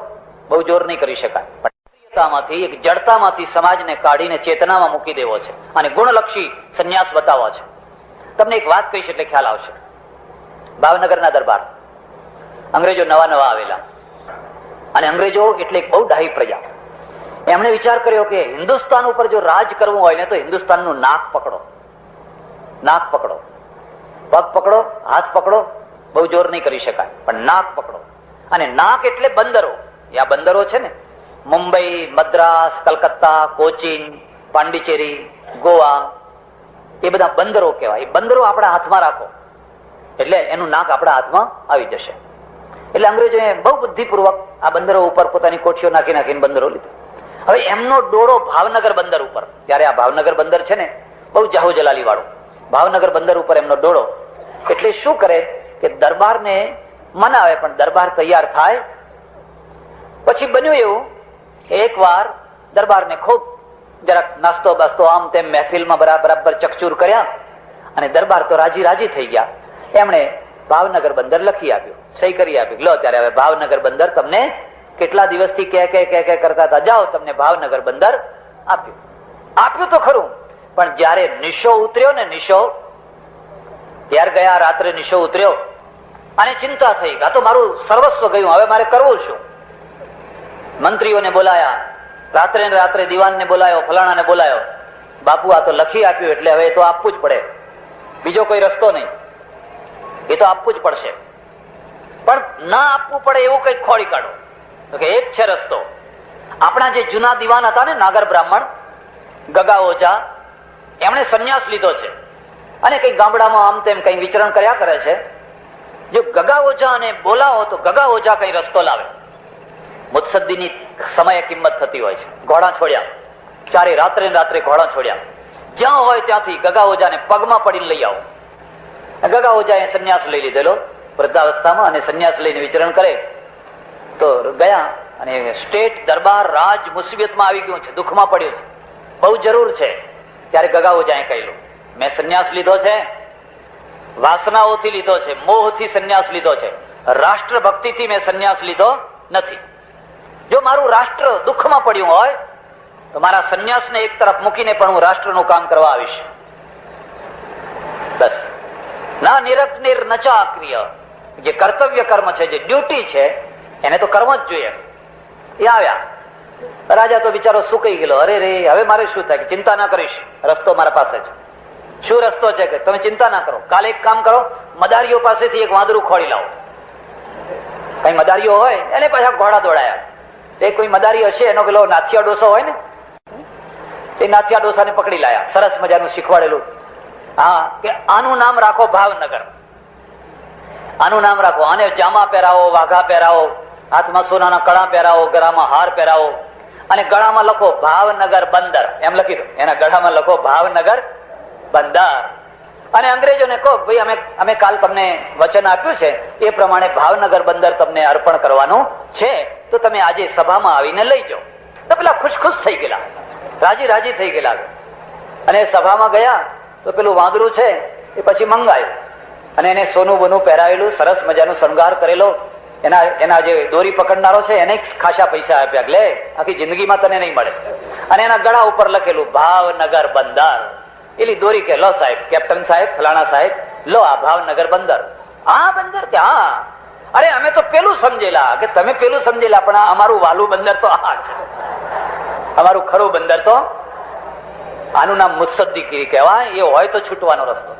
બહુ જોર નહીં કરી શકાય. એક જડતામાંથી સમાજને કાઢીને ચેતનામાં મૂકી દેવો છે અને ગુણલક્ષી સંન્યાસ બતાવવો છે. તમને એક વાત કહીશ એટલે ખ્યાલ આવશે. ભાવનગરના દરબાર, અંગ્રેજો નવા આવેલા, અને અંગ્રેજો એટલે એક બહુ ડાહી પ્રજા. એમણે વિચાર કર્યો કે હિન્દુસ્તાન ઉપર જો રાજ કરવું હોય ને તો હિન્દુસ્તાનનું નાક પકડો, નાક પકડો, પગ પકડો, હાથ પકડો, બહુ જોર નહીં કરી શકાય, પણ નાક પકડો. અને નાક એટલે બંદરો. આ બંદરો છે ને, મુંબઈ, મદ્રાસ, કલકત્તા, કોચીન, પાંડિચેરી, ગોવા, એ બધા બંદરો કહેવાય. એ બંદરો આપણા હાથમાં રાખો એટલે એનું નાક આપણા હાથમાં આવી જશે. એટલે અંગ્રેજોએ બહુ બુદ્ધિપૂર્વક આ બંદરો ઉપર પોતાની કોઠીઓ નાખી નાખીને બંદરો લીધો. હવે એમનો ડોળો ભાવનગર બંદર ઉપર, ત્યારે આ ભાવનગર બંદર છે ને બહુ જાહો જલાલી વાળું, ભાવનગર બંદર ઉપર એમનો ડોળો. એટલે શું કરે કે દરબારને મનાવે, પણ દરબાર તૈયાર થાય. પછી બન્યું એવું, એક વાર દરબારને ખૂબ જરાક નાસ્તો બાસ્તો આમ તેમ મહેફિલમાં બરાબર ચકચૂર કર્યા અને દરબાર તો રાજી થઈ ગયા. એમણે ભાવનગર બંદર લખી આપ્યું, સહી કરી આપી. લો ત્યારે હવે ભાવનગર બંદર તમને કેટલા દિવસથી કે કરતા હતા, જાઓ તમને ભાવનગર બંદર આપ્યું તો ખરું. પણ જયારે નિશો ઉતર્યો ને, નિશો ત્યાર ગયા રાત્રે નિશો ઉતર્યો અને ચિંતા થઈ, આ તો મારું સર્વસ્વ ગયું, હવે મારે કરવું શું? મંત્રીઓને બોલાયા, રાત્રે દિવાનને બોલાયો, ફલાણાને બોલાયો. બાપુ આ તો લખી આપ્યું એટલે હવે એ તો આપવું જ પડે, બીજો કોઈ રસ્તો નહીં, એ તો આપવું જ પડશે. પણ ના આપવું પડે એવું કઈ ખોળી કાઢો. તો કે એક છે રસ્તો. આપણા જે જૂના દિવાન હતા ને, નાગર બ્રાહ્મણ, ગગા ઓઝા, એમણે સંન્યાસ લીધો છે અને કઈ ગામડામાં આમ તેમ કઈ વિચરણ કર્યા કરે છે. જો ગગા ઓઝાને બોલાવો તો ગગા ઓઝા કઈ રસ્તો લાવે. મુત્સદ્દીની સમયે કિંમત થતી હોય છે. ઘોડા છોડ્યા, ચારે રાત્રે ઘોડા છોડ્યા, જ્યાં હોય ત્યાંથી ગગા ઓઝાને પગમાં પડીને લઈ આવો. ગગા ઓઝાએ સંન્યાસ લઈ લીધેલો વૃદ્ધાવસ્થામાં, અને સંન્યાસ લઈને વિચરણ કરે તો ગયા અને સ્ટેટ દરબાર રાજ મુસીબતમાં આવી ગયું છે, દુઃખમાં પડ્યું છે, બહુ જરૂર છે. ત્યારે ગગા ઓઝાએ કહેલું, મેં સંન્યાસ લીધો છે, વાસનાઓથી લીધો છે, મોહથી સંન્યાસ લીધો છે, રાષ્ટ્ર ભક્તિથી મેં સંન્યાસ લીધો નથી. જો મારું રાષ્ટ્ર દુઃખમાં પડ્યું હોય તો મારા સંન્યાસને એક તરફ મૂકીને પણ હું રાષ્ટ્રનું કામ કરવા આવીશ. બસ. ના નિરગ્નિર નચાક્રિય, જે કર્તવ્ય કર્મ છે, જે ડ્યુટી છે, એને તો કર્મ જ જોઈએ. એ આવ્યા. રાજા તો બિચારો સુકાઈ ગયેલો, અરે રે હવે મારે શું થાય? ચિંતા ના કરીશ, રસ્તો મારા પાસે છે. શું રસ્તો છે? કે તમે ચિંતા ના કરો, કાલે એક કામ કરો, મદારીઓ પાસેથી એક વાંદરું ખોળી લાવો. કઈ મદારીઓ હોય એને પાછા ઘોડા દોડાયા. એ કોઈ મદારી હશે, એનો પેલો નાથિયા ડોસો હોય ને, એ નાથિયા ડોસાને પકડી લાયા, સરસ મજાનું શીખવાડેલું. હા, કે આનું નામ રાખો ભાવનગર, આનું નામ રાખો, આને જામા પહેરાવો, વાઘા પહેરાવો, હાથમાં સોનાના કડા પહેરાવો, ગળામાં હાર પહેરાવો, અને ગળામાં લખો ભાવનગર બંદર, એમ લખી દો. એના ગળામાં લખો ભાવનગર બંદર. અને અંગ્રેજોને કહો, ભાઈ અમે કાલ તમને વચન આપ્યું છે એ પ્રમાણે ભાવનગર બંદર તમને અર્પણ કરવાનું છે, તો તમે આજે સભામાં આવીને લઈ જાઓ. તો પેલા ખુશ થઈ ગયેલા, રાજી થઈ ગયેલા. અને સભામાં ગયા તો પેલું વાંદરું છે એ પછી મંગાયું અને એને સોનું બોનું પહેરાવેલું, સરસ મજાનું શણગાર કરેલો. એના જે દોરી પકડનારો છે એને ખાસા પૈસા આપ્યા, લે આખી જિંદગીમાં તને નહીં મળે. અને એના ગળા ઉપર લખેલું ભાવનગર બંદર. એલી દોરી કે લો સાહેબ, કેપ્ટન સાહેબ, ફલાણા સાહેબ, લો આ ભાવનગર બંદર. આ બંદર કે હા, અરે અમે તો પેલું સમજેલા. કે તમે પેલું સમજેલા, પણ અમારું વાલું બંદર તો આ છે, અમારું ખરું બંદર તો આનું નામ મુત્સદ્દીગીરી કહેવાય. એ હોય તો છૂટવાનો રસ્તો.